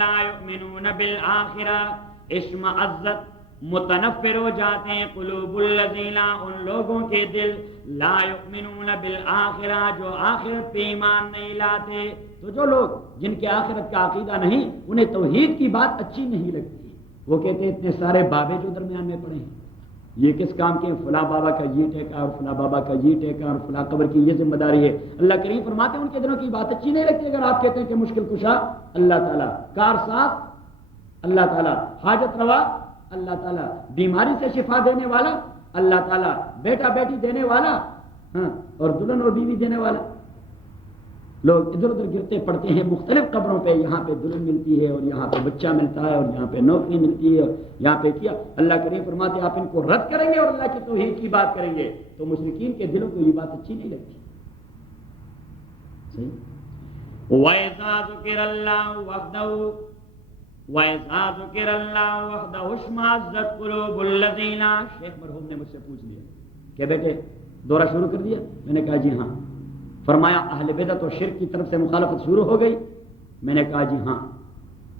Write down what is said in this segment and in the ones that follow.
لا یؤمنون بالآخرہ، اشمئزت متنفر ہو جاتے ہیں قلوب الذین، ان لوگوں کے دل لا یؤمنون بالآخرہ جو آخرت پہ ایمان نہیں لاتے۔ تو جو لوگ جن کے آخرت کا عقیدہ نہیں، انہیں توحید کی بات اچھی نہیں لگتی، وہ کہتے ہیں اتنے سارے بابے جو درمیان میں پڑے ہیں یہ کس کام کے ہیں؟ فلاں بابا کا یہ ٹھیکہ اور فلاں بابا کا یہ ٹھیکہ اور فلاں قبر کی یہ ذمہ داری ہے۔ اللہ کریم فرماتے ہیں ان کے دلوں کی بات اچھی نہیں لگتی اگر آپ کہتے ہیں کہ مشکل کشا اللہ تعالیٰ، کار ساز اللہ تعالیٰ، حاجت روا اللہ تعالیٰ، بیماری سے شفا دینے والا اللہ تعالیٰ، بیٹا بیٹی دینے والا، ہاں، اور دلہن اور بیوی دینے والا۔ لوگ ادھر ادھر گرتے پڑتے ہیں مختلف قبروں پہ، یہاں پہ دلہن ملتی ہے اور یہاں پہ بچہ ملتا ہے اور یہاں پہ نوکری ملتی ہے اور یہاں پہ کیا۔ اللہ کریم فرماتے ہیں آپ ان کو رد کریں گے اور اللہ کی توحید کی بات کریں گے تو مشرکین کے دلوں کو یہ بات اچھی نہیں لگتی۔ صحیح۔ وَإِذَا ذُكِرَ اللَّهُ وَحْدَهُ وَإِذَا ذُكِرَ اللَّهُ وَحْدَهُ اشْمَئَزَّتْ قُلُوبُ الَّذِينَ۔ شیخ مرحوم نے مجھ سے پوچھ لیا کہ بیٹے دورہ شروع کر دیا؟ میں نے کہا جی ہاں۔ فرمایا اہل بدعت اور شرک کی طرف سے مخالفت شروع ہو گئی؟ میں نے کہا جی ہاں۔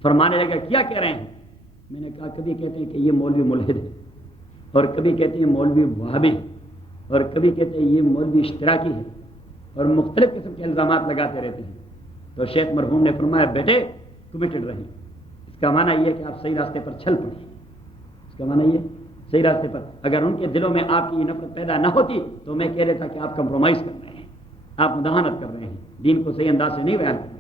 فرمانے لگا کیا کہہ رہے ہیں؟ میں نے کہا کبھی کہتے ہیں کہ یہ مولوی ملحد ہے، اور کبھی کہتے ہیں مولوی وہابی ہے، اور کبھی کہتے ہیں یہ مولوی اشتراکی ہے، اور مختلف قسم کے الزامات لگاتے رہتے ہیں۔ تو شیخ مرحوم نے فرمایا بیٹے کمیٹڈ رہیں، اس کا معنی یہ ہے کہ آپ صحیح راستے پر چل پڑیں، اس کا معنی یہ صحیح راستے پر۔ اگر ان کے دلوں میں آپ کی یہ نفرت پیدا نہ ہوتی تو میں کہہ دیتا کہ آپ کمپرومائز کر رہے ہیں، آپ مداہنت کر رہے ہیں، دین کو صحیح انداز سے نہیں بیان کر رہے۔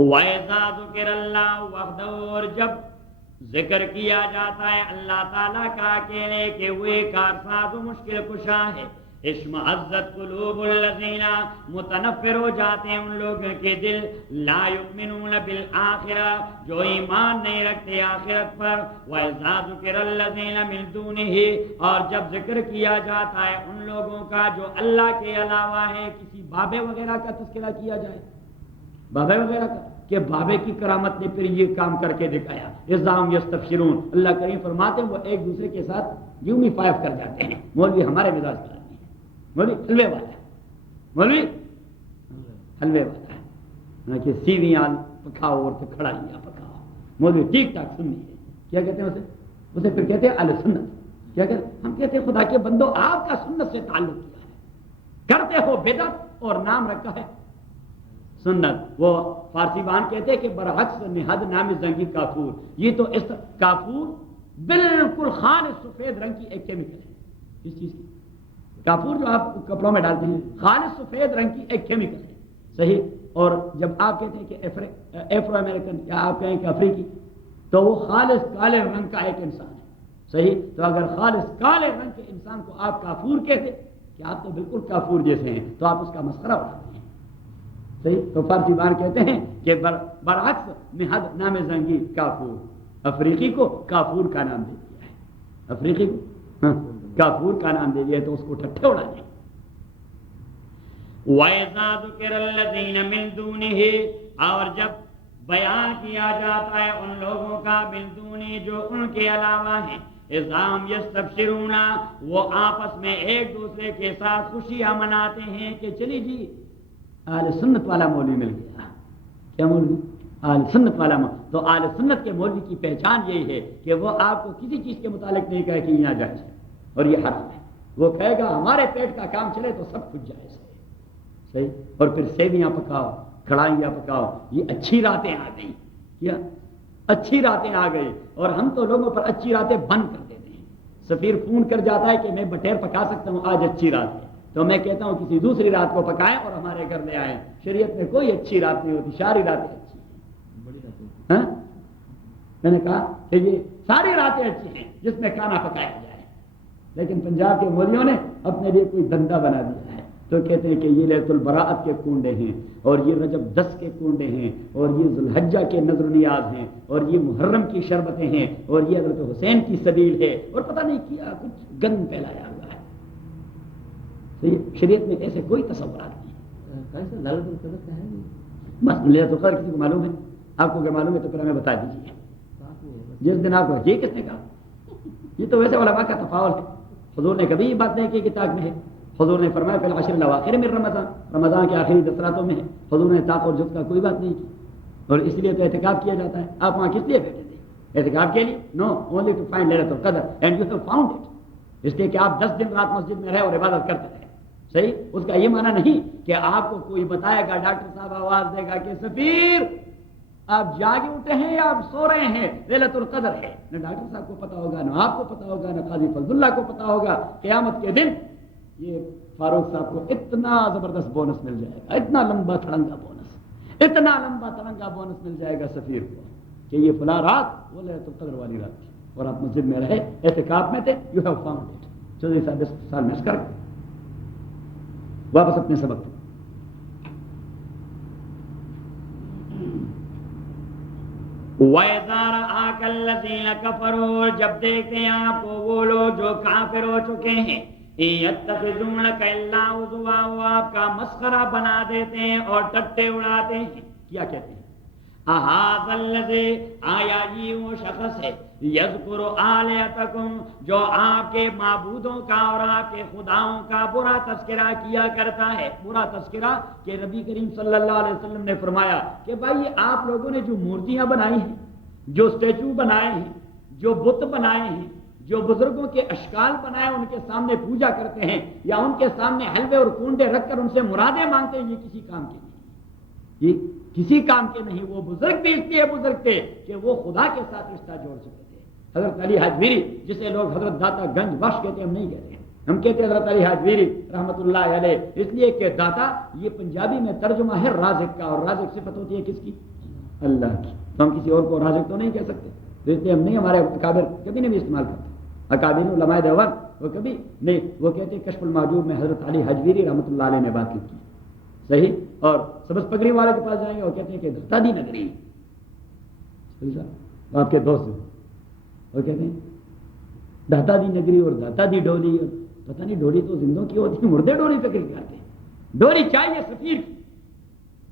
وَإِذَا ذُكِرَ اللَّهُ وَحْدَهُ، اور جب ذکر کیا جاتا ہے اللہ تعالیٰ کا اکیلے کہ وہ کارساز و مشکل کشا ہے، اشمئزت قلوب الذین، متنفر ہو جاتے ہیں ان لوگوں کے دل لا یؤمنون بالآخرہ جو ایمان نہیں رکھتے آخرت پر۔ وَإِذَا ذُكِرَ الَّذِينَ مِن دُونِهِ، اور جب ذکر کیا جاتا ہے ان لوگوں کا جو اللہ کے علاوہ ہے، کسی بابے وغیرہ کا تذکرہ کیا جائے، بابے وغیرہ کا، کہ بابے کی کرامت نے پھر یہ کام کر کے دکھایا، اذا ہم یستبشرون۔ اللہ کریم فرماتے ہیں وہ ایک دوسرے کے ساتھ یوں ہی فائف کر جاتے ہیں، مولوی ہمارے مزاج کا آدمی ہے، مولوی حلوے والا ہے، مولوی حلوے والا ہے، کہ سیویاں پکاؤ اور کھڑائیاں پکاؤ، مولوی ٹھیک ٹاک سننی ہے، کیا کہتے ہیں اسے پھر کہتے ہیں اہل سنت۔ کیا کہتے ہیں؟ ہم کہتے ہیں خدا کے بندو آپ کا سنت سے تعلق کیا ہے، کرتے ہو بدعت اور نام رکھا ہے سنت۔ وہ فارسی بان کہتے ہیں کہ برعکس نہد نام زنگی کافور، یہ تو اس کافور بالکل خالص سفید رنگ کی ایک کیمیکل ہے، اس چیز کی کافور جو آپ کپڑوں میں ڈالتے ہیں خالص سفید رنگ کی ایک کیمیکل ہے، صحیح۔ اور جب آپ کہتے ہیں کہ افرو امریکن یا آپ کہیں کہ افریقی، تو وہ خالص کالے رنگ کا ایک انسان ہے، صحیح۔ تو اگر خالص کالے رنگ کے انسان کو آپ کافور کہتے کہ آپ تو بالکل کافور جیسے ہیں، تو آپ اس کا مسخرہ اڑاتے ہیں، صحیح۔ تو فارسی بان کہتے ہیں کہ برعکس نہد نام زنگی کافور، افریقی کو کافور کا نام دے دیا ہے، افریقی کو کافور کا نام دے دیا تو اس کو ٹھٹھے اڑا دیں۔ وَإِذَا ذُكِرَ الَّذِينَ مِن دُونِهِ، اور جب بیان کیا جاتا ہے ان لوگوں کا من دونی جو ان کے علاوہ ہیں، اذا ہم یستبشرون، وہ آپس میں ایک دوسرے کے ساتھ خوشیاں مناتے ہیں کہ چلی جی اہل سنت والا مولوی مل گیا۔ کیا مولوی؟ اہل سنت والا مولوی۔ تو اہل سنت کے مولوی کی پہچان یہی ہے کہ وہ آپ کو کسی چیز کے متعلق نہیں کہے کہ یہاں جائز ہے اور یہ حرام ہے، وہ کہے گا ہمارے پیٹ کا کام چلے تو سب کچھ جائز ہے، صحیح۔ اور پھر سیویاں پکاؤ، کڑھائیاں پکاؤ، یہ اچھی راتیں آ گئی، کیا اچھی راتیں آ گئی، اور ہم تو لوگوں پر اچھی راتیں بند کر دیتے ہیں۔ سفیر فون کر جاتا ہے کہ میں بٹیر پکا سکتا ہوں، آج اچھی رات ہے، تو میں کہتا ہوں کسی دوسری رات کو پکائیں اور ہمارے گھر لے آئیں۔ شریعت میں کوئی اچھی رات نہیں ہوتی، ساری راتیں اچھی ہیں۔ میں نے کہا کہ یہ ساری راتیں اچھی ہیں جس میں کھانا پکایا جائے، لیکن پنجاب کے مولویوں نے اپنے لیے کوئی دھندا بنا دیا ہے، تو کہتے ہیں کہ یہ لیلۃ البراءت کے کنڈے ہیں، اور یہ رجب 10 کے کنڈے ہیں، اور یہ ذوالحجہ کے نذر و نیاز ہیں، اور یہ محرم کی شربتیں ہیں، اور یہ حضرت حسین کی سبیل ہے، اور پتہ نہیں کیا کچھ گند پھیلایا ہوا ہے۔ شریعت میں ایسے کوئی تصورات نہیں۔ للت القدر کیا ہے؟ بس للت القدر کسی کو معلوم ہے؟ آپ کو اگر معلوم ہے تو پھر ہمیں بتا دیجیے، جس دن آپ کو یہ کس نے کہا؟ یہ تو ویسے علماء کا تفاول ہے، حضور نے کبھی یہ بات نہیں کی کتاب میں ہے۔ حضور نے فرمایا فی العشر الاواخر من رمضان، رمضان کے آخری 10 راتوں میں ہے، حضور نے طاق اور جفت کا کوئی بات نہیں کی، اور اس لیے تو اعتکاف کیا جاتا ہے. آپ وہاں کس لیے بیٹھے تھے؟ اعتکاف کے لیے؟ نو، اونلی ٹو فائنڈ لیلۃ القدر and you have found it. اس لیے کہ آپ 10 دن رات مسجد میں رہے اور عبادت کرتے رہے. صحیح؟ اس کا یہ معنی نہیں کہ آپ کو کوئی بتائے گا، ڈاکٹر صاحب آواز دے گا کہ سفیر آپ جاگے اٹھے ہیں یا آپ سو رہے ہیں، لیلۃ القدر ہے. نہ ڈاکٹر صاحب کو پتا ہوگا، نہ آپ کو پتا ہوگا، نہ قاضی فضل اللہ کو پتا ہوگا. قیامت کے دن یہ فاروق صاحب کو اتنا زبردست بونس مل جائے گا، اتنا لمبا تڑنگا بونس، اتنا لمبا تڑنگا بونس مل جائے گا سفیر کو کہ یہ فلاں رات وہ لیلۃ القدر والی رات تھی اور آپ مسجد میں رہے، اعتکاف میں تھے. You have found it. 14 سال میں کر واپس اپنے سبق پر. وَإِذَا رَآكَ الَّذِينَ كَفَرُوا، جب دیکھتے ہیں آپ کو وہ لوگ جو کافر ہو چکے ہیں، يَتَّخِذُونَكَ إِلَّا هُزُوًا، وہ آپ کا مسخرہ بنا دیتے ہیں اور ٹٹے اڑاتے ہیں. کیا کہتے ہیں؟ اَهَٰذَا الَّذِي، آیا یہ وہ شخص ہے، یذکر آلہتکم، جو آپ کے معبودوں کا اور آپ کے خداؤں کا برا تذکرہ کیا کرتا ہے. برا تذکرہ کہ نبی کریم صلی اللہ علیہ وسلم نے فرمایا کہ بھائی آپ لوگوں نے جو مورتیاں بنائی ہیں، جو اسٹیچو بنائے ہیں، جو بت بنائے ہیں، جو بزرگوں کے اشکال بنائے ان کے سامنے پوجا کرتے ہیں یا ان کے سامنے حلوے اور کنڈے رکھ کر ان سے مرادیں مانگتے ہیں، یہ کسی کام کے نہیں. یہ کسی کام کے نہیں. وہ بزرگ بھی اس لیے بزرگ تھے کہ وہ خدا کے ساتھ رشتہ جوڑ چکے تھے. حضرت علی حجویری، جسے لوگ حضرت داتا گنج بخش کہتے ہیں، ہم نہیں کہتے ہیں، ہم کہتے ہیں حضرت علی حجویری رحمۃ اللہ علیہ، اس لیے کہ داتا یہ پنجابی میں ترجمہ ہے رازق کا، اور رازق صفت ہوتی ہے کس کی؟ اللہ کی. تو ہم کسی اور کو رازق تو نہیں کہہ سکتے، تو اس لیے ہم نہیں، ہمارے اکابر کبھی نہیں بھی استعمال کرتے. اکابر علماء دیوبند وہ کبھی نہیں، وہ کہتے ہیں کشف المحجوب میں حضرت علی حجویری رحمۃ اللہ علیہ نے بات کی. صحیح. اور سبز پگڑی والے کے پاس جائیں گے، وہ کہتے ہیں کہ داتا دی نگری، آپ کے دوست وہ کہتے ہیں داتا دی نگری اور داتا دی ڈولی. پتہ نہیں ڈولی تو زندوں کی ہوتی ہے، مردے ڈولی پہ کلک کرتے ہیں. ڈولی چاہیے سفیر کی،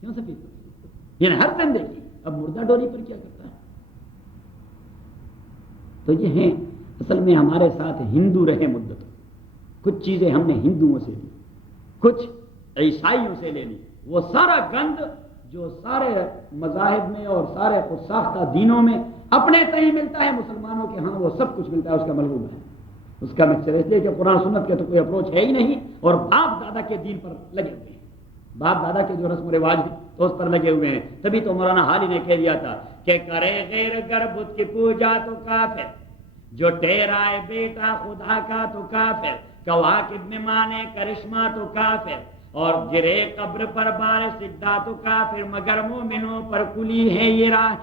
کیوں سفیر کی؟ یعنی ہر دن دیکھی، اب مردہ ڈولی پر کیا کرتا ہے؟ تو یہ ہیں اصل میں ہمارے ساتھ ہندو رہے مدت. کچھ چیزیں ہم نے ہندوؤں سے لی، کچھ عیسائیوں سے لے لی. وہ سارا گند جو سارے مذاہب میں اور سارے خود ساختہ دینوں میں اپنے تئیں ملتا ہے، مسلمانوں کے ہاں وہ سب کچھ ملتا ہے، اس کا ملغوب ہے، اس کا مکسچر. اس لیے کہ قرآن سنت کے تو کوئی اپروچ ہے ہی نہیں، اور باپ دادا کے دین پر لگے ہوئے ہیں، باپ دادا کے جو رسم و رواج ہیں تو اس پر لگے ہوئے ہیں. تبھی تو مولانا حالی نے کہہ دیا تھا کہ کرے غیر گر بت کی پوجا تو کافر، جو ٹھہرائے بیٹا خدا کا تو کافر، کواکب میں مانے کرشمہ تو کافر، اور گرے قبر پر بار سجدہ تو کافر، مگر مومنوں پر کلی ہے یہ راہ.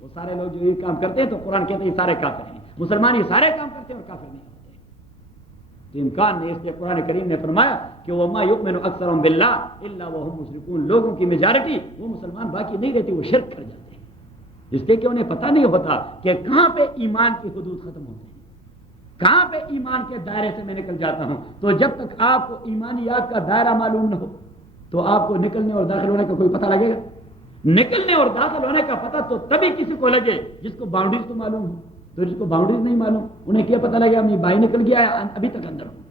وہ سارے لوگ جو یہ کام کرتے ہیں تو قرآن کہتے ہیں یہ سارے کافر ہیں. مسلمان یہ سارے کام کرتے ہیں اور کافر نہیں ہوتے. تو امکان نہیں. اس لیے قرآن کریم نے فرمایا کہ وما یؤمن اکثرهم باللہ الا وهم مشرکون، لوگوں کی میجارٹی وہ مسلمان باقی نہیں رہتی، وہ شرک کر جاتے ہیں، اس لیے کہ انہیں پتہ نہیں ہوتا کہ کہاں پہ ایمان کی حدود ختم ہوتی ہیں، کہاں پہ ایمان کے دائرے سے میں نکل جاتا ہوں. تو جب تک آپ کو ایمانیات کا دائرہ معلوم نہ ہو تو آپ کو نکلنے اور داخل ہونے کا کوئی پتہ لگے گا؟ نکلنے اور داخل ہونے کا پتہ تو تبھی کسی کو لگے جس کو باؤنڈریز تو معلوم ہو. تو جس کو باؤنڈریز نہیں معلوم انہیں کیا پتہ لگے میں باہر نکل گیا ہے ابھی تک اندر ہوں.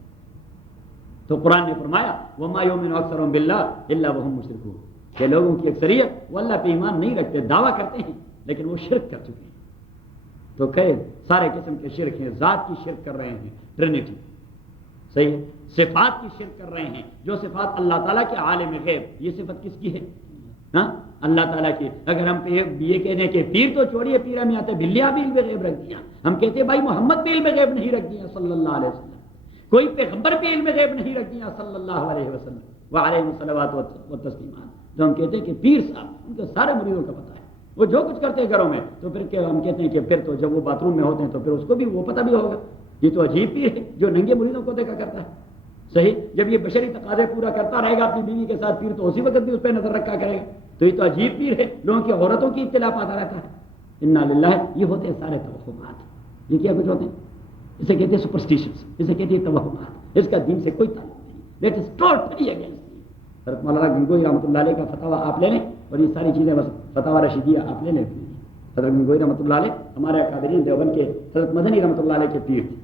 تو قرآن نے فرمایا وما یؤمن اکثرهم باللہ الا وهم مشرکون، کہ لوگوں کی اکثریت وہ اللہ پہ ایمان نہیں رکھتے، دعویٰ کرتے ہیں لیکن وہ شرک کر چکے ہیں. تو کہ سارے قسم کے شرک ہیں. ذات کی شرک کر رہے ہیں، ٹرینٹی، صحیح ہے. صفات کی شرک کر رہے ہیں، جو صفات اللہ تعالیٰ کے عالم غیب، یہ صفت کس کی ہے؟ ہاں اللہ تعالیٰ کی. اگر ہم یہ کہتے ہیں کہ پیر تو چھوڑیے، پیر ہمیں آتے بلیاں بھی علم غیب رکھ دیا، ہم کہتے ہیں بھائی محمد بھی علم غیب نہیں رکھ دیا صلی اللہ علیہ وسلم، کوئی پیغمبر بھی علم غیب نہیں رکھ دیا صلی اللہ علیہ وسلم وعلیہ الصلوات والتسلیمات. تو ہم کہتے ہیں کہ پیر صاحب ان کے سارے مریدوں کا پتہ ہے، وہ جو کچھ کرتے ہیں گھروں میں، تو پھر ہم کہتے ہیں کہ پھر تو جب وہ باتھ روم میں ہوتے ہیں تو پھر اس کو بھی وہ پتہ بھی ہوگا. یہ تو عجیب پیر ہے جو ننگے مریدوں کو دیکھا کرتا ہے. صحیح. جب یہ بشری تقاضے پورا کرتا رہے گا اپنی بیوی کے ساتھ، پیر تو اسی وقت بھی اس پہ نظر رکھا کرے گا. تو یہ تو عجیب پیر ہے، لوگوں کی عورتوں کی اطلاع پاتا رہتا ہے. انا للہ. یہ ہوتے ہیں سارے توہمات. یہ کیا کچھ ہوتے ہیں؟ اسے کہتے ہیں سپرسٹیشنز، اسے کہتے ہیں توہمات. اس کا دین سے کوئی تعلق نہیں. That is totally against. حضرت مولانا گنگوئی رحمۃ اللہ علیہ کا فتاویٰ آپ لے لیں، اور یہ ساری چیزیں بس فتاویٰ رشیدیہ آپ لے لیں. حضرت گنگوئی رحمۃ اللہ علیہ ہمارے اکابرین دیوبند کے حضرت مدنی رحمۃ اللہ علیہ کے پیر تھے.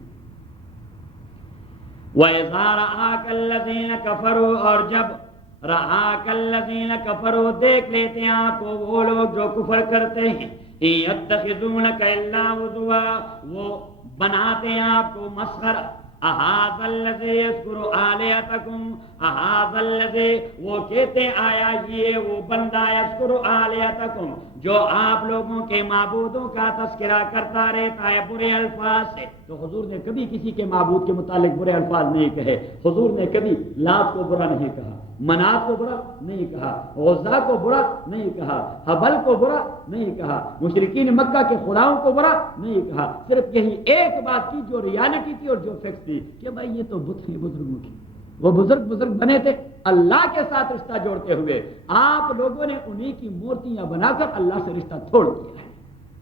وَإِذَا رَآكَ الَّذِينَ كَفَرُوا، اور جب رآک الذین کفروا دیکھ لیتے ہیں آپ کو وہ لوگ جو کفر کرتے ہیں، یتخذونک الا ہزوا وہ بناتے ہیں آپ کو مسخرہ، اہذا الذی یذکر آلہتکم اہذا الذی وہ کہتے ہیں آیا یہ وہ بندہ یذکر آلہتکم جو آپ لوگوں کے معبودوں کا تذکرہ کرتا رہتا ہے برے الفاظ سے۔ تو حضور نے کبھی کسی کے معبود کے متعلق برے الفاظ نہیں کہے، حضور نے کبھی لات کو برا نہیں کہا، منات کو برا نہیں کہا، عزا کو برا نہیں کہا، حبل کو برا نہیں کہا، مشرکین مکہ کے خداؤں کو برا نہیں کہا، صرف یہی ایک بات کی جو ریالٹی تھی اور جو فیکٹ تھی کہ بھائی یہ تو بت ہیں بزرگوں کی، وہ بزرگ بنے تھے اللہ کے ساتھ رشتہ جوڑتے ہوئے، آپ لوگوں نے انہی کی مورتیاں بنا کر اللہ سے رشتہ توڑ دیا ہے،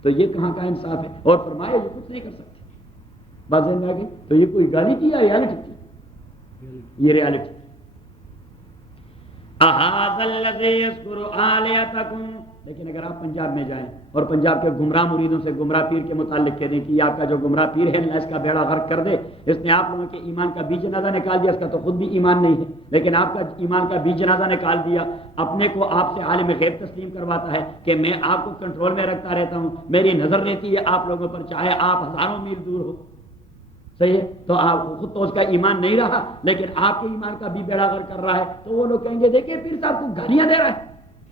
تو یہ کہاں کا انصاف ہے؟ اور فرمایا یہ کچھ نہیں کر سکتے۔ بات سمجھ میں آ گئی؟ تو یہ کوئی گالی تھی یا ریالٹی تھی؟ یہ ریالٹی۔ اہذا الذی یذکر آلہتکم، لیکن اگر آپ پنجاب میں جائیں اور پنجاب کے گمراہ مریدوں سے گمراہ پیر کے متعلق کہہ دیں کہ یہ آپ کا جو گمراہ پیر ہے اس کا بیڑا غرق کر دے، اس نے آپ لوگوں کے ایمان کا بیج جنازہ نکال دیا، اس کا تو خود بھی ایمان نہیں ہے لیکن آپ کا ایمان کا بیج جنازہ نکال دیا، اپنے کو آپ سے عالم غیب تسلیم کرواتا ہے کہ میں آپ کو کنٹرول میں رکھتا رہتا ہوں، میری نظر رہتی ہے آپ لوگوں پر چاہے آپ ہزاروں میل دور ہو، صحیح ہے؟ تو آپ خود تو اس کا ایمان نہیں رہا لیکن آپ کے ایمان کا بھی بیڑا غرق کر رہا ہے، تو وہ لوگ کہیں گے دیکھیں پیر صاحب کو گالیاں دے رہا ہے۔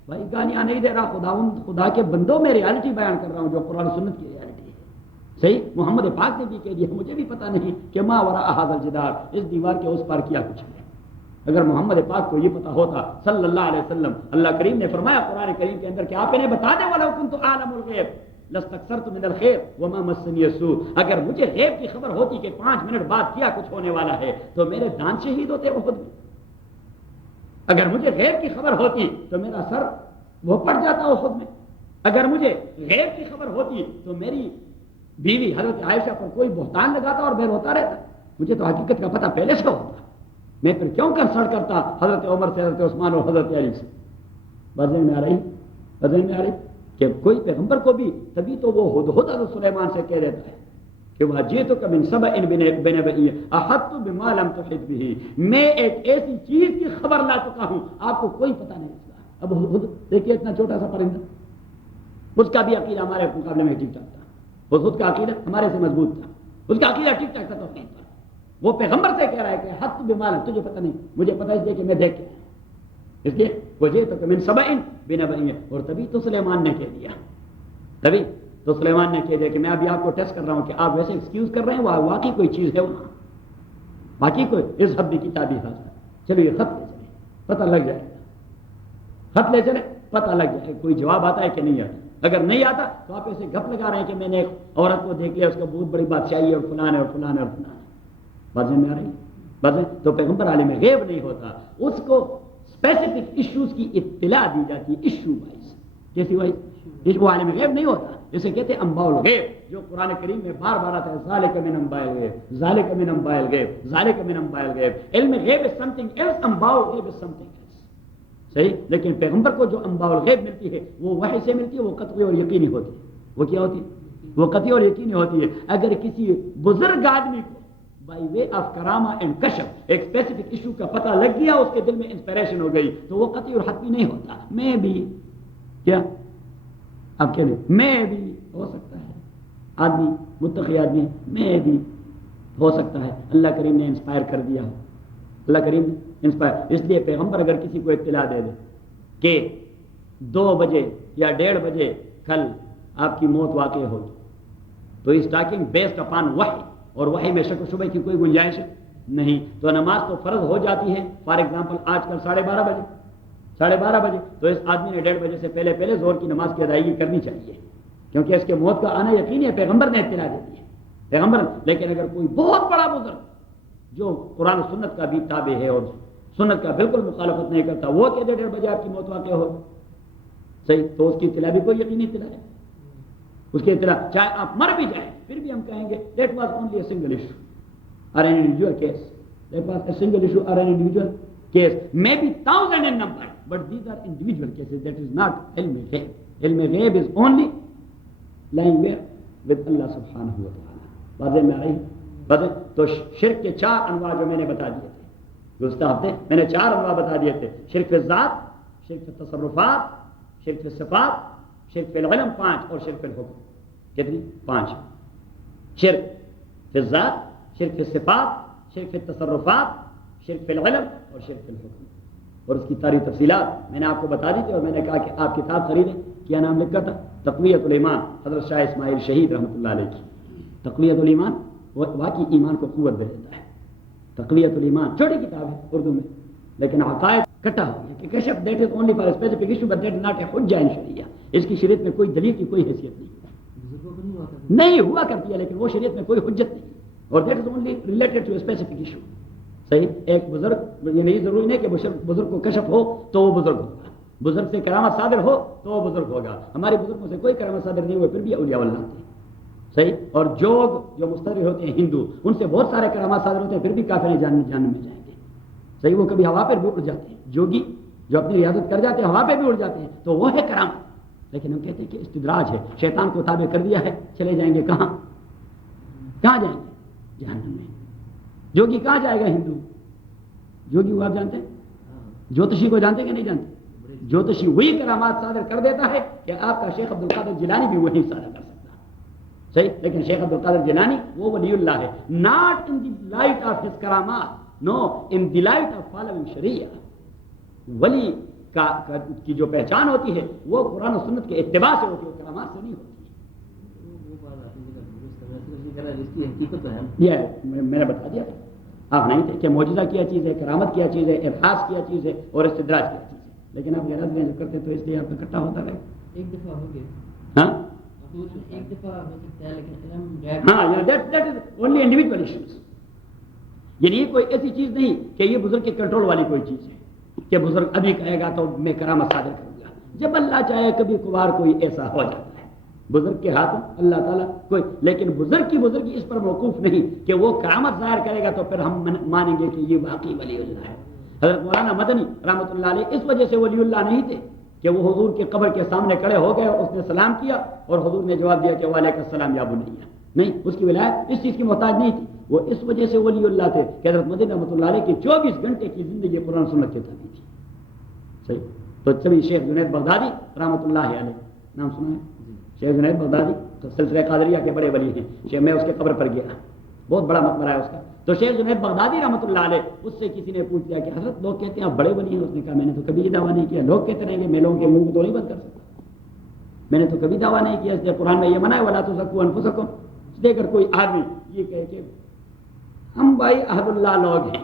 بھائی گالیاں نہیں دے رہا، خدا کے بندوں میں ریالٹی بیان کر رہا ہوں جو قرآن سنت کی ریالٹی ہے، صحیح؟ محمد پاک نے بھی کہہ دیا مجھے بھی پتہ نہیں کہ ما وراء ھذا الجدار، اس دیوار کے اس پار کیا کچھ ہے۔ اگر محمد پاک کو یہ پتہ ہوتا صلی اللہ علیہ وسلم، اللہ کریم نے فرمایا قرآن کریم کے اندر کہ آپ انہیں بتا دیں وَلَوْ كُنْتُ أَعْلَمُ الْغَيْبَ لَاسْتَكْثَرْتُ مِنَ الْخَيْرِ وَمَا مَسَّنِيَ السُّوءُ، اگر مجھے غیب کی خبر ہوتی کہ 5 منٹ بعد کیا کچھ ہونے والا ہے تو میرے دانت شہید ہوتے احد میں، اگر مجھے غیب کی خبر ہوتی تو میرا سر وہ پڑ جاتا احد میں، اگر مجھے غیب کی خبر ہوتی تو میری بیوی حضرت عائشہ پر کوئی بہتان لگاتا اور میں روتا رہتا، مجھے تو حقیقت کا پتہ پہلے سے ہوتا، میں پھر کیوں کنسلٹ کرتا حضرت عمر سے، حضرت عثمان اور حضرت علی سے۔ بدل میں آ رہی کہ کوئی پیغمبر کو بھی تبھی تو وہ ہدہد حضرت سلیمان سے کہہ دیتا ہے کہ وَجِئْتُکَ مِنْ سَبَإٍ بِنَبَإٍ أَحَطتُ بِمَا لَمْ تُحِطْ بِهِ، میں ایک ایسی چیز کی خبر لا چکا ہوں آپ کو کوئی پتہ نہیں چلا۔ اب ہدہد دیکھیے اتنا چھوٹا سا پرندہ، اس کا بھی عقیدہ ہمارے مقابلے میں ٹھیک ٹھاک تھا، ہدہد کا عقیدہ ہمارے سے مضبوط تھا، اس کا عقیدہ ٹھیک ٹھاک تھا توحید پر، وہ پیغمبر سے کہہ رہا ہے کہ حط بما لم، تجھے پتہ نہیں، مجھے پتہ اس لیے کہ میں دیکھ کے، اس لیے وجئتک من سبأ بنبأ، اور تبھی تو سلیمان نے کہہ دیا، تبھی تو سلیمان نے کہہ دیا کہ میں ابھی آپ کو ٹیسٹ کر رہا ہوں کہ آپ ویسے ایکسکیوز کر رہے ہیں، وہ واقعی کوئی چیز ہے وہاں، باقی کوئی اس حد کی کتابی حاضر، چلو یہ خط لے چلے پتہ لگ جائے گا، خط لے چلے پتہ لگ جائے کوئی جواب آتا ہے کہ نہیں آتا، اگر نہیں آتا تو آپ ایسے گپ لگا رہے ہیں کہ میں نے ایک عورت کو دیکھ لیا، اس کا بہت بڑی بادشاہی ہے اور فلان ہے اور فلان ہے اور فلان ہے، باتیں میں آ رہی باتیں، تو پیغمبر عالم غیب نہیں ہوتا، اس کو اسپیسیفک ایشوز کی اطلاع دی جاتی ہے، ایشو وائز، جیسی وائز وہ عالم غیب نہیں ہوتا، جسے کہتے ہیں انباء الغیب، جو قرآن کریم میں بار بار آتا ہے ذالک من انباء الغیب، ذالک من انباء الغیب، ذالک من انباء الغیب، علم غیب is something else، انباء الغیب is something else، صحیح؟ لیکن پیغمبر کو جو انباء الغیب ملتی ہے وہ وحی سے ملتی ہے، وہ قطعی اور یقینی ہوتی ہے، وہ کیا ہوتی ہے؟ وہ قطعی اور یقینی ہوتی ہے۔ اگر کسی بزرگ آدمی کو بائی وے آف کرامہ اینڈ کشف ایک اسپیسیفک ایشو کا پتہ لگ گیا، اس کے دل میں انسپریشن ہو گئی، تو وہ قطعی اور حتمی نہیں ہوتا، میں بھی کیا آپ کہہ دیں میں بھی ہو سکتا ہے، آدمی متقی آدمی ہے، میں بھی ہو سکتا ہے، اللہ کریم نے انسپائر کر دیا ہو، اللہ کریم نے انسپائر، اس لیے پیغمبر اگر کسی کو اطلاع دے دے کہ 2 بجے یا 1:30 بجے کل آپ کی موت واقع ہوگی، تو اس ٹاکنگ بیسڈ اپان وحی، اور وحی میں شک و شبہ کی کوئی گنجائش نہیں، تو نماز تو فرض ہو جاتی ہے، فار ایگزامپل آج کل 12:30 بجے، 12:30 بجے، تو اس آدمی نے 1:30 بجے سے پہلے ظہر کی نماز کی ادائیگی کرنی چاہیے، کیونکہ اس کے موت کا آنا یقینی ہے، پیغمبر نے اطلاع دے دی ہے، پیغمبر۔ لیکن اگر کوئی بہت بڑا بزرگ جو قرآن و سنت کا بھی تابع ہے اور سنت کا بالکل مخالفت نہیں کرتا، وہ کہ 1:30 بجے آپ کی موت واقع ہو، صحیح، تو اس کی اطلاع بھی کوئی یقینی اطلاع ہے، اس کی اطلاع چاہے آپ مر بھی جائیں پھر بھی ہم کہیں گے that was only a single issue or an individual case, that was a single issue or an individual case, maybe 1,000 in number, but these are individual cases, that is not ilm ghaib. Ilm ghaib is only lying where with Allah subhanahu wa ta'ala۔ واضح میں آئی باتیں؟ تو شرک کے 4 انواع جو میں نے بتا دیے تھے، گزشتہ ہفتے میں نے 4 انواع بتا دیے تھے، شرک فی الذات، شرک فی التصرفات، شرک فی الصفات، شرک فی العلم 5 اور شرک فی الحکم. کتنی؟ 5. شرک فی الذات، شرک فی الصفات، شرک فی التصرفات، شرک فی العلم اور شرک فی الحکم. اور اس کی ساری تفصیلات میں نے آپ کو بتا دی تھی، اور میں نے کہا کہ آپ کتاب خریدیں. کیا نام لکھا تھا؟ تقویت الایمان، حضرت شاہ اسماعیل شہید رحمۃ اللہ علیہ کی. تقویت الایمان واقعی ایمان کو قوت دے دیتا ہے. تقویت الایمان چھوٹی کتاب ہے اردو میں، لیکن عقائد کٹا ہو گیا کہ کشف that is only for specific issue but that is not a حجہ ان شریعہ. اس کی شریعت میں کوئی دلیل کی کوئی حیثیت نہیں ہوا کرتی ہے، لیکن وہ شریعت میں کوئی حجت نہیں، اور that is only related to specific issue. صحیح. ایک بزرگ، یہ نہیں ضروری نہیں کہ بزرگ کو کشف ہو تو وہ بزرگ ہوگا، بزرگ سے کرامت صادر ہو تو وہ بزرگ ہوگا. ہمارے بزرگوں سے کوئی کرامت صادر نہیں ہوئے پھر بھی اولیاء اللہ تھے. صحیح. اور جو مستر ہوتے ہیں ہندو، ان سے بہت سارے کرامات صادر ہوتے ہیں پھر بھی کافر جہنم میں جائیں گے. صحیح. وہ کبھی ہوا پہ بھی اڑ جاتے ہیں. جوگی جو اپنی ریاضت کر جاتے ہیں ہوا پہ بھی اڑ جاتے ہیں تو وہ ہے کرامت. لیکن ہم کہتے ہیں کہ استدراج ہے، شیطان کو تابع کر دیا ہے، چلے جائیں گے کہاں جائیں گے؟ جہنم میں. جوگی کہاں جائے گا؟ ہندو جوگی وہ آپ جانتے ہیں؟ جوتشی کو جانتے کہ نہیں جانتے؟ جوتشی وہی کرامات صادر کر دیتا ہے کہ آپ کا شیخ عبد القادر جیلانی بھی وہی صادر کر سکتا ہے. صحیح. لیکن شیخ عبد القادر جیلانی وہ ولی اللہ ہے، not in the light of his کرامات، no in the light of following شریعہ. ولی کی جو پہچان ہوتی ہے وہ قرآن و سنت کے اتباع سے ہوتی ہے، کرامات سے نہیں ہوتی. یہ میں نے بتا دیا تھا، آپ نہیں تھے کہ معجزہ کیا چیز ہے، کرامت کیا چیز ہے، ابحاث کیا چیز ہے اور استدراج کیا چیز ہے. لیکن آپ غیرت میں کرتے تو اس لیے آپ کا اکٹھا ہوتا رہے. ایک دفعہ ہو گیا. ہاں ایک دفعہ ہو سکتا ہے، لیکن ہاں that is only individual issues. یعنی یہ کوئی ایسی چیز نہیں کہ یہ بزرگ کے کنٹرول والی کوئی چیز ہے کہ بزرگ ابھی کہے گا تو میں کرامت صادر کروں گا. جب اللہ چاہے کبھی کبھار کوئی ایسا ہو جاتا ہے. بزرگ کے ہاتھ اللہ تعالیٰ کوئی، لیکن بزرگ کی بزرگی اس پر موقوف نہیں کہ وہ کرامت ظاہر کرے گا تو پھر ہم مانیں گے کہ یہ واقعی ولی اللہ ہے. حضرت مولانا مدنی رحمۃ اللہ علیہ اس وجہ سے ولی اللہ نہیں تھے کہ وہ حضور کے قبر کے سامنے کھڑے ہو گئے اور اس نے سلام کیا اور حضور نے جواب دیا کہ وعلیکم السلام یا بنیا. نہیں، اس کی ولایت اس چیز کی محتاج نہیں تھی. وہ اس وجہ سے ولی اللہ تھے کہ حضرت مدنی رحمۃ اللہ علیہ کی 24 گھنٹے کی زندگی قرآن سنت کے تابع تھی. صحیح. تو چبھی شیخ جنید بغدادی رحمۃ اللہ علیہ نام سنا ہے؟ شیخ جنید بغدادی تو سلسلہ قادریہ کے بڑے ولی ہیں. میں اس کے قبر پر گیا، بہت بڑا مقبرہ ہے اس کا. تو شیخ جنید بغدادی رحمۃ اللہ علیہ اس سے کسی نے پوچھ لیا کہ حضرت لوگ کہتے ہیں آپ بڑے ولی ہیں. اس نے کہا میں نے تو کبھی یہ دعویٰ نہیں کیا. لوگ کہتے رہیں گے میں لوگوں کے منہ کو تو نہیں بند کر سکتا. میں نے تو کبھی دعویٰ نہیں کیا. اس لیے قرآن میں یہ منع ہے ولا تزکوا انفسکم. اس لیے اگر کوئی آدمی یہ کہے کہ ہم بھائی احد اللہ لوگ ہیں،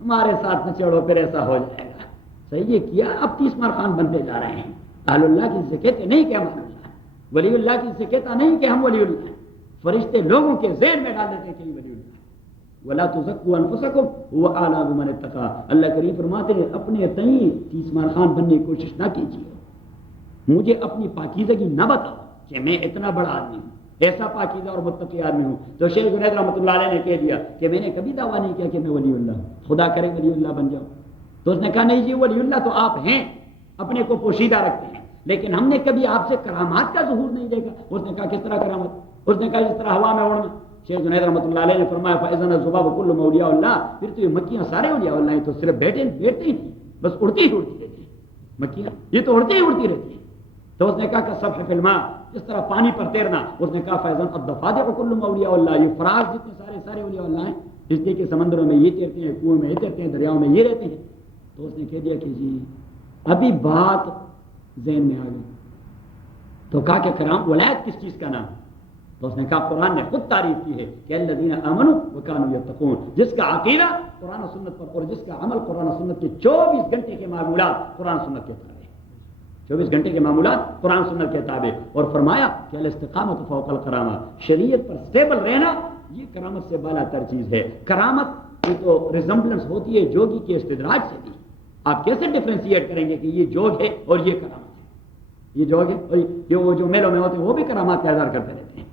ہمارے ساتھ نہ چڑھو پھر ایسا ہو جائے گا. صحیح. یہ کیا اب 30 مار خان بنتے جا رہے ہیں. اہل اللہ کی سے کہتے نہیں کہ ہم اہل اللہ ہیں. ولی اللہ کی سے کہتا نہیں کہ ہم ولی اللہ ہیں. فرشتے لوگوں کے ذہن میں ڈال دیتے ہیں کہ یہ ولی اللہ ہے. ولا تزکوا انفسکم هو اعلم بمن اتقى. اللہ کریم فرماتے ہیں اپنے تئیں 30 مار خان بننے کی کوشش نہ کیجیے. مجھے اپنی پاکیزگی نہ بتاؤ کہ میں اتنا بڑا آدمی ہوں، ایسا پاکیزہ اور متقی آدمی ہوں. تو شیخ جنید رحمۃ اللہ علیہ نے کہہ دیا کہ میں نے کبھی دعویٰ نہیں کیا کہ میں ولی اللہ ہوں، خدا کرے ولی اللہ بن جاؤں. تو اس نے کہا نہیں جی ولی اللہ تو آپ ہیں، اپنے کو پوشیدہ رکھتے ہیں، لیکن ہم نے کبھی آپ سے کرامات کا ظہور نہیں دیکھا. اس نے کہا کس طرح کرامت؟ اس نے کہا جس طرح ہوا میں اڑنا. شیخ جنید رحمۃ اللہ علیہ نے فرمایا فاذن الذباب كل اولیاء اللہ. پھر تو یہ مکھیاں سارے اولیاء اللہ ہیں. تو صرف بیٹھتے ہی نہیں، بس اڑتی ہی اڑتی رہتی ہیں مکھیاں، یہ تو اڑتی ہی اڑتی رہتی ہیں. تو اس نے کہا کہ سبح فی الماء، جس طرح پانی پر تیرنا. اس نے کہا فاذن الضفادع كل اولیاء اللہ. یہ فراز جتنے سارے اولیاء اللہ ہیں، اس لیے کہ سمندروں میں یہ تیرتے ہیں، کنویں میں یہ تیرتے ہیں، دریاؤں میں یہ رہتے ہیں. تو اس نے کہہ دیا کہ جی ابھی بات ذہن میں آ گئی. تو کہا کہ کرام ولایت کس چیز کا نام؟ تو اس نے کہا قرآن نے خود تعریف کی ہے کہ الذین آمنوا وکانوا یتقون. جس کا عقیدہ قرآن و سنت پر اور جس کا عمل قرآن و سنت کے 24 گھنٹے کے معمولات قرآن و سنت کے تابع، 24 گھنٹے کے معمولات قرآن و سنت کے تابع. اور فرمایا کہ الاستقامت فوق الکرامہ، شریعت پر سٹیبل رہنا یہ کرامت سے بالا تر چیز ہے. کرامت یہ تو ریزمبلنس ہوتی ہے جوگی کے استدراج سے بھی. آپ کیسے ڈفرینشیٹ کریں گے کہ یہ جوگ ہے اور یہ کرامت ہے؟ یہ جوگ ہے اور یہ وہ جو میلوں میں ہوتے ہیں وہ بھی کرامات کا اظہار کرتے رہتے ہیں.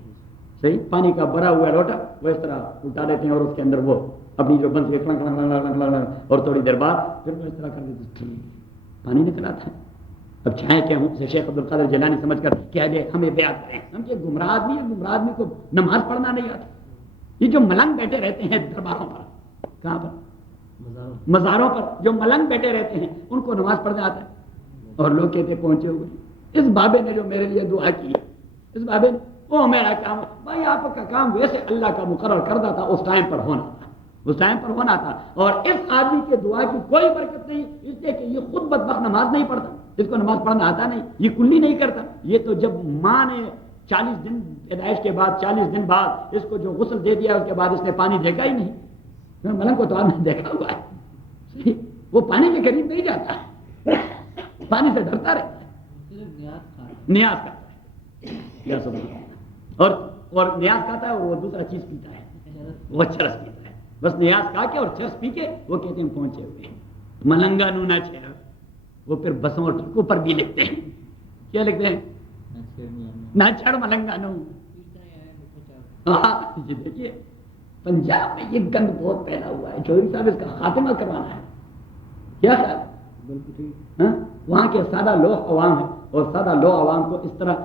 صحیح. پانی کا بھرا ہوا لوٹا وہ اس طرح الٹا دیتے ہیں اور اس کے اندر وہ اپنی جو بنس کے اور تھوڑی دیر بعد پھر وہ اس طرح کر دیتے پانی نکل آتا ہے. اب چاہے کہ ہم سے شیخ عبد القادر جیلانی سمجھ کر کہہ دے ہمیں بیعت کریں. ہم کہ گمراہ آدمی ہے، گمراہ آدمی کو نماز پڑھنا نہیں آتا. یہ جو ملنگ بیٹھے رہتے ہیں درباروں پر، کہاں پر مزاروں پر جو ملنگ بیٹھے رہتے ہیں ان کو نماز پڑھنے آتا ہے، اور لوگ کہتے پہنچے ہوئے اس بابے نے جو میرے لیے دعا کی ہے، اس بابے نے وہ میرا کام بھائی آپ کا کام ویسے اللہ کا مقرر کردہ تھا، اس ٹائم پر ہونا تھا، اس ٹائم پر ہونا تھا، اور اس آدمی کے دعا کی کوئی برکت نہیں، اس لیے کہ یہ خود بدبخت نماز نہیں پڑھتا، اس کو نماز پڑھنا آتا نہیں، یہ کلی نہیں کرتا، یہ تو جب ماں نے 40 دن پیدائش کے بعد 40 دن بعد اس کو جو غسل دے دیا اس کے بعد اس نے پانی دیکھا ہی نہیں، ملنگ کو تو آپ نے دیکھا ہوا ہے، وہ پانی کے قریب نہیں جاتا ہے، پانی سے ڈرتا رہتا ہے، نیاز کرتا ہے، یا سبحان اللہ، اور نیاز کھاتا ہے اور وہ دوسرا چیز پیتا ہے، وہ چرس پیتا ہے، بس نیاز کھا کے اور چرس پی کے وہ کہتے ہیں پہنچے ہوئے ہیں، ملنگا نو نہ چھیڑ، وہ پھر بسوں اور ٹرکوں پر بھی لکھتے ہیں، کیا لکھتے ہیں؟ نہ چڑھ ملنگا نو۔ ہاں یہ دیکھیے پنجاب میں یہ گند بہت پھیلا ہوا ہے، چودھری صاحب اس کا خاتمہ کروانا ہے، کیا خیال؟ بالکل ٹھیک، وہاں کے سادہ لوگ عوام ہیں، اور سادہ لوگ عوام کو اس طرح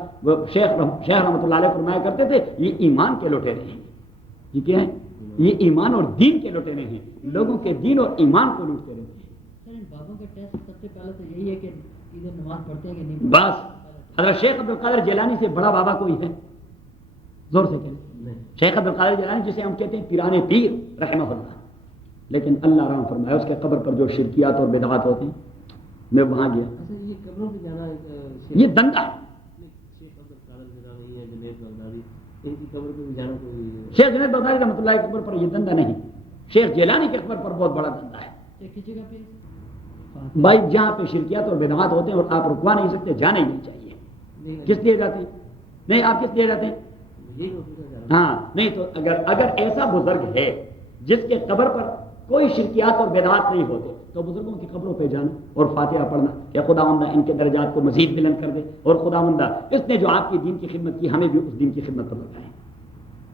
شیخ رحمۃ اللہ علیہ فرمایا کرتے تھے یہ ایمان کے لٹیرے ہیں، یہ کیا ہے؟ یہ ایمان اور دین کے لٹیرے ہیں، لوگوں کے دین اور ایمان کو لوٹتے رہتے ہیں۔ سر ان بابوں کا ٹیسٹ سب سے پہلے تو یہی ہے کہ ادھر نماز پڑھتے ہیں کہ نہیں، بس حضرت شیخ عبد القادر جیلانی سے بڑا بابا کوئی ہے؟ زور سے کہیں شیخ عبد القادر جیلانی جسے ہم کہتے ہیں پیران پیر رحمہ اللہ، لیکن اللہ رحم فرمایا اس کے قبر پر جو شرکیات اور بدعات ہوتی ہیں، میں وہاں گیا، یہ قبروں سے جانا یہ دندا ہے، شیخ عبد القادر جیلانی ہے، جنید بغدادی، ان کی قبر پہ بھی جانا کوئی شیخ جنید بغدادی رحمۃ اللہ کی قبر پر یہ دندا نہیں، شیخ جیلانی کی قبر پر بہت بڑا دندا ہے۔ ایک جگہ پہ بھائی جہاں پہ شرکیات اور بدعات ہوتے ہیں اور آپ رکوا نہیں سکتے، جانا ہی نہیں چاہیے۔ کس لیے جاتے ہیں؟ نہیں آپ کس لیے جاتے ہیں؟ ہاں نہیں تو اگر ایسا بزرگ ہے جس کے قبر پر کوئی شرکیات اور بدعات نہیں ہوتے تو بزرگوں کی قبروں پہ جانا اور فاتحہ پڑھنا کہ خداوندہ ان کے درجات کو مزید بلند کر دے، اور خداوندہ اس نے جو آپ کی دین کی خدمت کی ہمیں بھی اس دین کی خدمت پر لگائیں،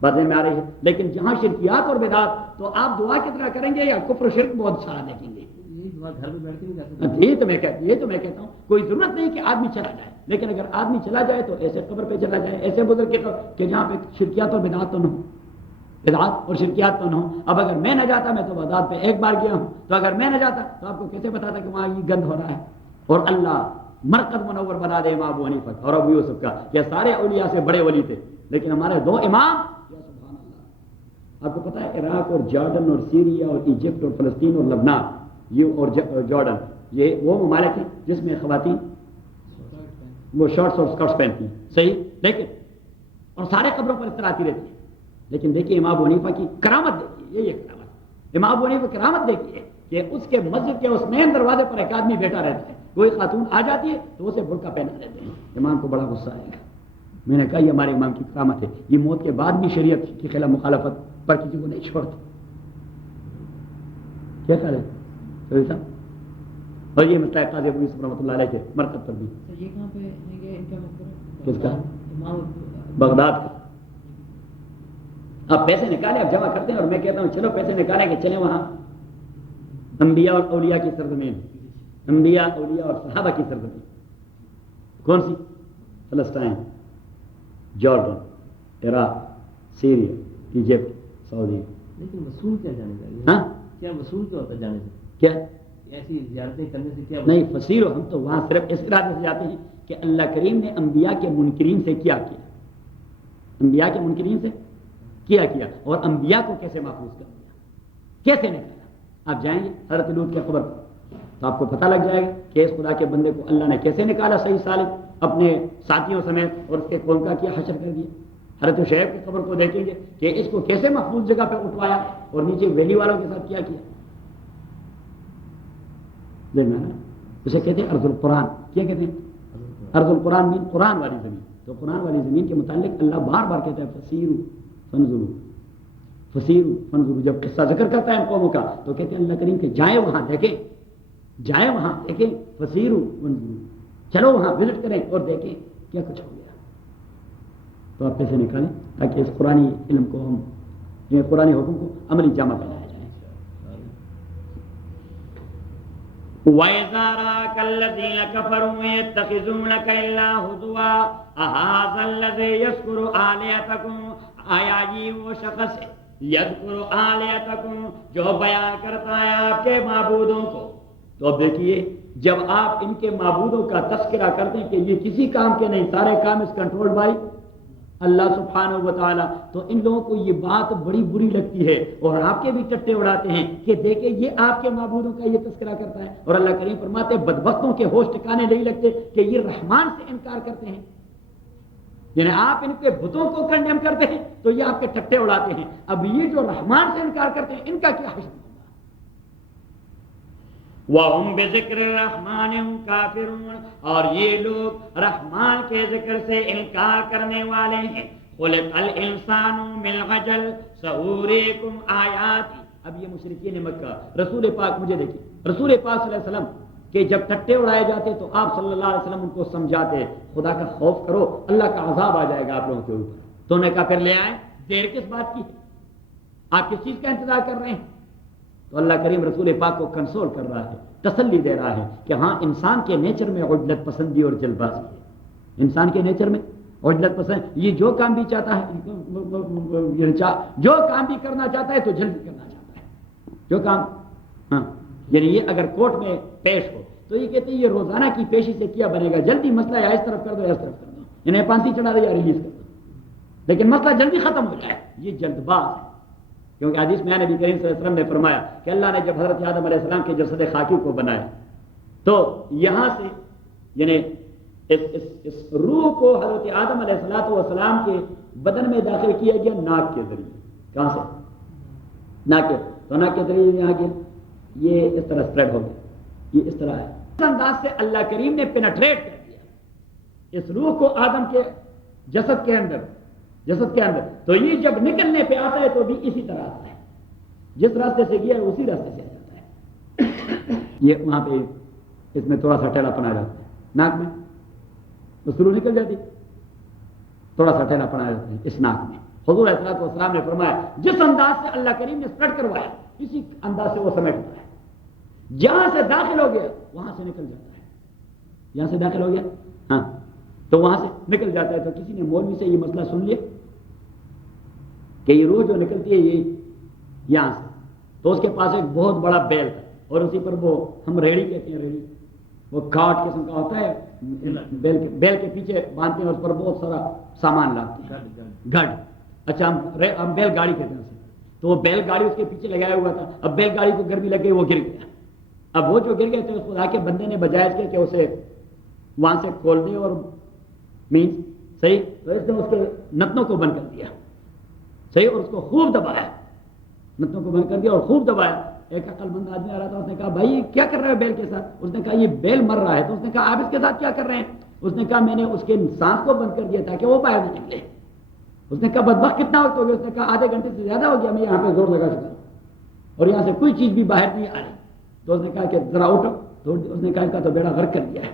باتیں میں آ رہی ہے۔ لیکن جہاں شرکیات اور بدعات تو آپ دعا کی طرح کریں گے یا کفر و شرک بہت سارا دیکھیں گے؟ گھر میں بیٹھ کے یہ تو میں کہتا ہوں کوئی ضرورت نہیں کہ آدمی چلا جائے، لیکن اگر آدمی چلا جائے تو ایسے قبر پہ چلا جائے، ایسے بزرگ کہ جہاں پہ شرکیات اور بدعات تو نہ ہو، بدعات اور شرکیات تو نہ ہو۔ اب اگر میں نہ جاتا، میں تو بغداد پہ ایک بار گیا ہوں، تو اگر میں نہ جاتا تو آپ کو کیسے بتاتا کہ وہاں یہ گند ہو رہا ہے؟ اور اللہ مرکز منور بنا دے امام ابو حنیفہ اور ابو یوسف کا، یہ سارے اولیاء سے بڑے ولی تھے، لیکن ہمارے دو امام، یا سبحان اللہ، آپ کو پتا ہے عراق اور جارڈن اور سیریا اور ایجپٹ اور فلسطین اور لبنان یہ اور جارڈن یہ وہ ممالک ہیں جس میں خواتین وہ شارٹس اور اسکرٹس پہنتی ہیں، صحیح، لیکن اور سارے قبروں پر اس طرح آتی رہتی ہیں، لیکن دیکھیے امام ابو حنیفہ کی کرامت دیکھیے، یہ کرامت امام ابو حنیفہ کی کرامت دیکھیے کہ اس کے مسجد کے اس مین دروازے پر ایک آدمی بیٹھا رہتا ہے، کوئی خاتون آ جاتی ہے تو اسے برقع پہنا دیتے ہیں، امام کو بڑا غصہ آئے گا۔ میں نے کہا یہ ہمارے امام کی کرامت ہے، یہ موت کے بعد بھی شریعت کی خلاف مخالفت پر کسی کو نہیں چھوڑتے، کیا کرے صاحب؟ اور یہ مسئلہ قاضی ابو یوسف رحمۃ اللہ علیہ کے مرکز پر بھی، یہ کہاں پہ ہے ان کا مقبرہ؟ کس کا؟ امام بغداد کا۔ آپ پیسے نکالے، آپ جمع کرتے ہیں، اور میں کہتا ہوں چلو پیسے نکالیں کہ چلیں وہاں انبیاء اور اولیاء کی سرزمین، انبیاء اولیاء اور صحابہ کی سرزمین، کون سی؟ فلسطین، جارڈن، عراق، سیریا، ایجپٹ، سعودی۔ لیکن وصول کیا جانے چاہیے؟ ہاں کیا وصول کیا ہوتا ہے جانے سے؟ کیا ایسی زیارتیں کرنے سے کیا نہیں فصیر ہم تو وہاں صرف اس ارادے سے جاتے ہیں کہ اللہ کریم نے انبیاء کے منکرین سے کیا کیا، انبیاء کے منکرین سے کیا اور انبیاء کو کیسے محفوظ کر دیا، کیسے نکالا۔ آپ جائیں گے حضرت لوط کے قبر پر تو آپ کو پتہ لگ جائے گا کہ اس خدا کے بندے کو اللہ نے کیسے نکالا صحیح سالم اپنے ساتھیوں سمیت، اور اس کے قوم کا کیا حشر کر دیا۔ حضرت شعیب کی قبر کو دیکھیں گے کہ اس کو کیسے محفوظ جگہ پہ اٹھوایا اور نیچے ویلی والوں کے ساتھ کیا دیکھنا نا، اسے کہتے ہیں ارض القرآن۔ کیا کہتے ہیں؟ ارض القرآن مین قرآن والی زمین۔ تو قرآن والی زمین کے متعلق اللہ بار بار کہتا ہے فسیرو فنظرو، فسیرو فنظرو۔ جب قصہ ذکر کرتا ہے ان قوموں کا تو کہتے ہیں اللہ کریم کہ جائیں وہاں دیکھیں، جائیں وہاں دیکھیں، فسیرو فنظرو، چلو وہاں وزٹ کریں اور دیکھیں کیا کچھ ہو گیا۔ تو آپ پیسے نکالیں تاکہ اس قرآنی علم کو ہم، یہ قرآنی حکم کو عملی جامہ پہنایا جائے۔ وَإِذَا رَآكَ الَّذِينَ كَفَرُوا يَتَّخِذُونَكَ إِلَّا هُزُوًا أَهَٰذَا الَّذِي يَذْكُرُ آلِهَتَكُمْ، آیا یہ وہ شخص ہے یذکر آلیتکم، جو بیان کرتا ہے آپ کے معبودوں کو۔ تو اب دیکھیے، جب آپ ان کے معبودوں کا تذکرہ کرتے ہیں کہ یہ کسی کام کے نہیں، سارے کام اس کنٹرول بائی اللہ سبحانہ و تعالیٰ، تو ان لوگوں کو یہ بات بڑی بری لگتی ہے اور آپ کے بھی ٹٹے اڑاتے ہیں کہ دیکھیں یہ آپ کے معبودوں کا یہ تذکرہ کرتا ہے۔ اور اللہ کریم فرماتے ہیں بدبختوں کے ہوش ٹھکانے نہیں لگتے کہ یہ رحمان سے انکار کرتے ہیں، یعنی آپ ان کے بتوں کو کنڈیم کرتے ہیں تو یہ آپ کے ٹٹے اڑاتے ہیں، اب یہ جو رحمان سے انکار کرتے ہیں ان کا کیا حشر ہوگا؟ وَهُمْ بِذِكْرِ الرَّحْمَٰنِ هُمْ كَافِرُونَ، اور یہ لوگ رحمان کے ذکر سے انکار کرنے والے ہیں۔ خُلِقَ الْإِنسَانُ مِنْ عَجَلٍ سَأُرِيكُمْ آيَاتِي، اب یہ مشرکین مکہ رسول پاک، مجھے دیکھیں رسول پاک صلی اللہ علیہ وسلم کہ جب ٹٹے اڑائے جاتے تو آپ صلی اللہ علیہ وسلم ان کو سمجھاتے خدا کا خوف کرو، اللہ کا عذاب آ جائے گا آپ لوگوں کے اوپر، تو انہوں نے کہا پھر لے آئیں، دیر کس بات کی ہے، آپ کس چیز کا انتظار کر رہے ہیں؟ تو اللہ کریم رسول پاک کو کنسول کر رہا ہے، تسلی دے رہا ہے کہ ہاں انسان کے نیچر میں عجلت پسندی اور جلد بازی ہے، انسان کے نیچر میں عجلت پسند، یہ جو کام بھی چاہتا ہے، جو کام بھی کرنا چاہتا ہے تو جلدی کرنا چاہتا ہے، جو کام ہاں، یعنی یہ اگر کورٹ میں پیش ہو تو یہ کہتے ہیں یہ روزانہ کی پیشی سے کیا بنے گا، جلدی مسئلہ یا اس طرف کر دو یا اس طرف کر دو، انہیں پھانسی چڑھا دو یا ریلیز کر دو، لیکن مسئلہ جلدی ختم ہو جائے، یہ جلد باز ہے۔ کیونکہ حدیث میں نبی کریم صلی اللہ علیہ وسلم نے فرمایا کہ اللہ نے جب حضرت آدم علیہ السلام کے جسد خاکی کو بنایا تو یہاں سے یعنی اس روح کو حضرت آدم علیہ السلام کے بدن میں داخل کیا گیا ناک کے ذریعے، کہاں سے؟ ناک کے، تو ناک کے ذریعے یہاں گیا، یہ اس طرح اسپریڈ ہو گیا، یہ اس طرح ہے، اس انداز سے اللہ کریم نے پینیٹریٹ کر دیا اس روح کو آدم کے جسد کے اندر، تو یہ جب نکلنے پہ آتا ہے تو بھی اسی طرح آتا ہے، جس راستے سے گیا ہے اسی راستے سے آتا ہے، یہ وہاں پہ اس میں تھوڑا سا ٹیڑھا پنا جاتا ہے، ناک میں تو شروع نکل جاتی، تھوڑا سا ٹیڑھا پنا جاتا ہے اس ناک میں۔ حضور علیہ الصلوۃ والسلام نے فرمایا جس انداز سے اللہ کریم نے اسپریڈ کروایا اسی انداز سے وہ سمیٹتا ہے، جہاں سے داخل ہو گیا وہاں سے نکل جاتا ہے، یہاں سے داخل ہو گیا ہاں تو وہاں سے نکل جاتا ہے۔ تو کسی نے مولوی سے یہ مسئلہ سن لیا کہ یہ روح جو نکلتی ہے یہ یہاں سے، تو اس کے پاس ایک بہت بڑا بیل تھا اور اسی پر وہ ہم ریڑھی کہتے ہیں، ریڑھی وہ کاٹ قسم کا ہوتا ہے، بیل کے پیچھے باندھتے ہیں، اس پر بہت سارا سامان لاتے ہیں، گھڑ، اچھا ہم بیل گاڑی کہتے ہیں، تو وہ بیل گاڑی اس کے پیچھے لگایا ہوا تھا، اب بیل گاڑی کو گرمی لگ گئی، وہ گر گیا، اب وہ جو گر گئے تھے اس خدا کے بندے نے بجائے اس کے کہ اسے وہاں سے کھول دے اور مینس صحیح، تو اس نے اس کے نتنوں کو بند کر دیا صحیح، اور اس کو خوب دبایا، نتنوں کو بند کر دیا اور خوب دبایا۔ ایک عقل مند آدمی آ رہا تھا، اس نے کہا بھائی کیا کر رہے ہو بیل کے ساتھ؟ اس نے کہا یہ بیل مر رہا ہے، تو اس نے کہا آپ اس کے ساتھ کیا کر رہے ہیں؟ اس نے کہا میں نے اس کے سانس کو بند کر دیا تاکہ وہ باہر نہ نکلے۔ اس نے کہا بدبخت کتنا وقت ہو گیا؟ اس نے کہا آدھے گھنٹے سے زیادہ ہو گیا، میں یہاں پہ زور لگا چکا ہوں اور یہاں سے کوئی چیز بھی باہر نہیں آ رہی۔ تو اس نے کہا کہ ذرا اٹھو، تو اس نے کہا اس کا تو بیڑا غرق کر دیا ہے،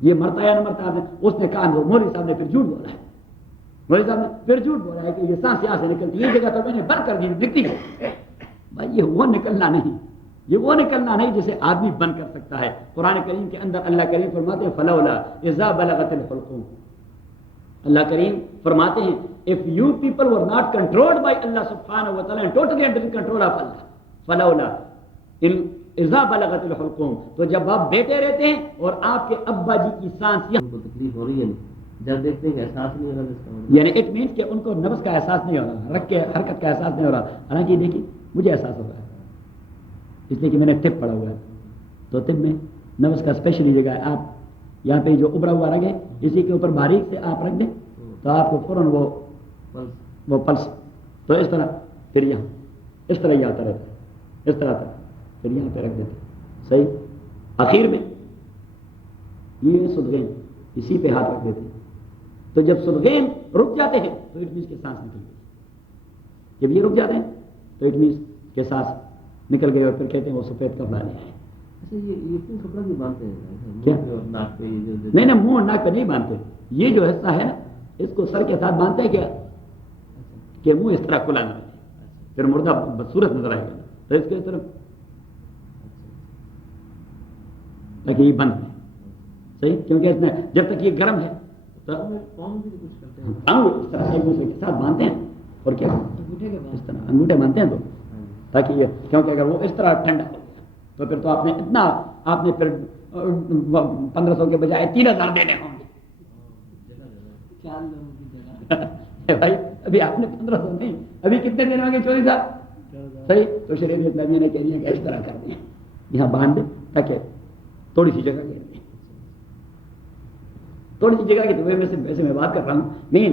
یہ مرتا یا نہ مرتا؟ اس نے کہا مولوی صاحب نے پھر جھوٹ بولا ہے، مولوی صاحب نے پھر جھوٹ بولا ہے کہ یہ سانس یہاں سے نکلتی ہے، یہ جگہ تو میں نے بند کر دی نکلتی ہے۔ بھائی یہ وہ نکلنا نہیں، یہ وہ نکلنا نہیں جسے آدمی بند کر سکتا ہے۔ قرآن کریم کے اندر اللہ کریم فرماتے ہیں فلولا اذا بلغت الحلقوم، اللہ کریم فرماتے ہیں if you people were not controlled by Allah subhanahu wa ta'ala and totally under the control of Allah فلولا اذا بلغت الحلقوم، تو جب آپ بیٹے رہتے ہیں اور آپ کے ابا جی کی سانس یہاں کو تکلیف ہو رہی ہے، جب دیکھتے ہیں کہ احساس نہیں ہو رہا، اس کا مطلب یعنی اٹ مینس کہ ان کو نفس کا احساس نہیں ہو رہا، رکھ کے حرکت کا احساس نہیں ہو رہا، حالانکہ دیکھیے مجھے احساس ہو رہا ہے اس لیے کہ میں نے طب پڑھا ہوا ہے، تو طب میں نفس کا اسپیشلی جگہ ہے، آپ یہاں پہ جو ابھرا ہوا رگ ہے اسی کے اوپر باریک سے آپ رکھ دیں تو آپ کو فوراً وہ پلس، تو اس طرح پھر یہاں اس طرح یہ آتا رہتا ہے، اس طرح تک پھر یہاں پہ رکھ دیتے صحیح، آخر میں یہ صدغین اسی پہ ہاتھ رکھ دیتے ہیں، تو جب صدغین رک جاتے ہیں تو اٹ مینس کے سانس نکل گئی، جب یہ رک جاتے ہیں تو اٹ مینس کے سانس نکل گئے، اور پھر کہتے ہیں وہ سفید کپڑا لے آئے۔ اچھا یہ کیوں کپڑا بھی باندھتے ہیں کیا؟ ناک پہ یہ جو نہیں منہ اور ناک پہ نہیں باندھتے، یہ جو حصہ ہے نا اس کو سر کے ساتھ باندھتے ہیں کیا کہ منہ اس طرح کھلا نہ رہے، پھر مردہ بدصورت نظر آئے گا، تو اس کے طرف تاکہ یہ بند ہے صحیح، کیونکہ اس میں جب تک یہ گرم ہے تو پاؤں بھی کچھ کرتے ہیں، پاؤں اس طرح سے ایک دوسرے کے ساتھ باندھتے ہیں اور کیا اس طرح انگوٹھے مانتے ہیں تو تاکہ یہ، کیونکہ اگر وہ اس طرح ٹھنڈا ہو گیا تو پھر تو آپ نے اتنا، آپ نے پھر 1500 کے بجائے 3000 دینے ہوں گے بھائی. ابھی آپ نے 1500 نہیں، ابھی کتنے دینے ہوں گے؟ 24,000. صحیح. تو شریعت اسلامیہ نے کہہ دیا کہ اس طرح کر دیں، یہاں باندھ دیں تاکہ تھوڑی سی جگہ گھیر دیں، تھوڑی سی جگہ کی. تو ویسے میں بات کر رہا ہوں مین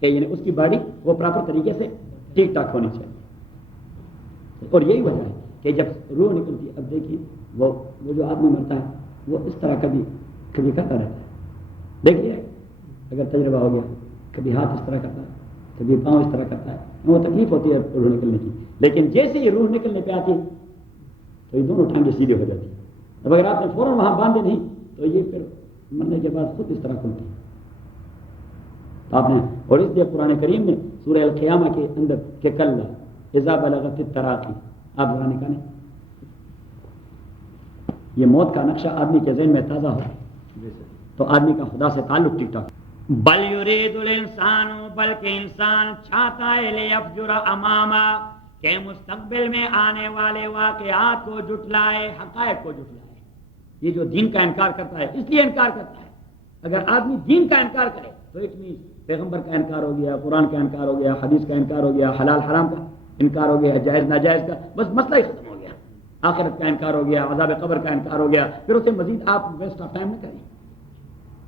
کہ یعنی اس کی باڈی وہ پراپر طریقے سے ٹھیک ٹھاک ہونی چاہیے. اور یہی وجہ ہے کہ جب روح نکلتی ہے، اب دیکھیے وہ جو آدمی مرتا ہے وہ اس طرح کبھی کرتا رہتا ہے. دیکھیے اگر تجربہ ہو گیا، کبھی ہاتھ اس طرح کرتا ہے، کبھی پاؤں اس طرح کرتا ہے، وہ تکلیف ہوتی ہے روح نکلنے کی. لیکن جیسے ہی روح نکلنے پہ آتی تو یہ دونوں ٹانگیں سیدھے ہو جاتی. اب اگر آپ نے فوراً وہاں باندھے نہیں تو یہ پھر مرنے کے بعد خود اس طرح کھلتی. آپ نے، اور اس لیے قرآن کریم میں سورہ القیامہ کے اندر کہ کلا اذا بلغت التراقی، آپ ذرا نکالیں یہ موت کا نقشہ آدمی کے ذہن میں تازہ ہو تو آدمی کا خدا سے تعلق ٹک ٹاک. بل یرید الانسان، بلکہ انسان چاہتا ہے لیفجر اماما، کہ مستقبل میں آنے والے واقعات کو جھٹلائے، حقائق کو جھٹلائے. یہ جو دین کا انکار کرتا ہے اس لیے انکار کرتا ہے. اگر آدمی دین کا انکار کرے تو اٹ مینس پیغمبر کا انکار ہو گیا، قرآن کا انکار ہو گیا، حدیث کا انکار ہو گیا، حلال حرام کا انکار ہو گیا، جائز ناجائز کا، بس مسئلہ ہی ختم ہو گیا. آخرت کا انکار ہو گیا، عذاب قبر کا انکار ہو گیا. پھر اسے مزید آپ ویسٹ آف ٹائم نہ کریں.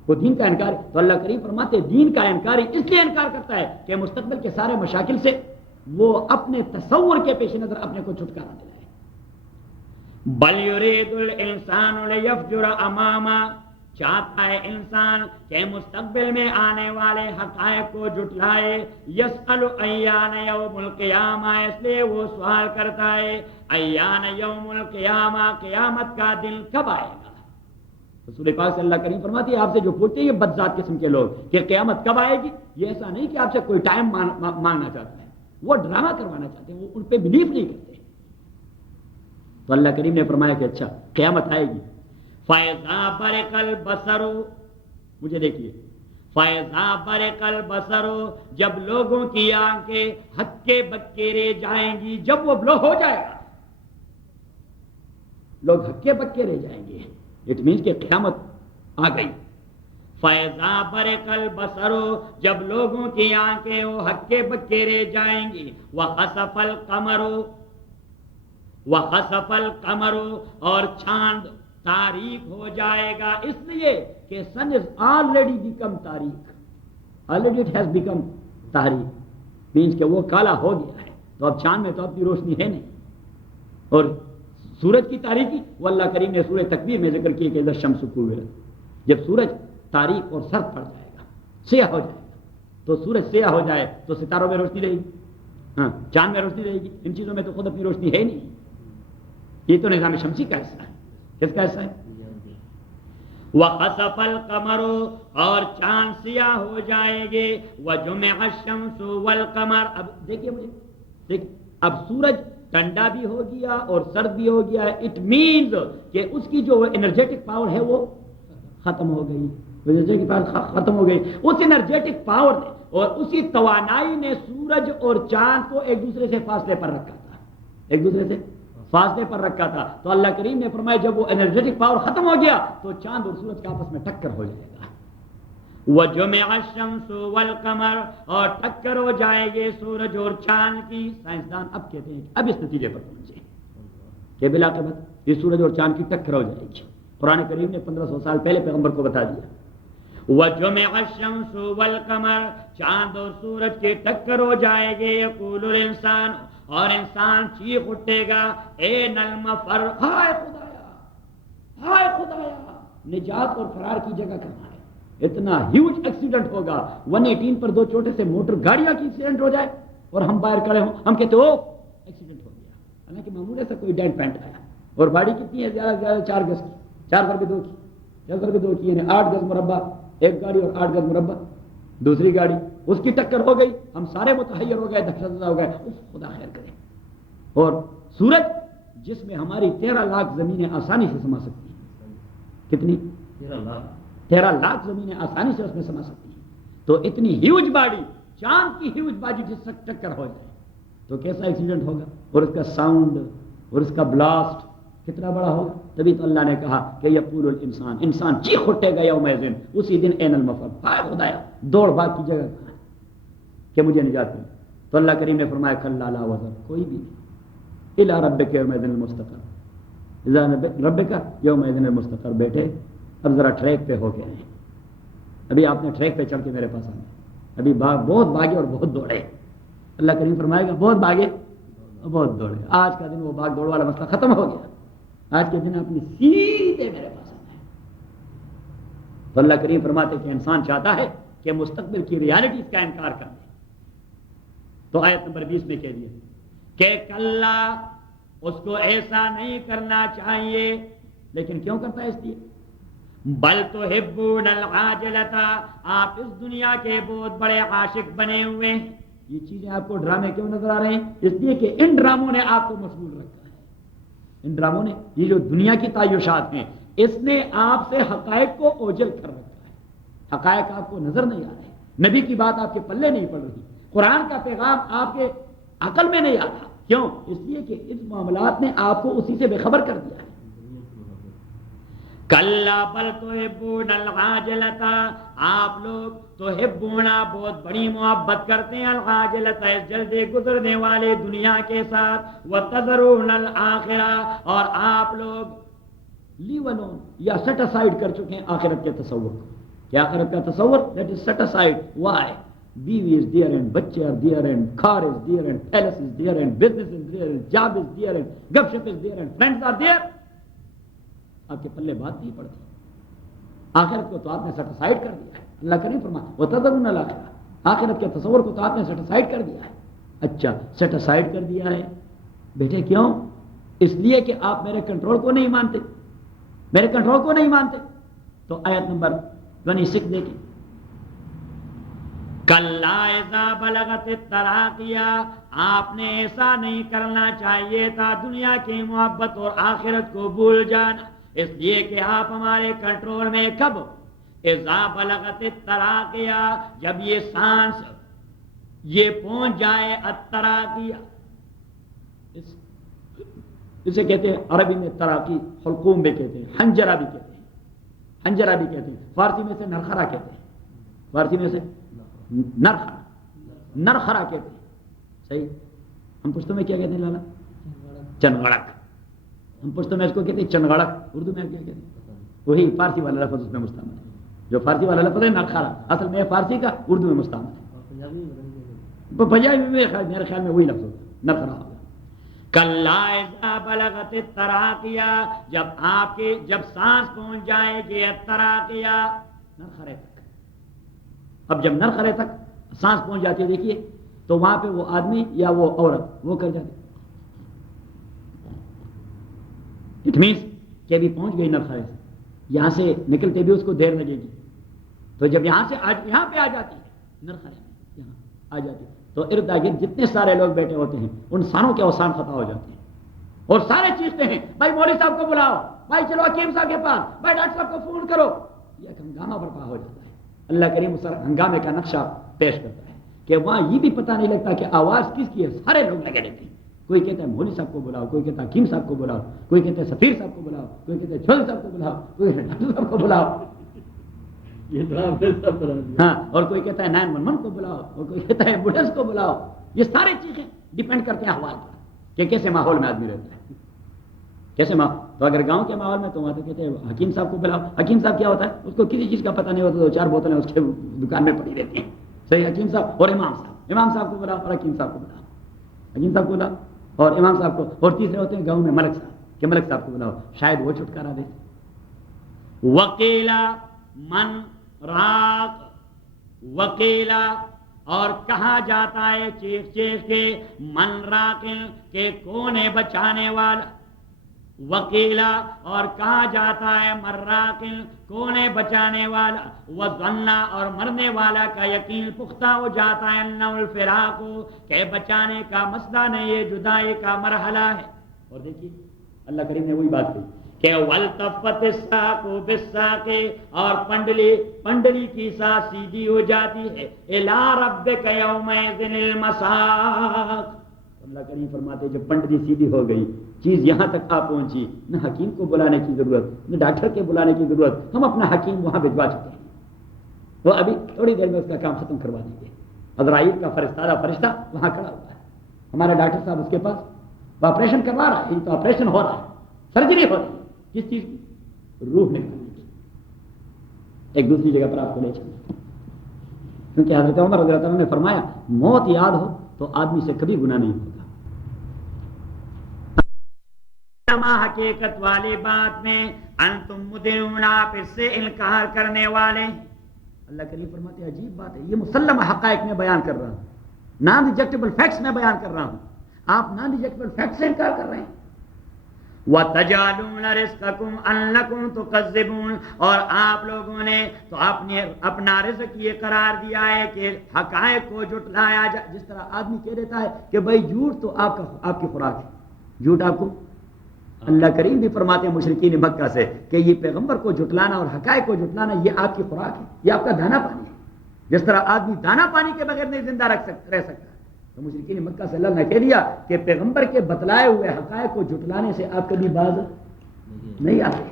وہ دین کا انکار ہے. تو اللہ کریم فرماتے دین کا انکار اس لیے انکار کرتا ہے کہ مستقبل کے سارے مشاکل سے وہ اپنے تصور کے پیش نظر اپنے کو چھٹکارا دلائے. بل یرید الانسان لیفجر اماما، چاہتا ہے انسان کہ مستقبل میں آنے والے حقائق کو جھٹلائے. یسأل ایان یوم القیامہ، اس لیے وہ سوال کرتا ہے ایان یوم القیامہ، قیامت کا دن کب آئے گا. رسول پاک صلی اللہ کریم فرماتے ہیں آپ سے جو پوچھتے ہیں یہ بدذات قسم کے لوگ کہ قیامت کب آئے گی، یہ ایسا نہیں کہ آپ سے کوئی ٹائم مانگنا چاہتے ہیں، وہ ڈرامہ کروانا چاہتے ہیں، وہ ان پہ بلیف نہیں کرتے. تو اللہ کریم نے فرمایا کہ اچھا قیامت آئے گی. فَإِذَا بَرِقَ الْبَصَرُ، مجھے دیکھیے، فَإِذَا بَرِقَ الْبَصَرُ، جب لوگوں کی آنکھیں ہکے بکے رہ جائیں گی، جب وہ بلو ہو جائے گا لوگ ہکے بکے رہ جائیں گے، اٹ مینس کہ قیامت آ گئی. فَإِذَا بَرِقَ الْبَصَرُ، جب لوگوں کی آنکھیں وہ ہکے بکے رہ جائیں گی. وَخَسَفَ الْقَمَرُ، وَخَسَفَ الْقَمَرُ، اور چاند تاریک ہو جائے گا. اس لیے کہ سن از آلریڈی بیکم تاریک، آلریڈی اٹ ہیز بیکم تاریک، مینس کہ وہ کالا ہو گیا ہے. تو اب چاند میں تو اپنی روشنی ہے نہیں. اور سورج کی تاریکی وہ اللہ کریم نے سورہ تکویر میں ذکر کیا کہ اذا الشمس کورت، جب سورج تاریک اور سرد پڑ جائے گا، سیاہ ہو جائے گا. تو سورج سیاہ ہو جائے تو ستاروں میں روشنی رہے گی، ہاں چاند میں روشنی رہے گی. ان چیزوں میں تو خود اپنی روشنی ہے نہیں. یہ تو نظام شمسی کا حصہ ہے. کس کا حصہ ہے؟ وَخَسَفَ الْقَمَرُ، اور چاند سیاہ ہو جائیں گے. وَجُمِعَ الشَّمْسُ وَالْقَمَرُ، اب دیکھیے مجھے دیکھ، اب سورج ٹھنڈا بھی ہو گیا اور سرد بھی ہو گیا ہے. اٹ مینز کہ اس کی جو انرجیٹک پاور ہے وہ ختم ہو گئی. انرجیٹک پاور ختم ہو گئی. اس انرجیٹک پاور نے اور اسی توانائی نے سورج اور چاند کو ایک دوسرے سے فاصلے پر رکھا تھا، ایک دوسرے سے فاصلے پر رکھا تھا. تو اللہ کریم نے فرمایا جب وہ انرجیٹک پاور ختم ہو گیا تو چاند اور سورج کا آپس میں ٹکر ہو جائے گا. وَجُمِعَ الشَّمْسُ وَالْقَمَرُ، اور ٹکر ہو جائے گے سورج اور چاند کی. سائنسدان اب کہتے ہیں اب اس نتیجے پر پہنچے کہ بالآخرت یہ سورج اور چاند کی ٹکر ہو جائے گی. قرآن کریم نے 1500 سال پہلے پیغمبر کو بتا دیا. وَجُمِعَ الشَّمْسُ وَالْقَمَرُ، چاند اور سورج کے ٹکر ہو جائے گے. یقول الانسان، اور انسان چیخ اٹھے گا اے المفر، ہائے خدایا، ہائے خدایا، نجات اور فرار کی جگہ کہاں ہے؟ اتنا ہیوج ایکسیڈنٹ ہوگا. 118 پر 2 چھوٹے سے موٹر گاڑیاں کی ایکسیڈنٹ ہو جائے اور ہم باہر کھڑے ہوں، ہم کہتے ہو ایکسیڈنٹ ہو گیا. حالانکہ معمول ایسا کوئی ڈینٹ پینٹ آیا. اور باڑی کتنی ہے؟ زیادہ سے زیادہ 4 گز کی، 4 کر کے 2 کی، 4 کر کے 2 کی، یعنی 8 گز مربع ایک گاڑی اور 8 گز مربع دوسری گاڑی. اس کی ٹکر ہو گئی، ہم سارے متحیر ہو گئے، دہشت زدہ ہو گئے. خدا خیر کرے. اور سورج جس میں ہماری 13 لاکھ زمینیں آسانی سے سما سکتی ہیں. کتنی؟ 13 لاکھ زمینیں آسانی سے اس میں سما سکتی ہیں. تو اتنی ہیوج باڈی چاند کی ہیوج باجی جس سے ٹکر ہو جائے تو کیسا ایکسیڈنٹ ہوگا، اور اس کا ساؤنڈ اور اس کا بلاسٹ کتنا بڑا ہوگا. تبھی تو اللہ نے کہا کہ یقول الانسان، انسان چیخ اٹھے گا یومئذ، اسی دن این المفر، ہائے خدایا دوڑ بھاگ کی جگہ کہاں ہے کہ مجھے نجات ملی. تو اللہ کریم نے فرمایا کلا لا وزر، کوئی بھی نہیں، الی ربک یومئذ المستقر، اذا ربک یومئذ المستقر. بیٹے اب ذرا ٹریک پہ ہو کے آئے، ابھی آپ نے ٹریک پہ چڑھ کے میرے پاس آنا، ابھی بہت بھاگے اور بہت دوڑے. اللہ کریم فرمائے گا بہت بھاگے اور بہت دوڑے. آج کا دن وہ بھاگ دوڑ والا مسئلہ ختم ہو گیا، آج کے دن اپنی سیدھے میرے پاس آنا ہے. تو اللہ کریم فرماتے کہ انسان چاہتا ہے کہ مستقبل کی ریالٹیز کا انکار کر دے. تو آیت نمبر 20 میں کہہ دیا کہ کلا، اس کو ایسا نہیں کرنا چاہیے. لیکن کیوں کرتا ہے؟ اس لیے بل تحبون العاجلۃ، آپ اس دنیا کے بہت بڑے عاشق بنے ہوئے ہیں. یہ چیزیں آپ کو ڈرامے کیوں نظر آ رہے ہیں؟ اس لیے کہ ان ڈراموں نے آپ کو مشغول رکھا ہے. ان ڈراموں نے، یہ جو دنیا کی تعیشات ہیں، اس نے آپ سے حقائق کو اوجھل کر رکھا ہے. حقائق آپ کو نظر نہیں آ رہے، نبی کی بات آپ کے پلے نہیں پڑ رہی، قرآن کا پیغام آپ کے عقل میں نہیں آتا. کیوں؟ اس لیے کہ اس معاملات نے آپ کو اسی سے بے خبر کر دیا ہے. کلا بل تحبون العاجلۃ، آپ لوگ تحبون بہت بڑی محبت کرتے ہیں، العاجلۃ اس جلدی گزرنے والے دنیا کے ساتھ، وتذرون الآخرہ، اور آپ لوگ لیو الون یا سیٹ اسائیڈ کر چکے ہیں آخرت کے تصور کو. کہ آخرت کا تصور that is set aside. Why? بیوی از دیئر اینڈ بچے are there and car is there and palace is there and business is there and job is there and گپ شپ is there and friends are there. آپ کے پلے بات نہیں پڑتی. آخرت کو تو آپ نے سیٹ اسائیڈ کر دیا ہے. اللہ کریم فرماتا ہے وتذرون الآخرہ، آخرت کے تصور کو تو آپ نے سیٹ اسائیڈ کر دیا ہے. اچھا سیٹ اسائیڈ کر دیا ہے بیٹے، کیوں؟ اس لیے کہ آپ میرے کنٹرول کو نہیں مانتے، میرے کنٹرول کو نہیں مانتے. تو آیت نمبر 26 دیکھیں، کلا اذا بلغت التراقیہ، آپ نے ایسا نہیں کرنا چاہیے تھا دنیا کی محبت اور آخرت کو بھول جانا، اس لیے کہ آپ ہمارے کنٹرول میں. کب؟ اذا بلغت التراقیہ، جب یہ سانس یہ پہنچ جائے التراقیہ، اسے کہتے ہیں عربی میں تراقی، حلقوم بھی کہتے ہیں، حنجرہ بھی کہتے ہیں، حنجرہ بھی کہتے ہیں، فارسی میں سے نرخرا کہتے ہیں، فارسی میں سے نرخرا، نرخرا کہتے ہیں. صحیح. ہم پشتو میں کیا کہتے ہیں لالا؟ چنگڑک. ہم پشتو میں اس کو کہتے ہیں چنگڑک. اردو میں کیا کہتے ہیں؟ وہی فارسی والا لفظ اس میں مستعمل ہے. جو فارسی والا لفظ ہے نرخرا، اصل میں فارسی کا اردو میں مستعمل ہے. پنجابی میں میرے خیال میں وہی لفظ ہوتا ہے، نرخرا ہوگا. کلا اذا بلغت التراقیہ، جب سانس پہنچ جائے گی التراقیہ، نرخرے تک. اب جب نرخرے تک سانس پہنچ جاتی ہے، دیکھیے تو وہاں پہ وہ آدمی یا وہ عورت وہ کر جاتی، اٹ مینس کہ ابھی پہنچ گئی نرخرے سے، یہاں سے نکلتے بھی اس کو دیر لگے گی. تو جب یہاں سے یہاں پہ آ جاتی ہے نرخرے میں، یہاں آ جاتی ہے تو ارد گرد جتنے سارے لوگ بیٹھے ہوتے ہیں ان ساروں کے اوسان خطا ہو جاتے ہیں اور سارے چیختے ہیں بھائی مولوی صاحب کو بلاؤ، بھائی چلو حکیم صاحب کے پاس، بھائی ڈاکٹر صاحب کو فون کرو. یہ ایک ہنگامہ برپا ہو جاتا ہے. اللہ کریم اس ہنگامے کا نقشہ پیش کرتا ہے کہ وہاں یہ بھی پتہ نہیں لگتا کہ آواز کس کی ہے، سارے لوگ لگے رہتے ہیں. کوئی کہتا ہے مولوی صاحب کو بلاؤ، کوئی کہتا ہے حکیم صاحب کو بلاؤ، کوئی کہتا ہے سفیر صاحب کو بلاؤ، کوئی کہتا ہے چودھری صاحب کو بلاؤ، کوئی ڈاکٹر صاحب کو بلاؤ، ہاں، اور کوئی کہتا ہے 911 کو بلاؤ، اور کوئی کہتا ہے ایمبولینس کو بلاؤ. یہ سارے چیزیں ڈیپینڈ کرتے ہیں احوال پر کہ کیسے ماحول میں آدمی رہتا ہے، کیسے ماحول. تو اگر گاؤں کے ماحول میں تو وہاں تو کہتے ہیں حکیم صاحب کو بلاؤ. حکیم صاحب کیا ہوتا ہے؟ اس کو کسی چیز کا پتہ نہیں ہوتا، 2-4 بوتلیں اس کے دکان میں پڑی رہتی ہیں. صحیح. حکیم صاحب اور امام صاحب کو بلاؤ اور حکیم صاحب کو بلاؤ، حکیم صاحب کو بلاؤ اور امام صاحب کو. اور تیسرے ہوتے ہیں گاؤں میں ملک صاحب، کہ ملک صاحب کو بلاؤ، شاید وہ چھٹکارا دے. وکیلا من راق، وکیلا اور کہا جاتا ہے چیخ چیخ کے، من راقل کے کون ہے بچانے والا، وکیلا اور کہا جاتا ہے مراقل کون ہے بچانے والا، وظنا اور مرنے والا کا یقین پختہ ہو جاتا ہے، انہ الفراق کہ بچانے کا مسئلہ نہیں، یہ جدائی کا مرحلہ ہے. اور دیکھیے اللہ کریم نے وہی بات کہی کہ والتفت الساق بالساق، اور پنڈلی کی ساتھ سیدھی ہو جاتی ہے، الی ربک یومئذ المساق۔ اللہ کریم فرماتے جب پنڈلی سیدھی ہو گئی، چیز یہاں تک آ پہنچی، نہ حکیم کو بلانے کی ضرورت نہ ڈاکٹر کے بلانے کی ضرورت، ہم اپنا حکیم وہاں بھجوا چکے ہیں، وہ ابھی تھوڑی دیر میں اس کا کام ختم کروا دیں گے۔ عزرائیل کا فرشتہ وہاں کھڑا ہوا ہے، ہمارا ڈاکٹر صاحب اس کے پاس وہ آپریشن کروا رہا ہے، یہ تو آپریشن ہو رہا ہے، سرجری ہو رہی ہے، کس چیز کی؟ روح نکالنے کی۔ ایک دوسری جگہ پر آپ کو لے چلیں، کیونکہ حضرت عمر رضی اللہ عنہ نے فرمایا موت یاد ہو تو آدمی سے کبھی گناہ نہیں ہوگا۔ حقیقت والی بات میں انتم مدعون، آپ اس سے انکار کرنے والے۔ اللہ کریم فرماتے ہیں عجیب بات ہے، یہ مسلم حقائق میں بیان کر رہا ہوں، نان ریجیکٹیبل فیکٹس میں بیان کر رہا ہوں، آپ نان ریجیکٹیبل فیکٹس سے انکار کر رہے ہیں۔ وَتَجْعَلُونَ رِزْقَكُمْ أَنَّكُمْ تُكَذِّبُونَ، اور آپ لوگوں نے تو اپنا رزق یہ قرار دیا ہے کہ حقائق کو جھٹلایا جائے۔ جس طرح آدمی کہہ دیتا ہے کہ بھائی جھوٹ تو آپ کی خوراک ہے، جھوٹ آپ کو، اللہ کریم بھی فرماتے ہیں مشرکین مکہ سے کہ یہ پیغمبر کو جھٹلانا اور حقائق کو جھٹلانا یہ آپ کی خوراک ہے، یہ آپ کا دانا پانی ہے۔ جس طرح آدمی دانا پانی کے بغیر نہیں زندہ رہ سکتا، تو مشرکین مکہ سے اللہ نے کہہ دیا کہ پیغمبر کے بتلائے ہوئے حقائق کو جھٹلانے سے آپ کبھی باز نہیں آتے۔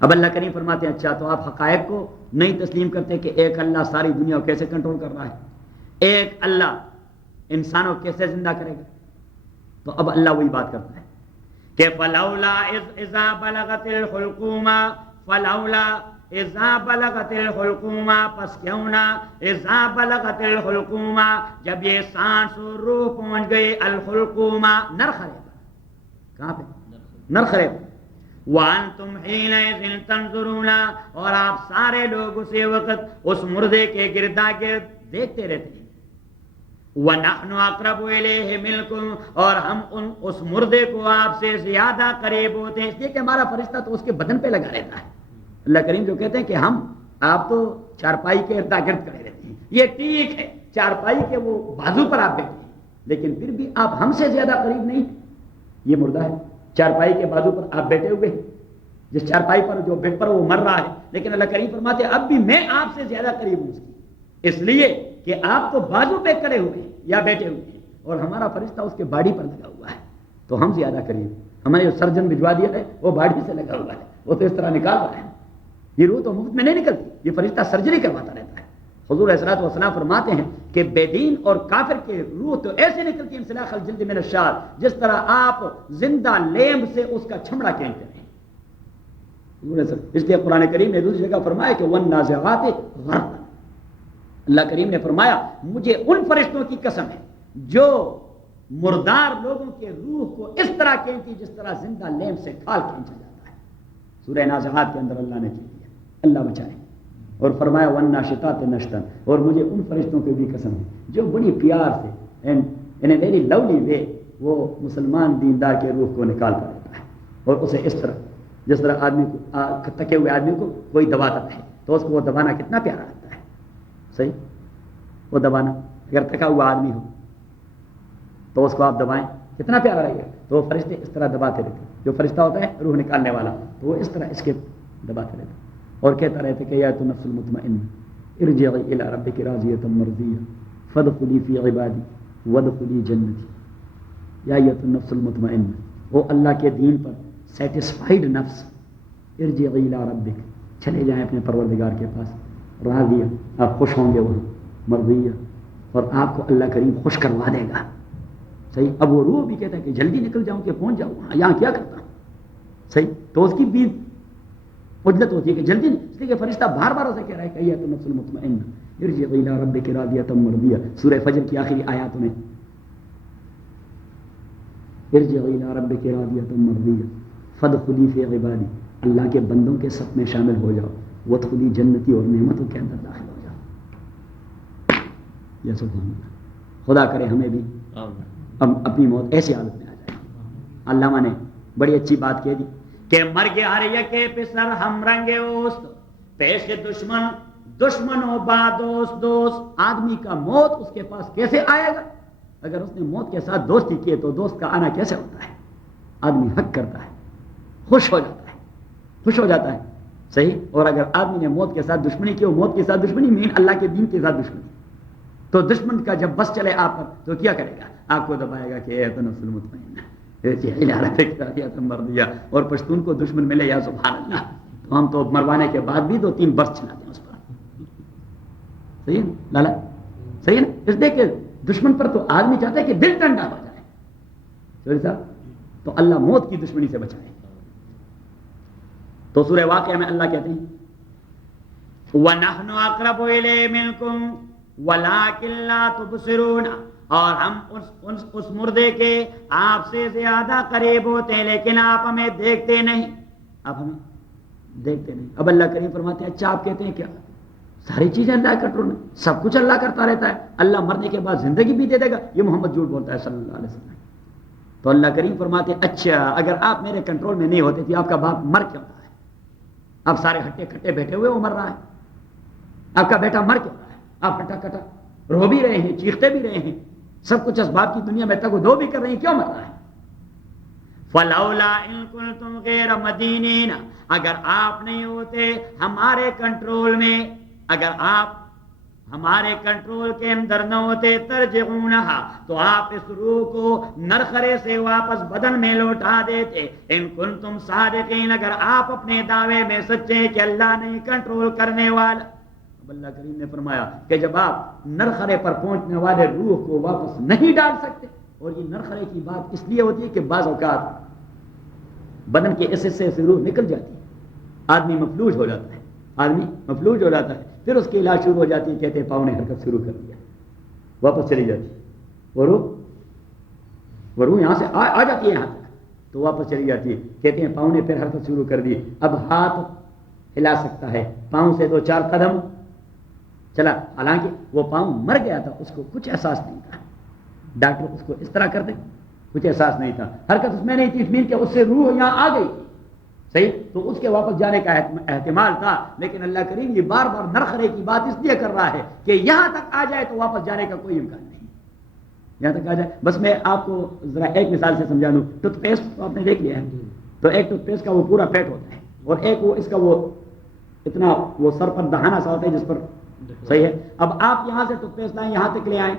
اب اللہ کریم فرماتے ہیں اچھا تو آپ حقائق کو نہیں تسلیم کرتے کہ ایک اللہ ساری دنیا کو کیسے کنٹرول کر رہا ہے، ایک اللہ انسانوں کو کیسے زندہ کرے گا؟ تو اب اللہ وہی بات کرتا ہے کہ فلولا اذا بلغت الحلقوم، فلولا اذا بلغت الحلقوم، پس کیوں نہ اذا بلغت الحلقوم، جب یہ سانس و روح پہنچ گئی الحلقوم، نرخریب، کہاں پہ؟ نرخریب، وانتم حینئذ تنظرون، اور آپ سارے لوگ اسی وقت اس مردے کے گردا گرد دیکھتے رہتے ہیں۔ وَنَحْنُ أَقْرَبُ إِلَيْهِ مِنْكُمْ، اور ہم اس مردے کو آپ سے زیادہ قریب ہوتے ہیں، اس لیے کہ ہمارا فرشتہ تو اس کے بدن پہ لگا رہتا ہے۔ اللہ کریم جو کہتے ہیں کہ آپ تو چارپائی کے ارد گرد کھڑے رہتے ہیں، یہ ٹھیک ہے چارپائی کے وہ بازو پر آپ بیٹھے ہیں، لیکن پھر بھی آپ ہم سے زیادہ قریب نہیں۔ یہ مردہ ہے، چارپائی کے بازو پر آپ بیٹھے ہوئے ہیں، جس چارپائی پر جو بیڈ پر وہ مر رہا ہے، لیکن اللہ کریم فرماتے ہیں اب بھی میں آپ سے زیادہ قریب ہوں اس کی، اس لیے کہ آپ تو بازو پہ کھڑے ہوئے یا بیٹھے ہوئے ہیں اور ہمارا فرشتہ اس کے باڑی پر لگا ہوا ہے، تو ہم زیادہ قریب۔ ہمارے جو سرجن بھجوا دیا ہے وہ باڑی سے لگا ہوا ہے، وہ تو اس طرح نکال رہا ہے، یہ روح تو مفت میں نہیں نکلتی، یہ فرشتہ سرجری کرواتا رہتا ہے۔ حضور علیہ الصلوۃ والسلام فرماتے ہیں کہ بے دین اور کافر کے روح تو ایسے نکلتی ہے انسلاخ الجلد من الشعر، جس طرح آپ زندہ لیمب سے اس کا چمڑا کھینچتے ہیں۔ اس لیے قرآن کریم نے دوسری جگہ فرمایا کہ والنازعات غرقا، اللہ کریم نے فرمایا مجھے ان فرشتوں کی قسم ہے جو مردار لوگوں کے روح کو اس طرح کھینچتی جس طرح زندہ لیمب سے کھال کھینچا جاتا ہے۔ سورہ نازعات کے اندر اللہ نے کہہ دیا، اللہ بچائے، اور فرمایا والناشطات نشطا، اور مجھے ان فرشتوں کی بھی قسم ہے جو بڑی پیار سے ان اے ویری لولی وے وہ مسلمان دیندار کے روح کو نکال کر دیتا ہے، اور اسے اس طرح جس طرح آدمی کو تکے ہوئے آدمی کو کوئی دباتا ہے تو اس کو وہ دبانا کتنا پیارا لگتا ہے، صحیح؟ وہ دبانا اگر تکا ہوا آدمی ہو تو اس کو آپ دبائیں کتنا پیارا لگے گا، تو وہ فرشتے اس طرح دباتے رہتے، جو فرشتہ ہوتا ہے روح نکالنے والا تو وہ اس طرح اس کے دباتے رہتے اور کہتا رہتے کہ یا تو نفس المطمئنہ ارجعی الی ربک راضیۃ مرضیہ فادخلی فی عبادی وادخلی جنتی، یا ایتھا النفس المطمئنہ، وہ اللہ کے دین پر سیٹسفائیڈ نفس، ارجعی الی ربک، چلے جائیں اپنے پروردگار کے پاس، راضیہ، آپ خوش ہوں گے وہاں، مرضیہ، اور آپ کو اللہ کریم خوش کروا دے گا، صحیح؟ اب وہ روح بھی کہتا ہے کہ جلدی نکل جاؤں کہ پہنچ جاؤں، یہاں کیا کرتا ہوں، صحیح؟ تو اس کی بھی عجلت ہوتی ہے کہ جلدی، اس لیے کہ فرشتہ بار بار اسے کہہ رہا ہے کہ ایھا النفس المطمئنہ ارجعی الی ربک راضیۃ مرضیہ، سورہ فجر کی آخری آیات میں ارجعی الی ربک راضیۃ مرضیہ فادخلی فی عبادی، اللہ کے بندوں کے سب میں شامل ہو جاؤ، وادخلی جنتی، اور نعمتوں کے اندر داخل ہو جاؤ۔ یا سبحان اللہ، خدا کرے ہمیں بھی اپنی موت ایسی حالت میں آ جائے۔ علامہ نے بڑی اچھی بات کہہ دی کہ مرگ ہر یکے پسر ہم رنگ اوست، پیش دشمن دشمنوں با دوست دوست، آدمی کا موت اس کے پاس کیسے آئے گا؟ اگر اس نے موت کے ساتھ دوستی کی تو دوست کا آنا کیسے ہوتا ہے؟ آدمی حق کرتا ہے خوش ہو جاتا ہے، خوش ہو جاتا ہے، صحیح. اور اگر آدمی نے موت کے ساتھ دشمنی کی، وہ موت کے ساتھ دشمنی مین اللہ کے دین کے ساتھ دشمنی، تو دشمن کا جب بس چلے آپ پر تو کیا کرے گا؟ آپ کو دبائے گا کہ اے تو نفس المطمئنہ مر دیا. اور پشتون کو دشمن ملے یا سبحان اللہ، تو ہم تو مروانے کے بعد بھی 2-3 برس چلاتے ہیں اس پر. صحیح ہے لالا، صحیح ہے نا. اس لیے کہ دشمن پر تو آدمی چاہتا ہے کہ دل ٹھنڈا ہو جائے. چوری صاحب، تو اللہ موت کی دشمنی سے بچائے. تو سورہ واقعہ میں اللہ کہتے ہیں وَنَحْنُ أَقْرَبُ إِلَيْهِ مِنْكُمْ وَلَٰكِن لَّا تُبْصِرُونَ، اور ہم اس مردے کے آپ سے زیادہ قریب ہوتے ہیں لیکن آپ ہمیں دیکھتے نہیں. آپ ہمیں دیکھتے نہیں. اب اللہ کریم فرماتے ہیں اچھا آپ کہتے ہیں کیا ساری چیزیں اللہ کے کنٹرول میں، سب کچھ اللہ کرتا رہتا ہے، اللہ مرنے کے بعد زندگی بھی دے دے گا؟ یہ محمد جھوٹ بولتا ہے صلی اللہ علیہ وسلم. تو اللہ کریم فرماتے ہیں اچھا اگر آپ میرے کنٹرول میں نہیں ہوتے تھے آپ کا باپ مر کیوں رہا ہے؟ آپ سارے ہٹے کھٹے بیٹھے ہوئے وہ مر رہا ہے. آپ کا بیٹا مر کیوں رہا ہے؟ آپ ہٹا کٹا رو بھی رہے ہیں، چیختے بھی رہے ہیں، سب کچھ اسباب کی دنیا میں تک وہ دو بھی کر رہے ہیں، کیوں مر رہا ہے؟ فَلَوْلَا إِن كُنتُمْ غَيْرَ مَدِينِينَ، اگر آپ نہیں ہوتے ہمارے کنٹرول میں، اگر آپ ہمارے کنٹرول کے اندر نہ ہوتے، ترجعونها، تو آپ اس روح کو نرخرے سے واپس بدن میں لوٹا دیتے. ان کنتم صادقین، اگر آپ اپنے دعوے میں سچے کہ اللہ نہیں کنٹرول کرنے والا. اب اللہ کریم نے فرمایا کہ جب آپ نرخرے پر پہنچنے والے روح کو واپس نہیں ڈال سکتے، اور یہ نرخرے کی بات اس لیے ہوتی ہے کہ بعض اوقات بدن کے اس حصے سے روح نکل جاتی ہے، آدمی مفلوج ہو جاتا ہے، آدمی مفلوج ہو جاتا ہے، پھر اس کی علاج شروع ہو جاتی ہے، کہتے ہیں پاؤں نے حرکت شروع کر دیا، واپس چلی جاتی ہے، وہ روح یہاں سے آ جاتی ہے یہاں تک، تو واپس چلی جاتی ہے، کہتے ہیں پاؤں نے پھر حرکت شروع کر دی، اب ہاتھ ہلا سکتا ہے، پاؤں سے 2-4 قدم چلا، حالانکہ وہ پاؤں مر گیا تھا، اس کو کچھ احساس نہیں تھا، ڈاکٹر اس کو اس طرح کرتے، کچھ احساس نہیں تھا، حرکت اس میں نہیں تھی، اطمینان کہ اس سے روح یہاں آ گئی، صحیح، تو اس کے واپس جانے کا احتمال تھا. لیکن اللہ کریم یہ بار بار نرخرے کی بات اس لیے کر رہا ہے کہ یہاں تک آ جائے تو واپس جانے کا کوئی امکان نہیں، یہاں تک آ جائے. بس میں آپ کو ذرا ایک مثال سے سمجھا دوں. ٹوتھ پیسٹ تو آپ نے دیکھ لیا ہے، تو ایک ٹوتھ پیسٹ کا وہ پورا پیٹ ہوتا ہے، اور ایک وہ اس کا وہ اتنا وہ سر پر دہانہ سا ہوتا ہے جس پر، صحیح ہے. اب آپ یہاں سے ٹوتھ پیسٹ لائیں، یہاں تک لے آئیں،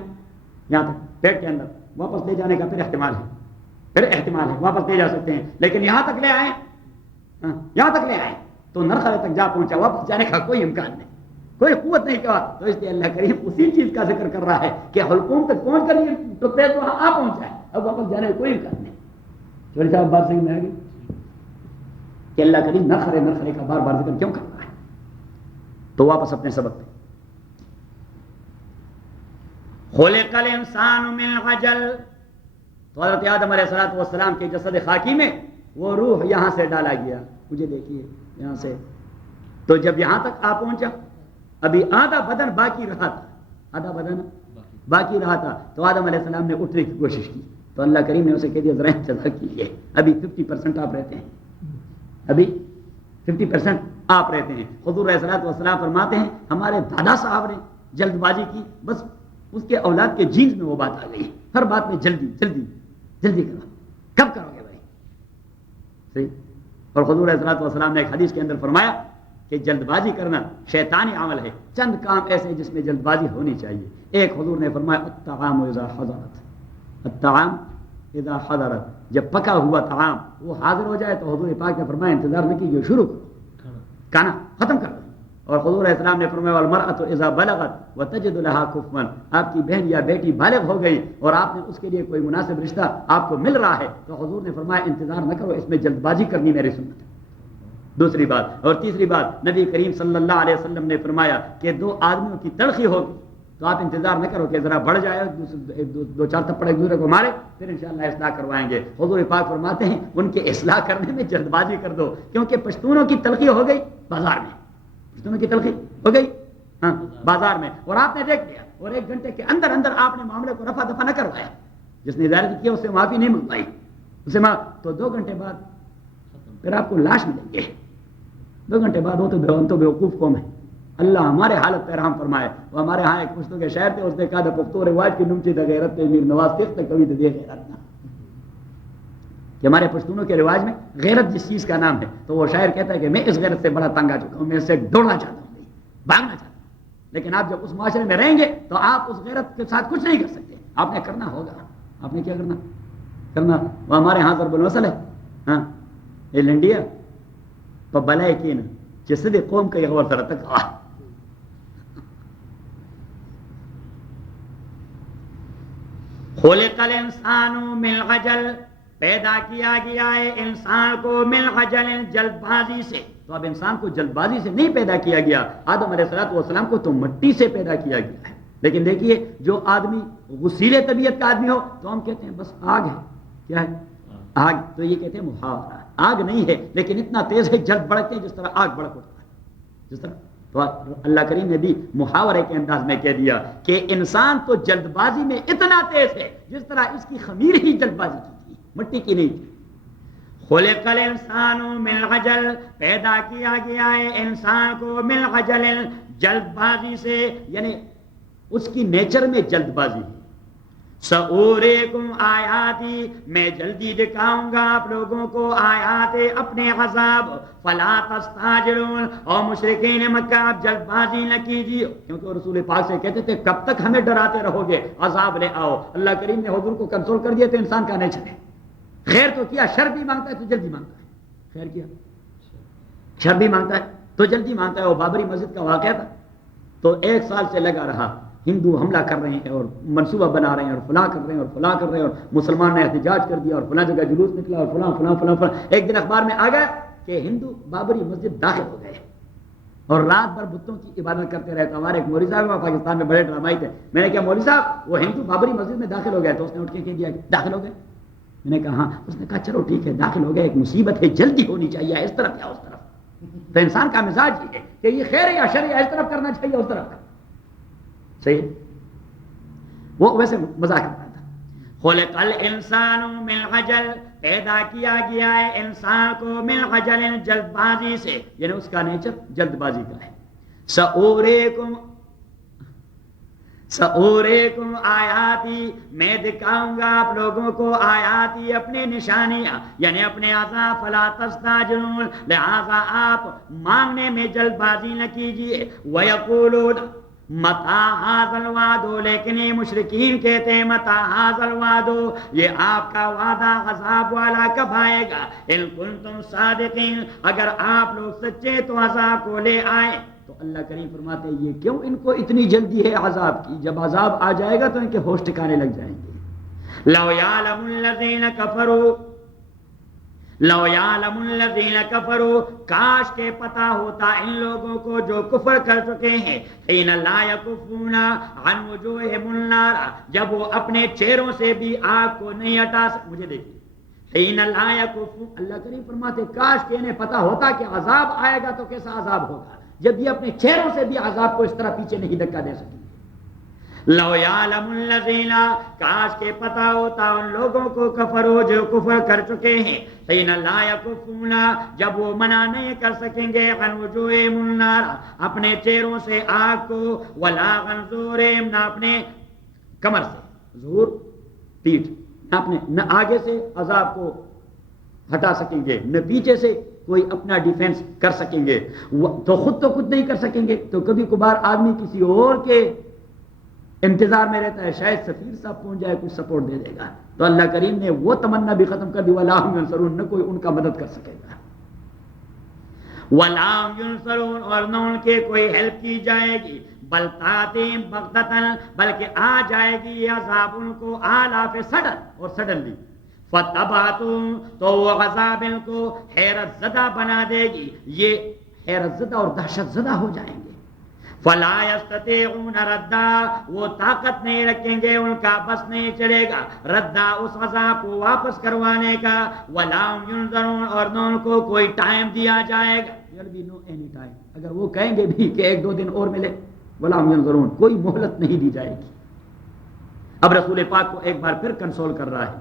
یہاں تک پیٹ کے اندر، واپس لے جانے کا پھر احتمال ہے، واپس لے جا سکتے ہیں، لیکن یہاں تک لے آئیں، یہاں تک لے آئے تو نرخرے تک جا پہنچا، واپس جانے کا کوئی امکان نہیں، کوئی قوت نہیں کیا. تو اس لیے اللہ کریم اسی چیز کا ذکر کر رہا ہے کہ حلقوم تک پہنچ کر یہ تو پیٹ وہاں آ پہنچا ہے، اب واپس جانے کا کوئی امکان نہیں. چوری صاحب بات سمجھ میں آ گئی کہ اللہ کریم نرخرے کا بار بار ذکر کیوں کر رہا ہے. تو واپس اپنے سبق پہ، خلق الانسان من عجل، تو حضرت آدم علیہ السلام کے جسد خاکی میں وہ روح یہاں سے ڈالا گیا، مجھے دیکھیے یہاں سے، تو جب یہاں تک آ پہنچا، ابھی آدھا بدن باقی رہا تھا، تو آدم علیہ السلام نے اٹھنے کی کوشش کی، تو اللہ کریم نے اسے کہہ دیا ذرا انتظار کیجیے، ابھی 50% آپ رہتے ہیں، ابھی 50% آپ رہتے ہیں. حضور علیہ السلام فرماتے ہیں ہمارے دادا صاحب نے جلد بازی کی، بس اس کے اولاد کے جینز میں وہ بات آ گئی، ہر بات میں جلدی کرو، کب کرو گے بھائی، صحیح. اور حضور علیہ السلام نے ایک حدیث کے اندر فرمایا کہ جلد بازی کرنا شیطانی عمل ہے. چند کام ایسے جس میں جلد بازی ہونی چاہیے. ایک حضور نے فرمایا الطعام اذا حضرت، جب پکا ہوا طعام وہ حاضر ہو جائے تو حضور پاک نے فرمایا انتظار نہ کیجیے، شروع کرو، کھانا ختم کر دو. اور حضور علیہ السلام نے فرمایا والمرأۃ اذا بلغت وتجد لها كفوا، آپ کی بہن یا بیٹی بالغ ہو گئی اور آپ نے اس کے لیے کوئی مناسب رشتہ آپ کو مل رہا ہے، تو حضور نے فرمایا انتظار نہ کرو، اس میں جلد بازی کرنی میری سنت ہے. دوسری بات اور تیسری بات، نبی کریم صلی اللہ علیہ وسلم نے فرمایا کہ 2 آدمیوں کی تلخی ہوگی تو آپ انتظار نہ کرو کہ ذرا بڑھ جائے، 2-4 تھپڑ ایک دوسرے کو مارے، پھر انشاءاللہ اصلاح کروائیں گے. حضور پاک فرماتے ہیں ان کے اصلاح کرنے میں جلد بازی کر دو، کیونکہ پشتونوں کی تلخی ہو گئی بازار میں، پشتونوں کی تلخی ہو گئی بازار میں، اور آپ نے دیکھ لیا، اور 1 گھنٹے کے اندر آپ نے معاملے کو رفع دفع نہ کروایا، جس نے ظاہر کیا اس سے معافی نہیں منگوائی، اسے تو 2 گھنٹے بعد پھر آپ کو لاش ملیں گے. 2 گھنٹے بعد وہ تو بیوقوف قوم ہے. اللہ ہمارے حالت پہ رحم فرمائے. وہ ہمارے ہاں ایک پشتو کے شہر تھے، اس نے کہا تھا پختو رواج کی نمچی تھا غیرت پہ میر نواز تیخ تک کبھی تو دے غیرت نہ. کہ ہمارے پشتونوں کے رواج میں غیرت جس چیز کا نام ہے تو وہ شاعر کہتا ہے کہ میں اس غیرت سے بڑا تنگ آ چکا ہوں، میں اس سے دوڑنا چاہتا ہوں، بھاگنا چاہتا ہوں. لیکن آپ جب اس معاشرے میں رہیں گے تو آپ اس غیرت کے ساتھ کچھ نہیں کر سکتے. آپ نے کرنا ہوگا. آپ نے کیا کرنا وہ ہمارے ہاں ضرب المثل ہے. ہاں یہ لنڈیا تو بلائے کی نا جس بھی قوم کا یہ غور سر تک خلق الانسان من عجل، پیدا کیا گیا ہے انسان کو من عجل، جلد بازی سے. تو اب انسان کو جلد بازی سے نہیں پیدا کیا گیا. آدم علیہ السلام کو تو مٹی سے پیدا کیا گیا ہے. لیکن دیکھیے جو آدمی غسیل طبیعت کا آدمی ہو تو ہم کہتے ہیں بس آگ ہے. کیا ہے؟ آگ. تو یہ کہتے ہیں محاورہ. آگ نہیں ہے لیکن اتنا تیز ہے جلد بڑھتے ہیں جس طرح آگ بڑک ہوتا ہے. جس طرح تو اللہ کریم نے بھی محاورے کے انداز میں کہہ دیا کہ انسان تو جلد بازی میں اتنا تیز ہے جس طرح اس کی خمیر ہی جلد بازی کی تھی، مٹی کی نہیں تھی. خلق الانسان من عجل، پیدا کیا گیا ہے انسان کو من عجل، جلد بازی سے، یعنی اس کی نیچر میں جلد بازی ہے. سأوریکم آیاتی، میں جلدی دکھاؤں گا آپ لوگوں کو آیات اپنے عذاب، فلا تستعجلون، اور مشرکین مکہ آپ جلد بازی نہ کیجیے، کیونکہ وہ رسول پاک سے کہتے تھے کب تک ہمیں ڈراتے رہو گے، عذاب لے آؤ. اللہ کریم نے حضور کو کنسول کر دیا تو انسان کا نیچر ہے. خیر تو کیا، شر بھی مانگتا ہے تو جلدی مانگتا ہے. خیر کیا، شر بھی مانگتا ہے تو جلدی مانگتا ہے. وہ بابری مسجد کا واقعہ تھا تو 1 سال سے لگا رہا، ہندو حملہ کر رہے ہیں اور منصوبہ بنا رہے ہیں اور فلاں کر رہے ہیں اور فلاں کر رہے ہیں اور مسلمان نے احتجاج کر دیا اور فلاں جگہ جلوس نکلا اور فلاں فلاں فلاں فلاں. ایک دن اخبار میں آ گیا کہ ہندو بابری مسجد داخل ہو گئے اور رات بھر بتوں کی عبادت کرتے رہے. تو ہمارے ایک مولوی صاحب پاکستان میں بڑے ڈرامائی تھے. میں نے کہا مولوی صاحب وہ ہندو بابری مسجد میں داخل ہو گئے. تو اس نے اٹھ کے کہہ دیا داخل ہو گئے. میں نے کہا ہاں. اس نے کہا چلو ٹھیک ہے داخل ہو گئے، ایک مصیبت ہے جلدی ہونی چاہیے اس طرف یا اس طرف. تو انسان کا مزاج یہ ہے کہ یہ خیر یا شر یا اس طرف کرنا چاہیے اس طرف. صحیح. وہ ویسے مذاق کرتا تھا. خلق الانسان من عجل، پیدا کیا گیا ہے انسان کو من عجل، جلد بازی سے، یعنی اس کا نیچر جلد بازی کا ہے. سأوریکم آیاتی، میں دکھاؤں گا آپ لوگوں کو آیاتی اپنے نشانیاں، یعنی اپنے عذاب، فلا تستعجلون، لہذا آپ مانگنے میں جلد بازی نہ کیجیے. وَيَقُولُونَ مَتَىٰ هَٰذَا الْوَعْدُ، لیکن یہ مشرکین کہتے ہیں مَتَىٰ هَٰذَا الْوَعْدُ، یہ آپ کا وعدہ عذاب والا کب آئے گا. إِن كُنتُمْ صَادِقِينَ، اگر آپ لوگ سچے تو عذاب کو لے آئیں. تو اللہ کریم فرماتے ہیں یہ کیوں ان کو اتنی جلدی ہے عذاب کی؟ جب عذاب آ جائے گا تو ان کے ہوش ٹھکانے لگ جائیں گے. لو یعلم الذین کفروا، لو یعلم الذین کفروا، کاش کے پتہ ہوتا ان لوگوں کو جو کفر کر چکے ہیں، حین لا یکفون عن وجوہہم النار، جب وہ اپنے چہروں سے بھی آگ کو نہیں ہٹا سکتے. مجھے دیکھیے حین لا یکفون، اللہ کریم فرماتے کاش کہ انہیں پتہ ہوتا کہ عذاب آئے گا تو کیسا عذاب ہوگا، جب یہ اپنے چہروں سے بھی عذاب کو اس طرح پیچھے نہیں دھکا دے سکیں. لو یعلم الذین، کاش کے پتہ ہوتا ان لوگوں کو کفروا جو کفر کر چکے ہیں، حین لا یکفون، جب وہ منع نہیں کر سکیں گے، عن وجوہہم النار، اپنے چہروں سے آگ کو، ولا عن ظہورہم، نہ اپنے کمر سے، ظہور پیٹھ، نہ آگے سے عذاب کو ہٹا سکیں گے، نہ پیچھے سے کوئی اپنا ڈیفینس کر سکیں گے. تو خود تو کچھ نہیں کر سکیں گے تو کبھی کبھار آدمی کسی اور کے انتظار میں رہتا ہے، شاید سفیر صاحب پہنچ جائے کچھ سپورٹ دے دے گا. تو اللہ کریم نے وہ تمنا بھی ختم کر دی، وَلَا هُمْ يُنصَرُونَ، نہ کوئی ان کا مدد کر سکے گا. وَلَا هُمْ يُنصَرُونَ، اور نہ ان کے کوئی ہیلپ کی جائے گی. بل تاتیم بغتتاً، بلکہ آ جائے گی یہ عذاب ان کو، آلاف سڈن اور سڈنلی. فتبعتم، تو وہ عذاب ان کو حیرت زدہ بنا دے گی، یہ حیرت زدہ اور دہشت زدہ ہو جائیں گے. فلا یستطیعون ردا، وہ طاقت نہیں رکھیں گے، ان کا بس نہیں چلے گا ردا، اس عذاب کو واپس کروانے کا. ولا هم ينظرون، اور نہ ان کو کوئی ٹائم دیا جائے گا. نو اینی ٹائم، اگر وہ کہیں گے بھی کہ 1-2 دن اور ملے، ولا هم ينظرون، کوئی مہلت نہیں دی جائے گی. اب رسول پاک کو ایک بار پھر کنسول کر رہا ہے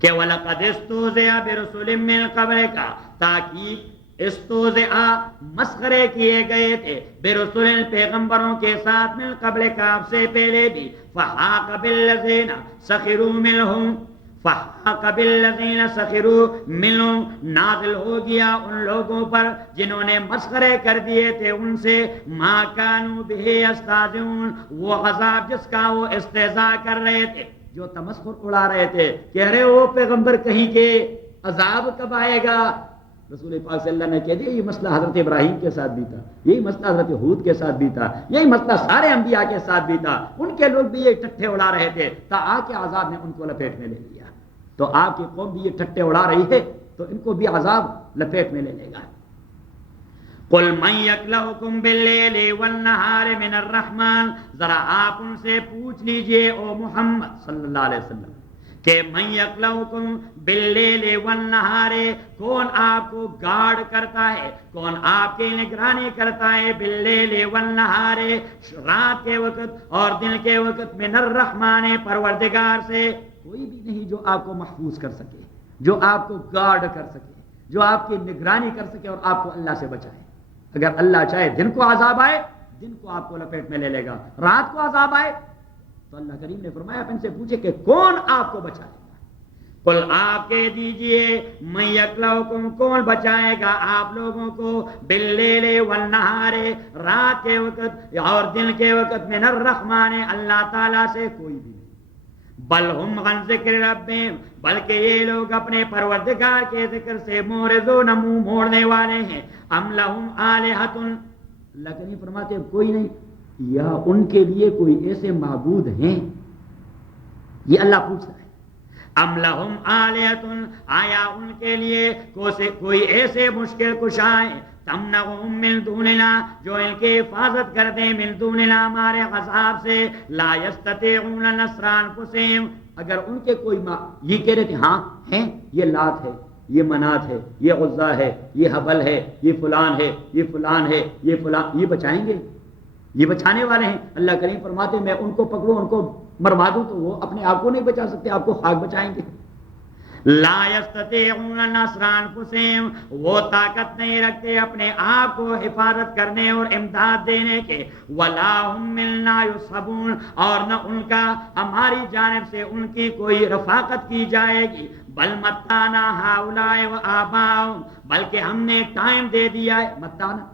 کہ وَلَقَدْ اسْتُهْزِئَ بِرُسُلٍ مِّن قَبْلِكَ، تاکہ استوزعا مسخرے کیے گئے تھے، برسول پیغمبروں کے ساتھ، من قبل کا آپ سے پہلے بھی، فحاق بالذین سخروا منہم، فحاق بالذین سخروا منہم، نازل ہو گیا ان لوگوں پر جنہوں نے مسخرے کر دیے تھے ان سے، ما کانوا بہ یستہزئون، وہ عذاب جس کا وہ استہزاء کر رہے تھے، جو تمسخر اڑا رہے تھے، کہہ رہے ہو پیغمبر کہیں کے عذاب کب آئے گا؟ رسول پاک صلی اللہ نے کہہ دیا یہ مسئلہ حضرت ابراہیم کے ساتھ بھی تھا، یہی مسئلہ حضرت ہود کے ساتھ بھی تھا، یہی مسئلہ سارے انبیاء کے ساتھ بھی تھا، ان کے لوگ بھی یہ ٹھٹھے اڑا رہے تھے، تا آ کے عذاب نے ان کو لپیٹ میں لے لیا۔ تو آپ کی قوم بھی یہ ٹھٹھے اڑا رہی ہے تو ان کو بھی عذاب لپیٹ میں لے لے گا۔ قل من یکلؤکم باللیل والنہار من الرحمن، ذرا آپ ان سے پوچھ لیجئے او محمد صلی اللہ علیہ وسلم کہ من یکلؤکم باللیل والنہار، کون آپ کو گارڈ کرتا ہے، کون آپ کی نگرانی کرتا ہے، باللیل والنہار، رات کے وقت اور دن کے وقت، من الرحمن، پروردگار سے کوئی بھی نہیں جو آپ کو محفوظ کر سکے، جو آپ کو گارڈ کر سکے، جو آپ کی نگرانی کر سکے اور آپ کو اللہ سے بچائے۔ اگر اللہ چاہے دن کو عذاب آئے، دن کو آپ کو لپیٹ میں لے لے گا، رات کو عذاب آئے تو اللہ کریم نے فرمایا آپ ان سے پوچھے کہ کون آپ کو بچائے گا۔ قل آپ کہہ دیجئے من یکلؤکم، کون بچائے گا آپ لوگوں کو، باللیل والنہار، رات کے وقت اور دن کے وقت، من الرحمن، اللہ تعالیٰ سے کوئی بھی نہیں۔ بل ہم عن ذکر ربہم، بلکہ یہ لوگ اپنے پروردگار کے ذکر سے معرضون، منہ موڑنے والے ہیں۔ ام لہم آلہۃ، اللہ کریم فرماتے ہیں کوئی نہیں، یا ان کے لیے کوئی ایسے معبود ہیں، یہ اللہ پوچھتا ہے۔ ام لہم آلہۃ، آیا ان کے لیے کوئی ایسے مشکل کشا ہیں، تمنعهم من دوننا، جو ان کی حفاظت کر دیں، من دوننا، ہمارے عذاب سے، لا یستطیعون نصر انفسہم، اگر ان کے کوئی یہ کہہ رہے تھے ہاں ہیں، یہ لات ہے، یہ منات ہے، یہ عزا ہے، یہ حبل ہے، یہ فلان ہے، یہ فلان ہے، یہ فلان، یہ بچائیں گے، یہ بچانے والے ہیں۔ اللہ کریم فرماتے ہیں میں ان کو پکڑوں، ان کو مروا دوں تو وہ اپنے آپ کو نہیں بچا سکتے، آپ کو خاک بچائیں گے۔ لا یستطیعون نصر انفسہم، وہ طاقت نہیں رکھتے اپنے آپ کو حفاظت کرنے اور امداد دینے کے، ولا ہم منا یصحبون، اور نہ ان کا ہماری جانب سے ان کی کوئی رفاقت کی جائے گی۔ بل متانا ہؤلاء وآباؤہم، بلکہ ہم نے ٹائم دے دیا ہے، متانا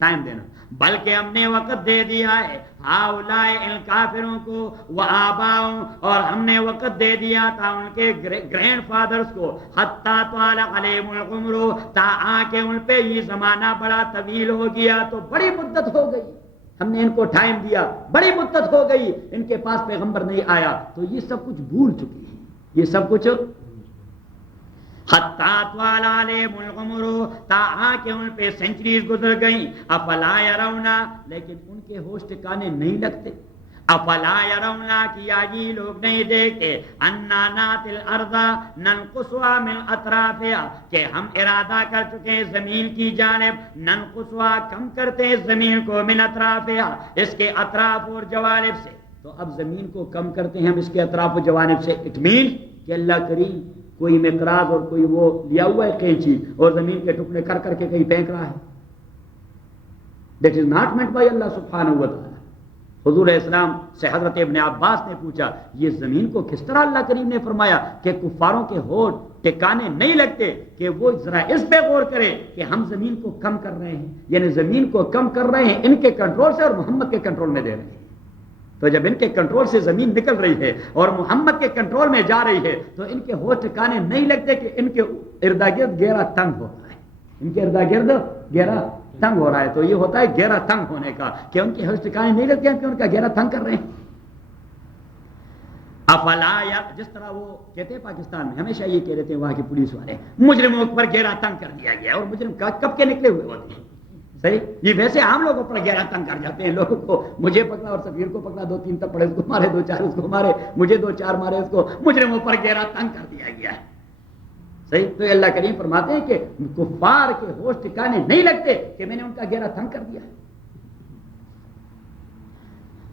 ٹائم دینا، بلکہ ہم نے وقت دے دیا ہے، ہؤلاء ان کافروں کو، وآباؤہم، اور ہم نے وقت دے دیا تھا ان کے گرینڈ فادرز کو، حتی طال علیہم العمر، تا آ کے ان پہ یہ زمانہ بڑا طویل ہو گیا، تو بڑی مدت ہو گئی، ہم نے ان کو ٹائم دیا، بڑی مدت ہو گئی، ان کے پاس پیغمبر نہیں آیا، تو یہ سب کچھ بھول چکے ہیں، یہ سب کچھ حتی طال علیہم العمر، تا آ کے ان پہ سینچریز گزر گئیں، افلا یرون، لیکن ان کے ہوش ٹھکانے نہیں لگتے، افلا یرون، کیا یہ لوگ نہیں دیکھتے، انا ناتی الارض ننقصها من اطرافها، کہ ہم ارادہ کر چکے ہیں زمین کی جانب، ننقصها، کم کرتے ہیں زمین کو، من اطرافها، اس کے اطراف اور جوانب سے، تو اب زمین کو کم کرتے ہیں ہم اس کے اطراف و جوانب سے، اٹ مین کہ اللہ کریم کوئی مقراض اور کوئی وہ لیا ہوا ہے قینچی اور زمین کے ٹکڑے کر کر کے کہیں پھینک رہا ہے، that is not meant by اللہ سبحانہ و تعالی۔ حضور اسلام سے حضرت ابن عباس نے پوچھا یہ زمین کو کس طرح اللہ کریم نے فرمایا کہ کفاروں کے ہوش ٹکانے نہیں لگتے، کہ وہ ذرا اس پہ غور کرے کہ ہم زمین کو کم کر رہے ہیں، یعنی زمین کو کم کر رہے ہیں ان کے کنٹرول سے اور محمد کے کنٹرول میں دے رہے ہیں، تو جب ان کے کنٹرول سے زمین نکل رہی ہے اور محمد کے کنٹرول میں جا رہی ہے تو ان کے ہوش ٹھکانے نہیں لگتے کہ ان کے اردا گرد گہرا تنگ ہو رہا ہے، ان کے اردا گرد گہرا تنگ ہو رہا ہے، تو یہ ہوتا ہے گہرا تنگ ہونے کا، کہ ان کے ہوش ٹھکانے نہیں لگتے ہیں کہ ان کا گہرا تنگ کر رہے ہیں۔ افلا، یا جس طرح وہ کہتے ہیں پاکستان میں ہمیشہ یہ کہہ رہے تھے وہاں کی پولیس والے، مجرموں پر گہرا تنگ کر دیا گیا، اور مجرم کب کے نکلے ہوئے ہوتے ہیں، صحیح، یہ ویسے عام لوگوں پر گہرا تنگ کر جاتے ہیں، لوگوں کو مجھے پکڑا اور سفیر کو پکڑا، 2-3 تپڑے اس کو مارے، 2-4 اس کو مارے، مجھے 2-4 مارے اس کو، مجرموں پر گہرا تنگ کر دیا گیا ہے، صحیح۔ تو اللہ کریم فرماتے ہیں کہ کفار کے ہوش ٹھکانے نہیں لگتے کہ میں نے ان کا گہرا تنگ کر دیا ہے۔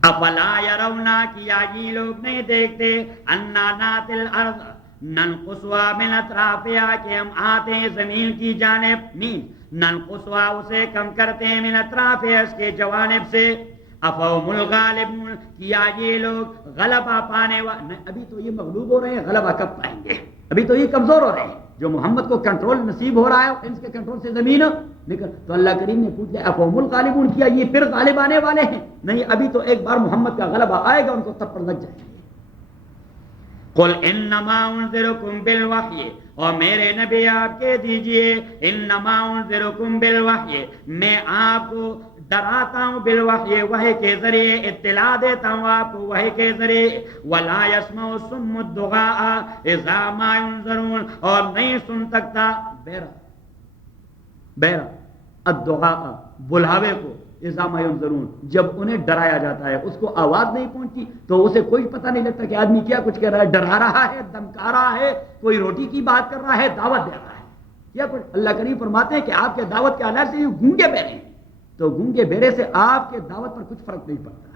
افلا یرون، کیا یہ لوگ نہیں دیکھتے، انا ناتی الارض ننقصها من اطرافها، کہ ہم آتے ہیں زمین کی جانب، ننقصها، اسے کم کرتے ہیں، من اطرافها، اس کے جوانب سے، افہم الغالبون، کیا یہ لوگ غلبہ پانے والے؟ ابھی تو یہ مغلوب ہو رہے ہیں، غلبہ کب پائیں گے؟ ابھی تو یہ کمزور ہو رہے ہیں. جو محمد کو کنٹرول نصیب ہو رہا ہے ان کے کنٹرول سے زمین نکل. تو اللہ کریم نے پوچھ لیا افہم الغالبون، کیا یہ پھر غالب آنے والے ہیں؟ نہیں، ابھی تو ایک بار محمد کا غلبہ آئے گا ان کو تب پر لگ جائے گا. قل انما انذرکم بالوحی، اور میرے نبی آپ کہہ دیجئے انما انذرکم بالوحی، میں آپ کو ڈراتا ہوں بالوحی، وحی کے ذریعے اطلاع دیتا ہوں آپ کو وحی کے ذریعے. ولا يسمع الصم الدعاء اذا ما ينذرون، اور نہیں سن سکتا بہرا الدعاء، بلاوے کو، اذا ما ينذرون، جب انہیں ڈرایا جاتا ہے. اس کو آواز نہیں پہنچتی تو اسے کوئی پتہ نہیں لگتا کہ آدمی کیا کچھ کہہ رہا ہے، ڈرا رہا ہے، دمکا رہا ہے، کوئی روٹی کی بات کر رہا ہے، دعوت دے رہا ہے یا کچھ. اللہ کریم فرماتے ہیں کہ آپ کے دعوت کے آلات سے یہ گونگے بہرے ہیں، تو گونگے بہرے سے آپ کے دعوت پر کچھ فرق نہیں پڑتا.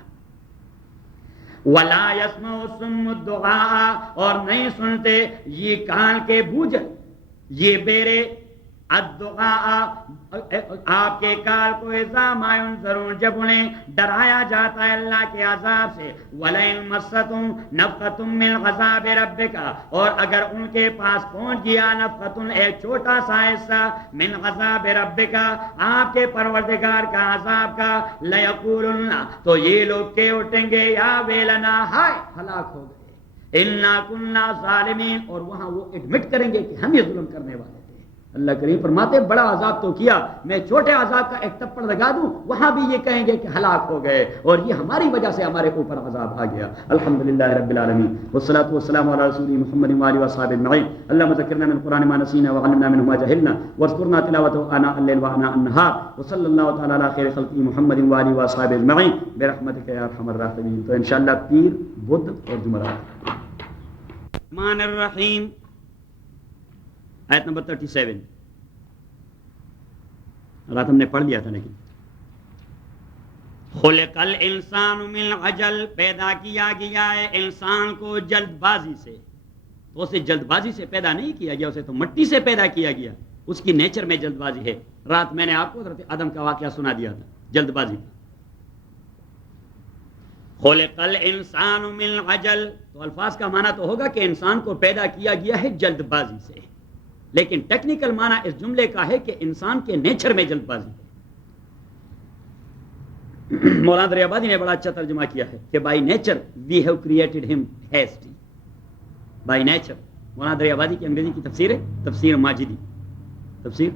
ولا يسمع الصم الدعاء، اور نہیں سنتے یہ کان کے بوجھل، یہ بہرے، الدعاء آپ کے کال کو، اذا ما ينذرون جب انہیں ڈرایا جاتا ہے اللہ کے عذاب سے. وَلَئِن مَسَّتْهُمْ نَفْخَةٌ مِّنْ عَذَابِ رَبِّكَ، اور اگر ان کے پاس پہنچ گیا نفقتن، ایک چھوٹا سا حصہ، من عذاب ربک، آپ کے پروردگار کا عذاب کا، لَيَقُولُنَّ، تو یہ لوگ کہ اٹھیں گے یا ویلنا، ہائے ہلاک ہو گئے، اِنَّا كُنَّا ظَالِمِينَ، اور وہاں وہ ایڈمٹ کریں گے کہ ہم یہ ظلم کرنے والے. اللہ کریم فرماتے بڑا عذاب تو کیا، میں چھوٹے عذاب کا ایک تپڑ لگا دوں، وہاں بھی یہ کہیں گے کہ ہلاک ہو گئے، اور یہ ہماری وجہ سے ہمارے اوپر عذاب آ گیا. الحمدللہ رب العالمین، والصلاة والسلام علی رسول محمد وآلہ وصحبہ اجمعین. اللهم ذکرنا من القرآن ما نسینا وعلمنا منه ما جهلنا واذكرنا تلاوته آناء الليل وآناء النهار وصلی اللہ تعالی علی خیر خلقہ محمد وآلہ وصحبہ اجمعین برحمتک یا ارحم الراحمین. تو انشاءاللہ پیر، بدھ اور جمعرات. الرحمن الرحیم، آیت نمبر 37. رات ہم نے پڑھ لیا تھا لیکن خلق الانسان من عجل، پیدا کیا گیا ہے انسان کو جلد بازی سے. تو اسے جلد بازی سے پیدا نہیں کیا گیا، اسے تو مٹی سے پیدا کیا گیا. اس کی نیچر میں جلد بازی ہے. رات میں نے آپ کو حضرت آدم کا واقعہ سنا دیا تھا، جلد بازی تھا. خلق الانسان من عجل، تو الفاظ کا معنی تو ہوگا کہ انسان کو پیدا کیا گیا ہے جلد بازی سے، لیکن ٹیکنیکل معنی اس جملے کا ہے کہ انسان کے نیچر میں جلد بازی ہے. مولانا دریابادی نے بڑا اچھا ترجمہ کیا ہے کہ by nature we have created ہم hasty. By nature, Maulana Daryabadi کی انگریزی کی تفسیر ہے تفسیر ماجدی. تفسیر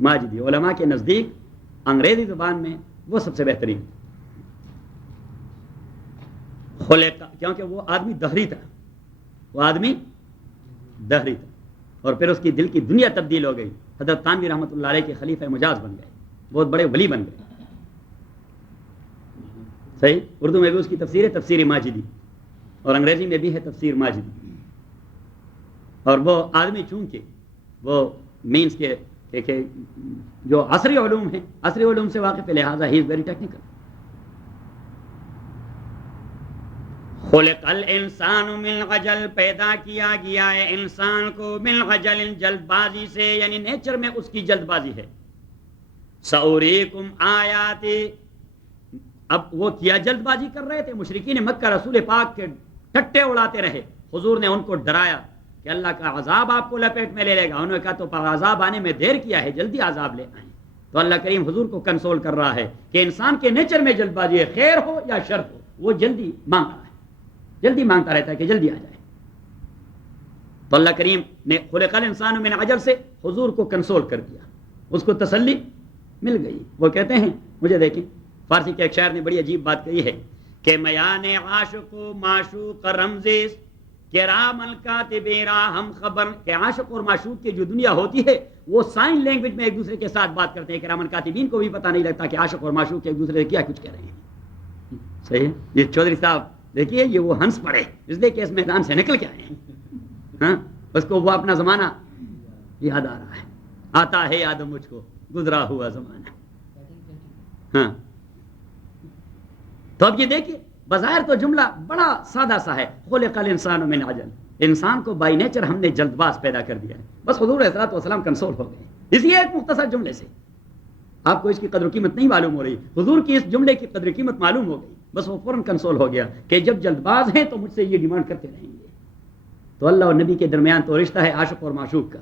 ماجدی علماء کے نزدیک انگریزی زبان میں وہ سب سے بہترین. خلق، کیونکہ وہ آدمی دہری تھا، وہ آدمی دہری تھا، اور پھر اس کی دل کی دنیا تبدیل ہو گئی. حضرت تانوی رحمۃ اللہ علیہ کے خلیفہ مجاز بن گئے، بہت بڑے ولی بن گئے. صحیح، اردو میں بھی اس کی تفسیر ہے تفسیر ماجدی، اور انگریزی میں بھی ہے تفسیر ماجدی. اور وہ آدمی چونکہ وہ مینس کہ جو عصری علوم ہیں، عصری علوم سے واقف ہے، لہٰذا ہی از ویری ٹیکنیکل. خلق الانسان من عجل، پیدا کیا گیا ہے انسان کو من عجل، جلد بازی سے، یعنی نیچر میں اس کی جلد بازی ہے. سأریکم آیاتی، اب وہ کیا جلد بازی کر رہے تھے مشرکین مکہ، رسول پاک کے ٹٹے اڑاتے رہے. حضور نے ان کو ڈرایا کہ اللہ کا عذاب آپ کو لپیٹ میں لے لے گا. انہوں نے کہا تو عذاب آنے میں دیر کیا ہے، جلدی عذاب لے آئیں. تو اللہ کریم حضور کو کنسول کر رہا ہے کہ انسان کے نیچر میں جلد بازی ہے، خیر ہو یا شر ہو، وہ جلدی مانگ رہا ہے، جلدی مانگتا رہتا ہے کہ جلدی آ جائے. تو اللہ کریم نے خلق الانسان من عجل سے حضور کو کنسول کر دیا، اس کو تسلی مل گئی. وہ کہتے ہیں، مجھے دیکھیں، فارسی کے ایک شاعر نے بڑی عجیب بات کہی ہے کہ میان عاشق و معشوق رمزیز کرام الکاتب راہم خبر، کہ عاشق اور معشوق کی جو دنیا ہوتی ہے وہ سائن لینگویج میں ایک دوسرے کے ساتھ بات کرتے ہیں. کرام الکاتبین کو بھی پتہ نہیں لگتا کہ عاشق اور معشوق ایک دوسرے سے کیا کچھ کہہ رہے ہیں. صحیح ہے. یہ چودھری صاحب دیکھیے، یہ وہ ہنس پڑے اس لیے کہ اس میدان سے نکل کے آئے ہیں. ہاں، اس کو وہ اپنا زمانہ یاد آ رہا ہے، آتا ہے یاد مجھ کو گزرا ہوا زمانہ. ہاں، تو اب یہ دیکھیے، بظاہر تو جملہ بڑا سادہ سا ہے، خلق الانسان من عجل، انسان کو بائی نیچر ہم نے جلد باز پیدا کر دیا ہے. بس حضور علیہ الصلوۃ والسلام کنسول ہو گئے اس لیے ایک مختصر جملے سے. آپ کو اس کی قدر و قیمت نہیں معلوم ہو رہی. حضور کی اس جملے کی قدر و قیمت معلوم ہو گئی, بس وہ فوراً کنسول ہو گیا کہ جب جلد باز ہیں تو مجھ سے یہ ڈیمانڈ کرتے رہیں گے. تو اللہ اور نبی کے درمیان تو رشتہ ہے عاشق اور معشوق کا,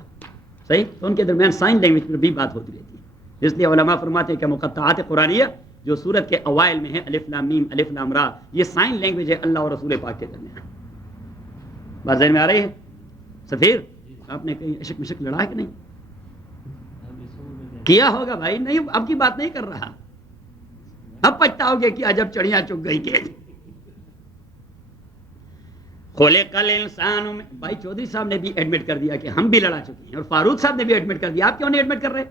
صحیح, تو ان کے درمیان سائن لینگویج پر بھی بات ہوتی رہتی ہے. اس لیے علماء فرماتے ہیں کہ مقطعات قرآنیہ جو سورت کے اوائل میں ہے, الف لام میم الف لام را, یہ سائن لینگویج ہے اللہ اور رسول پاک کے درمیان. بات ذہن میں آ رہی ہے؟ سفیر, آپ نے کہیں عشق مشق لڑا ہے کہ نہیں؟ کیا ہوگا بھائی, نہیں اب کی بات نہیں کر رہا, اب پچھتاؤ گے کہ جب چڑیاں چگ گئی کہ خلق الانسان میں. بھائی چودھری صاحب نے بھی ایڈمٹ کر دیا کہ ہم بھی لڑا چکے ہیں, اور فاروق صاحب نے بھی ایڈمٹ کر دیا, آپ کیوں نہیں ایڈمٹ کر رہے؟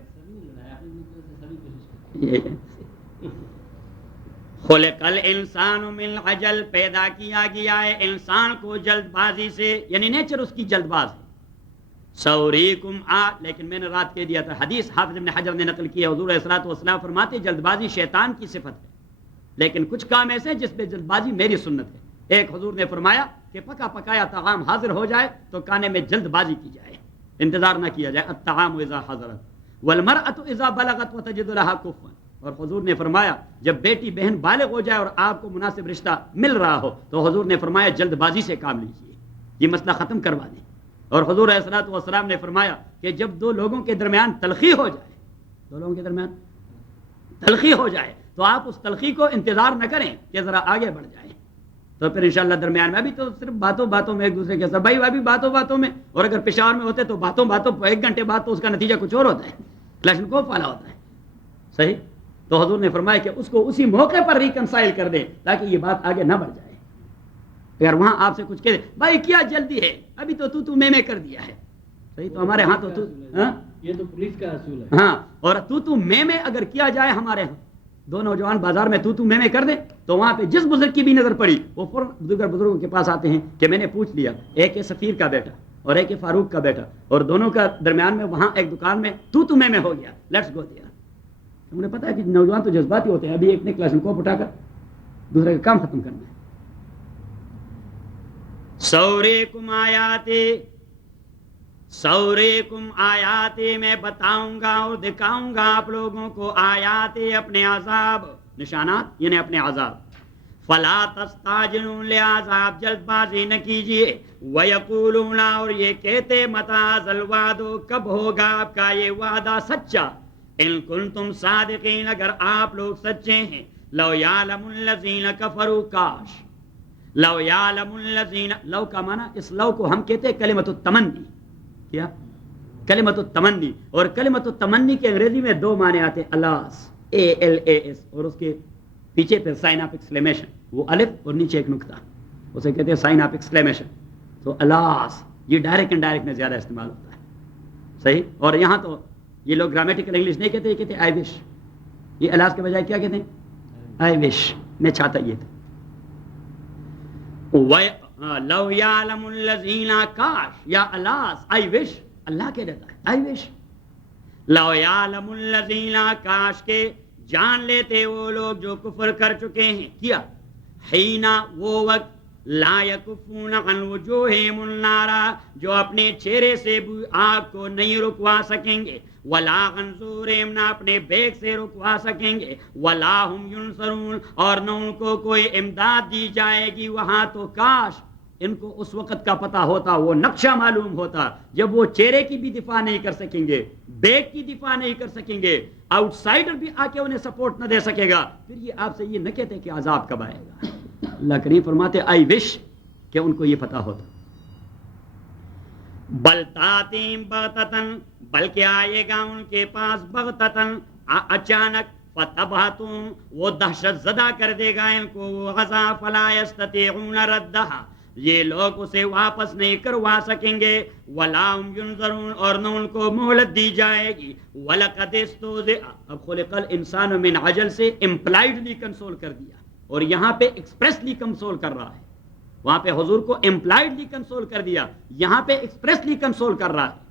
خلق الانسان من عجل, پیدا کیا گیا ہے انسان کو جلد بازی سے, یعنی نیچر اس کی جلد باز ہے. سوریکم لیکن میں نے رات کہہ دیا تھا, حدیث حافظ ابن حجر نے نقل کی ہے, حضور علیہ الصلوۃ والسلام فرماتے جلد بازی شیطان کی صفت ہے, لیکن کچھ کام ایسے ہیں جس پہ جلد بازی میری سنت ہے. ایک حضور نے فرمایا کہ پکا پکایا طعام حاضر ہو جائے تو کھانے میں جلد بازی کی جائے, انتظار نہ کیا جائے. الطعام اذا حضرت والمرأة اذا بلغت وتجد لها كفوا. اور حضور نے فرمایا جب بیٹی بہن بالغ ہو جائے اور آپ کو مناسب رشتہ مل رہا ہو تو حضور نے فرمایا جلد بازی سے کام لیجیے, یہ مسئلہ ختم کروا دیں. اور حضور علیہ الصلوۃ والسلام نے فرمایا کہ جب دو لوگوں کے درمیان تلخی ہو جائے, دو لوگوں کے درمیان تلخی ہو جائے تو آپ اس تلخی کو انتظار نہ کریں کہ ذرا آگے بڑھ جائیں, تو پھر انشاءاللہ درمیان میں ابھی تو صرف باتوں باتوں میں ایک دوسرے کے ساتھ, بھائی ابھی باتوں باتوں میں, اور اگر پشاور میں ہوتے تو باتوں باتوں 1 گھنٹے بعد تو اس کا نتیجہ کچھ اور ہوتا ہے, کلیشن کو پالا ہوتا ہے, صحیح. تو حضور نے فرمایا کہ اس کو اسی موقع پر ریکنسائل کر دے تاکہ یہ بات آگے نہ بڑھ جائے. اگر وہاں آپ سے کچھ کہہ دے بھائی کیا جلدی ہے, ابھی تو میں کر دیا ہے, صحیح, تو ہمارے ہاں تو یہ تو پولیس کا اصول ہے. ہاں, اور تو میں اگر کیا جائے ہمارے ہاں, دو نوجوان بازار میں تو میں کر دیں تو وہاں پہ جس بزرگ کی بھی نظر پڑی وہ فوراً دیگر بزرگوں کے پاس آتے ہیں کہ میں نے پوچھ لیا, ایک ہے سفیر کا بیٹا اور ایک ہے فاروق کا بیٹا, اور دونوں کا درمیان میں وہاں ایک دکان میں تو میں ہو گیا, لیٹس گو دیئر. ہمیں پتا ہے کہ نوجوان تو جذباتی ہوتے ہیں, ابھی ایک نے کلاشن کو اٹھا کر دوسرے کا کام ختم کرنا ہے. سوریکم آیاتے, میں بتاؤں گا اور دکھاؤں گا آپ لوگوں کو آیاتے, اپنے عذاب, نشانات یعنی اپنے عذاب. فلا تستعجلوا, لہذا آپ جلد بازی نہ کیجیے. ویقولون, اور یہ کہتے متی ذا الوعد, کب ہوگا آپ کا یہ وعدہ سچا. ان کنتم صادقین, اگر آپ لوگ سچے ہیں. لو یعلم الذین کفروا, کاش, لو یعلم الذین, لو کا معنی اس لو کو ہم کہتے ہیں کلمۃ التمنی. کیا کلمۃ التمنی, اور کلمۃ التمنی کے انگریزی میں 2 معنی آتے ہیں, الاس, ALAS, اور اس کے پیچھے پھر سائن آف ایکسکلیمیشن, وہ الف اور نیچے ایک نقطہ, اسے کہتے ہیں سائن آف ایکسکلیمیشن. تو الاس یہ ڈائریکٹ اینڈ ڈائریکٹ میں زیادہ استعمال ہوتا ہے, صحیح. اور یہاں تو یہ لوگ گرامیٹیکل انگلش نہیں کہتے, یہ کہتے ہیں آئی وش. یہ الاس کے بجائے کیا کہتے ہیں؟ آئی وش, میں چاہتا یہ تھا. لو یعلم الذین, کاش, یا الاس, آئی وش, اللہ کہہ دیتا ہے آئی وش. لو یعلم الذین, کاش کے جان لیتے وہ لوگ جو کفر کر چکے ہیں. کیا حینا, وہ وقت, لا یکفون عن وجوہہم النار, جو اپنے چہرے سے آگ کو نہیں رکوا سکیں گے. ولا عن ظہورہم, نہ اپنے بیک سے رکوا سکیں گے. ولا ہم ینصرون, اور نہ ان کو کوئی امداد دی جائے گی وہاں. تو کاش ان کو اس وقت کا پتہ ہوتا, وہ نقشہ معلوم ہوتا, جب وہ چہرے کی بھی دفاع نہیں کر سکیں گے, بیک کی دفاع نہیں کر سکیں گے, آؤٹ سائڈر بھی آ کے انہیں سپورٹ نہ دے سکے گا, پھر یہ آپ سے یہ نہ کہتے کہ عذاب کب آئے گا. اللہ کریم فرماتے آئی وش کہ ان کو یہ پتہ ہوتا. بل تاتیم بغتتن, بلکہ آئے گا ان کے پاس بغتتن, اچانک. فتبہتم, وہ دہشت زدہ کر دے گا ان کو وہ عذاب. فلا یستطیعون ردہا, یہ لوگ اسے واپس نہیں کروا سکیں گے. ولا ہم ینظرون, اور نہ ان کو مہلت دی جائے گی. ولقد استہزئ, اب خلق الانسان من عجل سے امپلائڈلی کنسول کر دیا, اور یہاں پہ ایکسپریسلی کنسول کر رہا ہے. وہاں پہ حضور کو امپلائڈلی کنسول کر دیا, یہاں پہ ایکسپریسلی کنسول کر رہا ہے.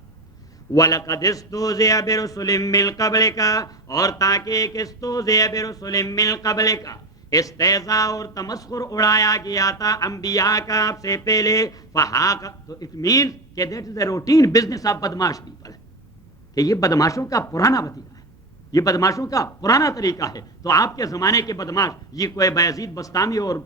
وَلَقَدْ اسْتُهْزِئَ بِرُسُلٍ مِّن قَبْلِكَ, اور تاکہ کہ اسْتُهْزِئَ بِرُسُلٍ مِّن قَبْلِكَ, استہزاء اور تمسخر اڑایا گیا تھا انبیاء کا آپ سے پہلے. فحاق, تو اٹ مینس کہ that is a routine business of بدماش پیپل, کہ یہ بدماشوں کا پرانا وتیرہ ہے, یہ بدماشوں کا پرانا طریقہ ہے. تو آپ کے زمانے کے بدماش یہ کوئی بایزید بستامی اور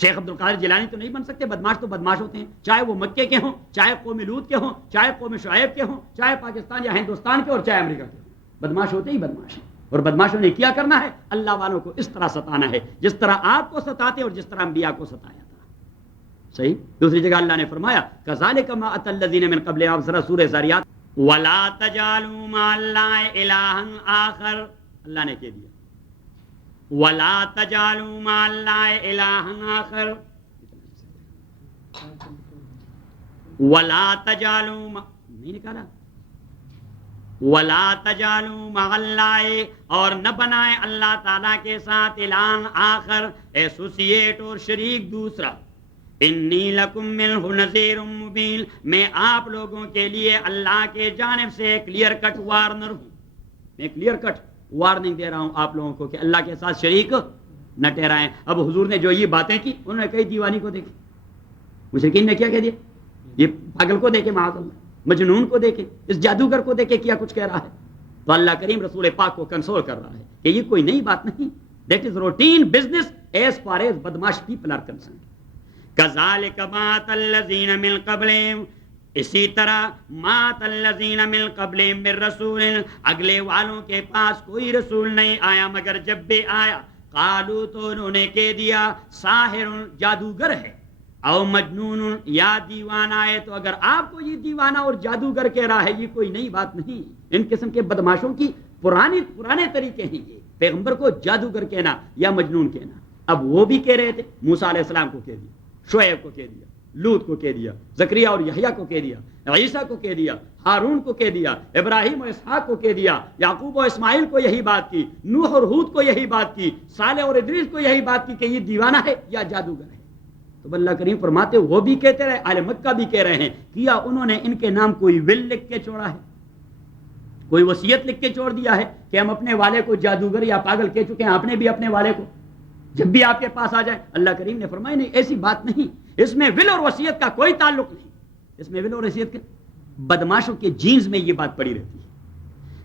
شیخ عبد القادر جیلانی تو نہیں بن سکتے. بدماش تو بدماش ہوتے ہیں، چاہے وہ مکے کے ہوں، چاہے قوم لوط کے ہوں، چاہے قوم شعیب کے ہوں، چاہے پاکستان یا ہندوستان کے اور چاہے امریکہ کے ہوں. بدماش ہوتے ہی بدماش ہیں. اور بدماشوں نے کیا کرنا ہے؟ اللہ والوں کو اس طرح ستانا ہے جس طرح آپ کو ستاتے اور جس طرح انبیاء کو ستایا تھا. صحیح. دوسری جگہ اللہ نے فرمایا کذالک ما اتى الذین من قبلهم، اب ذرا سورہ زاریات، ولا تجعلوا مع الله الها آخر، اللہ نے کہہ دیا ولا تجعلوا مع الله الها آخر، ولا تجعلوا نہیں نکالا، ولا تجعلوا مع الله، اور نہ بنائے اللہ تعالیٰ کے ساتھ الہً آخر، ایسوسیٹ اور شریک دوسرا. انی لکم منہ نذیر مبین، میں آپ لوگوں کے لیے اللہ کے جانب سے کلیئر کٹ وارنر ہوں. میں کلیئر کٹ وارننگ دے رہا ہوں آپ لوگوں کو کہ اللہ کے ساتھ شریک نہ ٹھہرائیں. اب حضور نے جو یہ باتیں کی انہوں نے کئی دیوانی کو دیکھے. مشرکین نے کیا کہہ دیا؟ یہ پاگل کو دیکھے، معاذ اللہ، مجنون کو دیکھے، اس جادوگر کو دیکھے کیا کچھ کہہ رہا ہے. تو اللہ کریم رسول پاک کو کنسول کر رہا ہے کہ یہ کوئی نئی بات نہیں. That is routine business as far as بدماش پیپل آر کنسرنڈ. کذالک مات الذین من قبلہم، اسی طرح مات الذین من قبلہم من رسول، اگلے والوں کے پاس کوئی رسول نہیں آیا مگر جب بھی آیا قالو تو انہوں نے کہہ دیا ساحر، جادوگر ہے، او مجنون، یا دیوانہ ہے. تو اگر آپ کو یہ دیوانہ اور جادوگر کہہ رہا ہے یہ کوئی نئی بات نہیں. ان قسم کے بدماشوں کی پرانے طریقے ہیں یہ، پیغمبر کو جادوگر کہنا یا مجنون کہنا. اب وہ بھی کہہ رہے تھے، موسیٰ علیہ السلام کو کہہ دیا، شعیب کو کہہ دیا، لوط کو کہہ دیا، زکریا اور یحییٰ کو کہہ دیا، عیسیٰ کو کہہ دیا، ہارون کو کہہ دیا، ابراہیم و اسحاق کو کہہ دیا، یعقوب و اسماعیل کو یہی بات کی، نوح اور ہود کو یہی بات کی، صالح اور ادریس کو یہی بات کی کہ یہ دیوانہ ہے یا جادوگر ہے. تو اللہ کریم فرماتے وہ بھی کہتے رہے، اہل مکہ بھی کہہ رہے ہیں. کیا انہوں نے ان کے نام کوئی ول لکھ کے چھوڑا ہے؟ کوئی وصیت لکھ کے چھوڑ دیا ہے کہ ہم اپنے والے کو جادوگر یا پاگل کہہ چکے ہیں، آپ نے بھی اپنے والے کو جب بھی آپ کے پاس آ جائے؟ اللہ کریم نے فرمایا نہیں، ایسی بات نہیں. اس میں ول اور وصیت کا کوئی تعلق نہیں. اس میں ول اور وصیت کے بدماشوں کے جینز میں یہ بات پڑی رہتی ہے.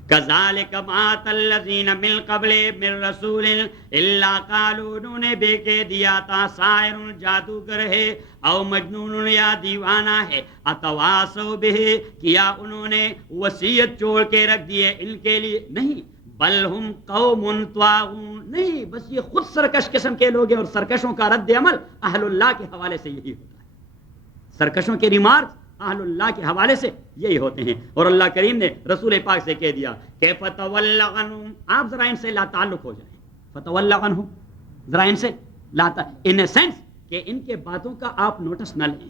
کذالک مات الذین من قبل من رسول الا قالوا، انہوں نے بے کہہ دیا تھا ساحر، جادوگر ہے، او مجنون، یا دیوانہ ہے، اتواصوا بہ، کیا انہوں نے وصیت چھوڑ کے رکھ دیے ان کے لیے؟ نہیں، بل ہم قوم طاغون، نہیں، بس یہ خود سرکش قسم کے لوگ ہیں. اور سرکشوں کا رد عمل اہل اللہ کے حوالے سے یہی ہوتا ہے. سرکشوں کے ریمارکس اہل اللہ کے حوالے سے یہی ہوتے ہیں. اور اللہ کریم نے رسول پاک سے کہہ دیا کہ فتول عنہم، آپ ذرا ان سے لا تعلق ہو جائیں. فتول عنہم، ذرا ان سے لا تعلق، ان سینس کہ ان کے باتوں کا آپ نوٹس نہ لیں،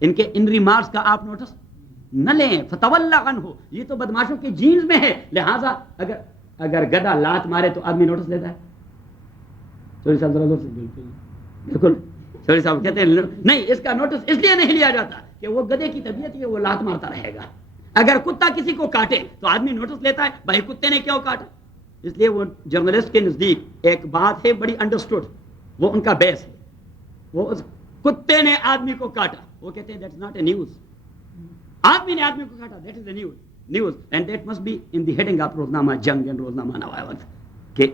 ان کے ان ریمارکس کا آپ نوٹس نہ لیں. فتول عنہ، یہ تو بدماشوں کے جینز میں ہے. لہٰذا اگر گدھا لات مارے تو آدمی نوٹس لیتا ہے. چوری صاحب ذرا زور سے، بالکل چوری صاحب کہتے ہیں نہیں، اس کا نوٹس اس لیے نہیں لیا جاتا کہ وہ گدھے کی طبیعت ہے، وہ لات مارتا رہے گا. اگر کتا کسی کو کاٹے تو آدمی نوٹس لیتا ہے بھائی کتے نے کیوں کاٹا. اس لیے وہ جرنلسٹ کے نزدیک ایک بات ہے بڑی انڈرسٹوڈ، وہ ان کا بیس ہے. وہ اس کتے نے آدمی کو کاٹا، وہ کہتے ہیں that is not a news. آدمی نے آدمی کو کاٹا، that is a news and that must be in the heading of روزنامہ جنگ اینڈ روزنامہ نوایا وقت کہ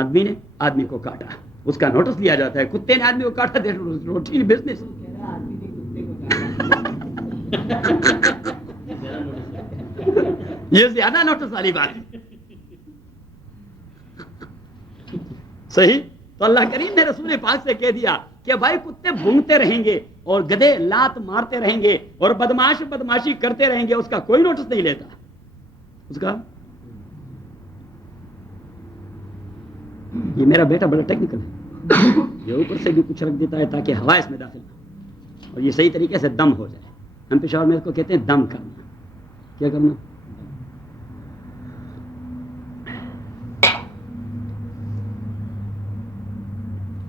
آدمی نے آدمی کو کاٹا، اس کا نوٹس لیا جاتا ہے. کتے نے آدمی کو کاٹا، دیٹ از روٹین بزنس. یہ زیادہ نوٹس والی بات ہے. صحیح. تو اللہ کریم نے رسول پاک سے کہہ دیا کہ بھائی کتے بھونگتے رہیں گے اور گدھے لات مارتے رہیں گے اور بدماشی کرتے رہیں گے، اس کا کوئی نوٹس نہیں لیتا. اس کا یہ میرا بیٹا بڑا ٹیکنیکل ہے، یہ اوپر سے بھی کچھ رکھ دیتا ہے تاکہ ہوا اس میں داخل نہ اور یہ صحیح طریقے سے دم ہو جائے. ہم پشاور میں اس کو کہتے ہیں دم کرنا. کیا کرنا؟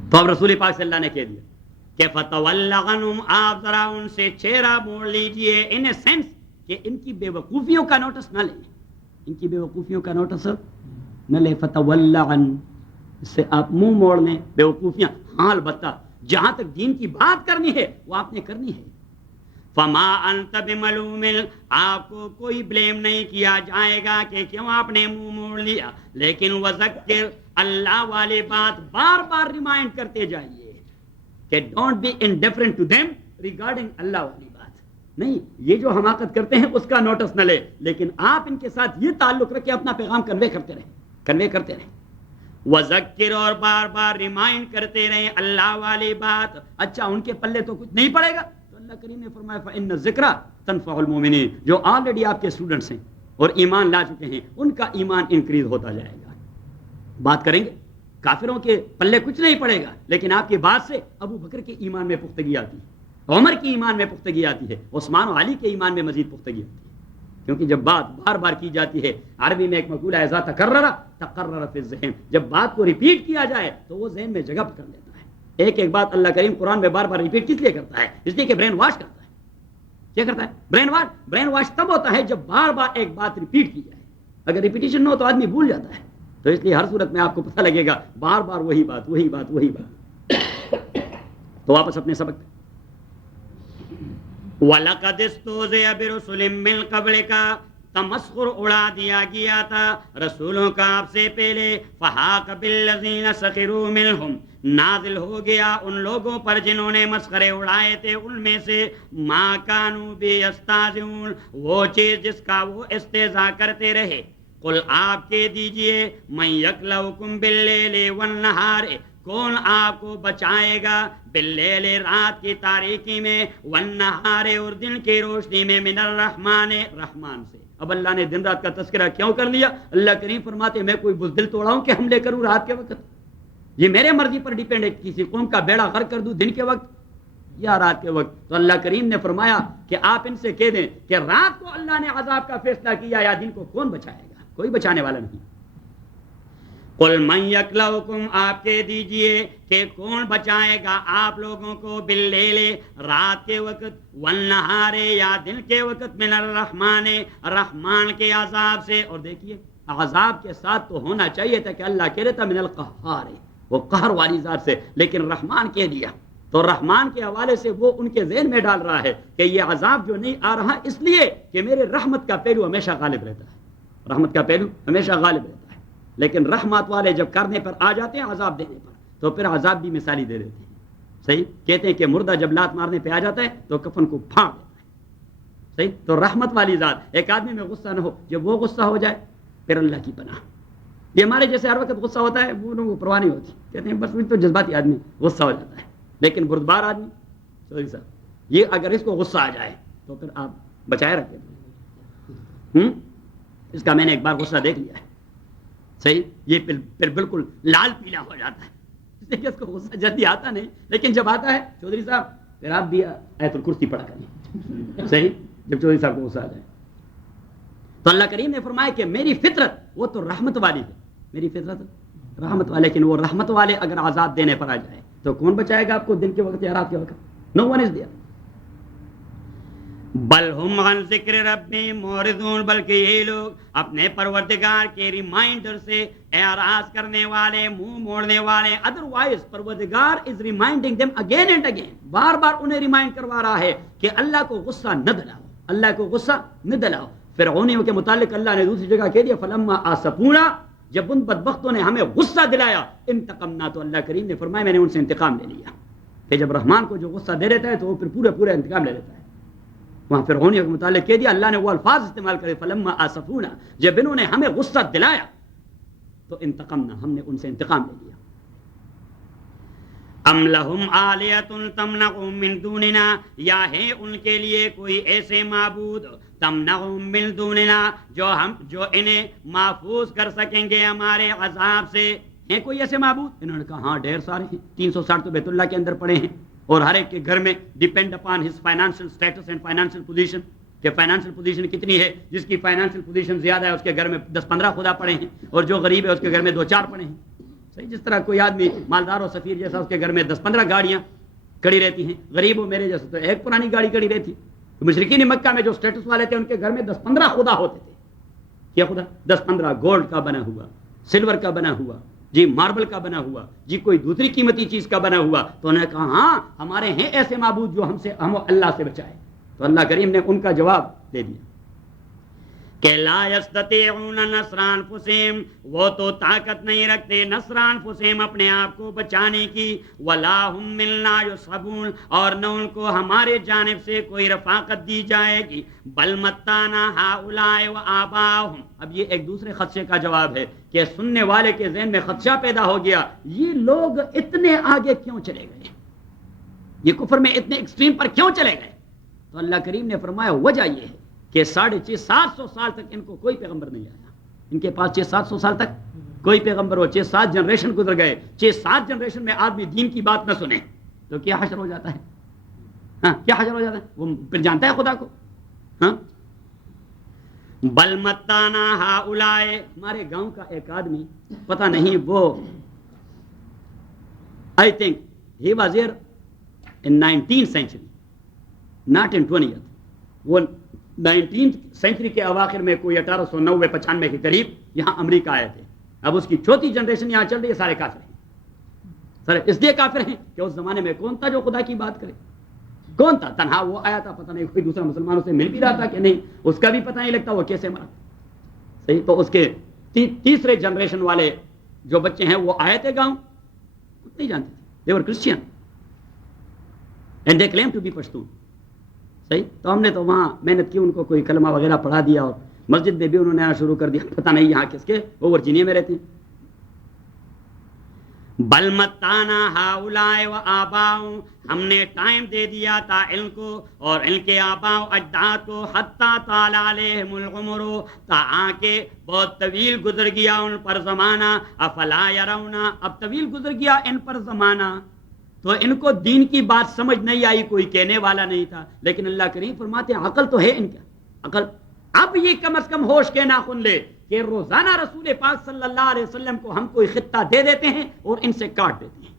تو اب رسول پاک صلی اللہ نے کہہ دیا کہ فتول عنہم، آپ ذرا ان سے چہرہ موڑ لیجئے. ان اے سینس کہ ان کی بے وقوفیوں کا نوٹس نہ لیں، ان کی بے وقوفیوں کا نوٹس نہ لیں. فتول عنہم، اس سے آپ منہ موڑ لیں بے وقوفیاں. ہاں البتہ جہاں تک دین کی بات کرنی ہے وہ آپ نے کرنی ہے. فما انت بملوم، آپ کو کوئی بلیم نہیں کیا جائے گا کہ کیوں آپ نے منہ موڑ لیا، لیکن وذکر، اللہ والی بات بار بار ریمائنڈ کرتے جائیے کہ don't be indifferent to them regarding اللہ والی بات نہیں، یہ جو حماقت کرتے ہیں اس کا نوٹس نہ لے، لیکن آپ ان کے ساتھ یہ تعلق رکھے اپنا پیغام کنوے کرتے رہیں وذکر، اور بار بار ریمائنڈ کرتے رہیں اللہ والی بات۔ اچھا ان کے پلے تو کچھ نہیں پڑے گا، تو اللہ کریم نے فرمایا فإن الذکر تنفع المؤمنین، جو آلریڈی آپ کے اسٹوڈنٹس ہیں اور ایمان لا چکے ہیں ان کا ایمان انکریز ہوتا جائے گا۔ بات کریں گے کافروں کے پلے کچھ نہیں پڑے گا، لیکن آپ کی بات سے ابو بکر کے ایمان میں پختگی آتی ہے، عمر کی ایمان میں پختگی آتی ہے، عثمان و علی کے ایمان میں مزید پختگی آتی ہے، کیونکہ جب بات بار بار کی جاتی ہے، عربی میں ایک مقولہ ہے اذا تکرر فی الذہن، جب بات کو ریپیٹ کیا جائے تو وہ ذہن میں جگہ پکڑ لیتا ہے۔ ایک بات اللہ کریم قرآن میں بار بار ریپیٹ کس لیے کرتا ہے؟ اس لیے کہ برین واش کرتا ہے۔ کیا کرتا ہے؟ برین واش تب ہوتا ہے جب بار بار ایک بات ریپیٹ کی جائے، اگر ریپیٹیشن نہ ہو تو آدمی بھول جاتا ہے، تو اس لیے ہر صورت میں آپ کو پتہ لگے گا بار بار وہی بات۔ تو واپس اپنے سبق پہ، وَلَقَدِ اسْتُهْزِئَ بِرُسُلٍ مِّن قَبْلِكَ، تمسخر اڑا دیا گیا تھا رسولوں کا آپ سے پہلے، فَحَاقَ بِالَّذِينَ سَخِرُوا مِنْهُمْ، نازل ہو گیا ان لوگوں پر جنہوں نے مسخرے اڑائے تھے ان میں سے، مَا كَانُوا بِهِ يَسْتَهْزِئُونَ، وہ چیز جس کا وہ استہزاء کرتے رہے۔ قل آپ کہہ دیجئے، مَن يَكْلَؤُكُمْ بِاللَّيْلِ وَالنَّهَارِ، کون آپ کو بچائے گا، باللیل رات کی تاریکی میں، والنہار اور دن کی روشنی میں، من الرحمن رحمان سے۔ اب اللہ نے دن رات کا تذکرہ کیوں کر لیا؟ اللہ کریم فرماتے میں کوئی بزدل توڑا ہوں کہ حملے کروں رات کے وقت؟ یہ میرے مرضی پر ڈیپینڈ ہے، کسی قوم کا بیڑا غرق کر دوں دن کے وقت یا رات کے وقت؟ تو اللہ کریم نے فرمایا کہ آپ ان سے کہہ دیں کہ رات کو اللہ نے عذاب کا فیصلہ کیا، یا دن کو کون بچائے گا؟ کوئی بچانے والا نہیں۔ قل من یکلؤکم، آپ کہہ دیجئے کہ کون بچائے گا آپ لوگوں کو، باللیل رات کے وقت، والنہار یا دن کے وقت، من الرحمن رحمان کے عذاب سے۔ اور دیکھیے عذاب کے ساتھ تو ہونا چاہیے تھا کہ اللہ کہہ رہا تھا من القہار، وہ قہر والی ذات سے، لیکن رحمان کہہ دیا، تو رحمان کے حوالے سے وہ ان کے ذہن میں ڈال رہا ہے کہ یہ عذاب جو نہیں آ رہا اس لیے کہ میرے رحمت کا پہلو ہمیشہ غالب رہتا ہے، رحمت کا پہلو ہمیشہ غالب رہتا ہے۔ لیکن رحمت والے جب کرنے پر آ جاتے ہیں عذاب دینے پر، تو پھر عذاب بھی مثالی دے دیتے ہیں۔ صحیح کہتے ہیں کہ مردہ جب لات مارنے پہ آ جاتا ہے تو کفن کو پھاڑ دیتا ہے۔ صحیح، تو رحمت والی ذات، ایک آدمی میں غصہ نہ ہو، جب وہ غصہ ہو جائے پھر اللہ کی پناہ۔ یہ ہمارے جیسے ہر وقت غصہ ہوتا ہے وہ لوگوں کو پرواہ نہیں ہوتی، کہتے ہیں بس وہ تو جذباتی آدمی غصہ ہو جاتا ہے، لیکن بردبار آدمی سوری صاحب، یہ اگر اس کو غصہ آ جائے تو پھر آپ بچائے رکھتے۔ اس کا میں نے ایک بار غصہ دیکھ لیا ہے، صحیح، یہ پھر بالکل لال پیلا ہو جاتا ہے، اس لیے کہ اس کو غصہ جلدی آتا نہیں، لیکن جب آتا ہے چودھری صاحب پھر آپ بھی آیت الکرسی پڑھا کریں، صحیح، جب چودھری صاحب کو غصہ آ جائے۔ تو اللہ کریم نے فرمایا کہ میری فطرت وہ تو رحمت والی ہے، میری فطرت رحمت والی، لیکن وہ رحمت والے اگر عذاب دینے پر آ جائے تو کون بچائے گا آپ کو دن کے وقت یا رات کے وقت؟ نو ون از دیئر۔ بل ہم عن ذکر ربہم معرضون، بلکہ یہ لوگ اپنے پروردگار کے ریمائنڈر سے اعراض کرنے والے، منہ موڑنے والے۔ ادروائز پروردگار is reminding them again and again, بار بار انہیں ریمائنڈ کروا رہا ہے کہ اللہ کو غصہ نہ دلاؤ، اللہ کو غصہ نہ دلاؤ۔ فرعونیوں کے متعلق اللہ نے دوسری جگہ کہہ دیا فلما آسفونا، جب ان بدبختوں نے ہمیں غصہ دلایا، انتقمنا، تو اللہ کریم نے فرمایا میں نے ان سے انتقام لے لیا۔ کہ جب رحمان کو جو غصہ دے دیتا ہے تو وہ پھر پورا انتقام لے لیتا ہے۔ وہاں فرعونیوں کے متعلق کہہ دیا اللہ نے وہ الفاظ استعمال کرے فلما آسفونا، جب انہوں نے ہمیں غصہ دلایا تو انتقمنا، ہم نے ان سے انتقام لے لیا۔ ام لہم آلیۃ تمنعهم من دوننا، یا ہے ان کے لیے کوئی ایسے معبود تمنعهم من دوننا جو انہیں محفوظ کر سکیں گے ہمارے عذاب سے؟ ہیں کوئی ایسے معبود؟ انہوں نے کہا ہاں ڈھیر سارے ہیں، 360 تو بیت اللہ کے اندر پڑے ہیں، اور ہر ایک کے گھر میں depend upon his financial status and financial position, کہ فائنینشیل پوزیشن کتنی ہے، جس کی فائنینشیل پوزیشن زیادہ ہے اس کے گھر میں 10-15 خدا پڑے ہیں، اور جو غریب ہے اس کے گھر میں 2-4 پڑے ہیں۔ صحیح، جس طرح کوئی آدمی مالدار و سفیر جیسا اس کے گھر میں 10-15 گاڑیاں کھڑی رہتی ہیں، غریب ہو میرے جیسا تو ایک پرانی گاڑی کھڑی رہتی۔ تو مشرکین مکہ میں جو اسٹیٹس والے تھے ان کے گھر میں 10-15 خدا ہوتے تھے۔ کیا خدا؟ 10-15 گولڈ کا بنا ہوا، سلور کا بنا ہوا، جی ماربل کا بنا ہوا، جی کوئی دوسری قیمتی چیز کا بنا ہوا۔ تو انہوں نے کہا ہاں ہمارے ہیں ایسے معبود جو ہم اللہ سے بچائے، تو اللہ کریم نے ان کا جواب دے دیا کہ لا یستطیعون نصر انفسہم، وہ تو طاقت نہیں رکھتے نصر انفسہم، اپنے آپ کو بچانے کی، ولا ہم منا یصحبون، اور نہ ان کو ہمارے جانب سے کوئی رفاقت دی جائے گی، بل متانا ہؤلاء وآباؤہم۔ اب یہ ایک دوسرے خدشے کا جواب ہے کہ سننے والے کے ذہن میں خدشہ پیدا ہو گیا، یہ لوگ اتنے آگے کیوں چلے گئے، یہ کفر میں اتنے ایکسٹریم پر کیوں چلے گئے؟ تو اللہ کریم نے فرمایا وجہ یہ ہے کہ 650-700 سال تک ان کو کوئی پیغمبر نہیں آیا، ان کے پاس 600-700 سال تک کوئی پیغمبر ہو، 6-7 جنریشن گزر گئے، 6-7 جنریشن میں آدمی دین کی بات نہ سنے تو کیا حشر ہو جاتا ہے؟ ہاں کیا حشر ہو جاتا ہے؟ وہ پھر جانتا ہے خدا کو؟ ہاں بل متانا ہؤلاء، ہمارے گاؤں کا ایک آدمی پتہ نہیں وہ I think he was here in 19th century not in 20th، وہ 19th سینچری کے اواخر میں کوئی 1890-95 کے قریب یہاں امریکہ آئے تھے۔ اب اس کی چوتھی جنریشن یہاں چل رہی ہے، سارے کافر ہیں، سارے اس لیے کافر ہیں کہ اس زمانے میں کون تھا جو خدا کی بات کرے؟ کون تھا؟ تنہا وہ آیا تھا، پتہ نہیں کوئی دوسرا مسلمانوں سے مل بھی رہا تھا کہ نہیں، اس کا بھی پتہ نہیں لگتا وہ کیسے مرا۔ صحیح، تو اس کے تیسرے جنریشن والے جو بچے ہیں وہ آئے تھے گاؤں، نہیں جانتے تھے، they were Christian and they claim to be Pashtun۔ صحیح، تو ہم نے تو وہاں محنت کی، ان کو کوئی کلمہ وغیرہ پڑھا دیا، اور مسجد میں بھی انہوں نے آنا شروع کر دیا، پتہ نہیں یہاں کس کے، وہ ورجینیا میں رہتے ہیں۔ بل متانا ہؤلاء وآباؤہم، ہم نے ٹائم دے دیا تھا ان کو اور ان کے آباء و اجداد کو، حتی طال علیہم العمر، تاکہ بہت طویل گزر گیا ان پر زمانہ، افلا یرون، اب طویل گزر گیا ان پر زمانہ تو ان کو دین کی بات سمجھ نہیں آئی، کوئی کہنے والا نہیں تھا، لیکن اللہ کریم فرماتے ہیں عقل تو ہے ان کا، عقل اب یہ کم از کم ہوش کے ناخن لے کہ روزانہ رسول پاک صلی اللہ علیہ وسلم کو ہم کوئی خطہ دے دیتے ہیں اور ان سے کاٹ دیتے ہیں۔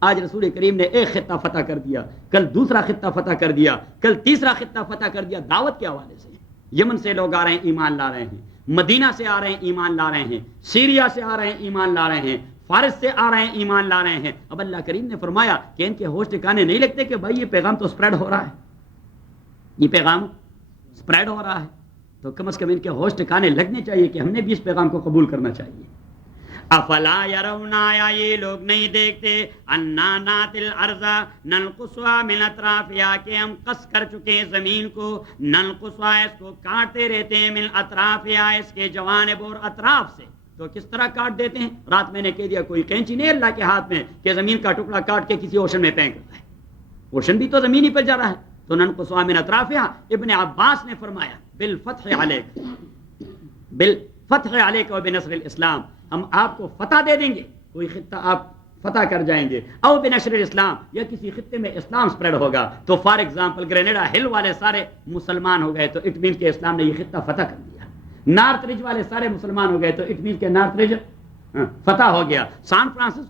آج رسول کریم نے ایک خطہ فتح کر دیا، کل دوسرا خطہ فتح کر دیا، کل تیسرا خطہ فتح کر دیا، دعوت کے حوالے سے۔ یمن سے لوگ آ رہے ہیں، ایمان لا رہے ہیں، مدینہ سے آ رہے ہیں، ایمان لا رہے ہیں، سیریا سے آ رہے ہیں، ایمان لا رہے ہیں، فارس سے آ رہے ہیں، ایمان لا رہے ہیں۔ اب اللہ کریم نے فرمایا کہ ان کے ہوش ٹھکانے نہیں لگتے کہ بھائی یہ پیغام تو سپریڈ ہو رہا ہے، یہ پیغام سپریڈ ہو رہا ہے، تو کم از کم ان کے ہوش ٹھکانے لگنے چاہیے کہ ہم نے بھی اس پیغام کو قبول کرنا چاہیے۔ افلا یرون، آیا یہ لوگ نہیں دیکھتے، انا ناتی الارض ننقصها من اطرافها، کہ ہم قص کر چکے ہیں زمین کو، ننقصها، اس کو کاٹتے رہتے ہیں، من اطرافها، اس کے جوانب اور اطراف سے۔ تو کس طرح کاٹ دیتے ہیں؟ رات میں نے کہہ دیا کوئی قینچی نہیں اللہ کے ہاتھ میں کہ زمین کا ٹکڑا کاٹ کے کسی اوشن میں پھینک دیتا ہے، اوشن بھی تو زمین ہی پر جا رہا ہے۔ تو ننقصها من اطرافها، ابن عباس نے فرمایا بالفتح علیک، بالفتح علیک و بنصر الاسلام، ہم آپ کو فتح دے دیں گے، کوئی خطہ آپ فتح کر جائیں گے، او بنشر الاسلام، یا کسی خطے میں اسلام سپریڈ ہوگا۔ تو فار ایگزامپل گرینیڈا ہل والے سارے مسلمان ہو گئے تو اٹ مین کہ اسلام نے یہ خطہ فتح کر دیا۔ نارتھ رج والے سارے مسلمان ہو گئے تو اٹ مین کہ نارتھ رج فتح ہو گیا۔ San Francisco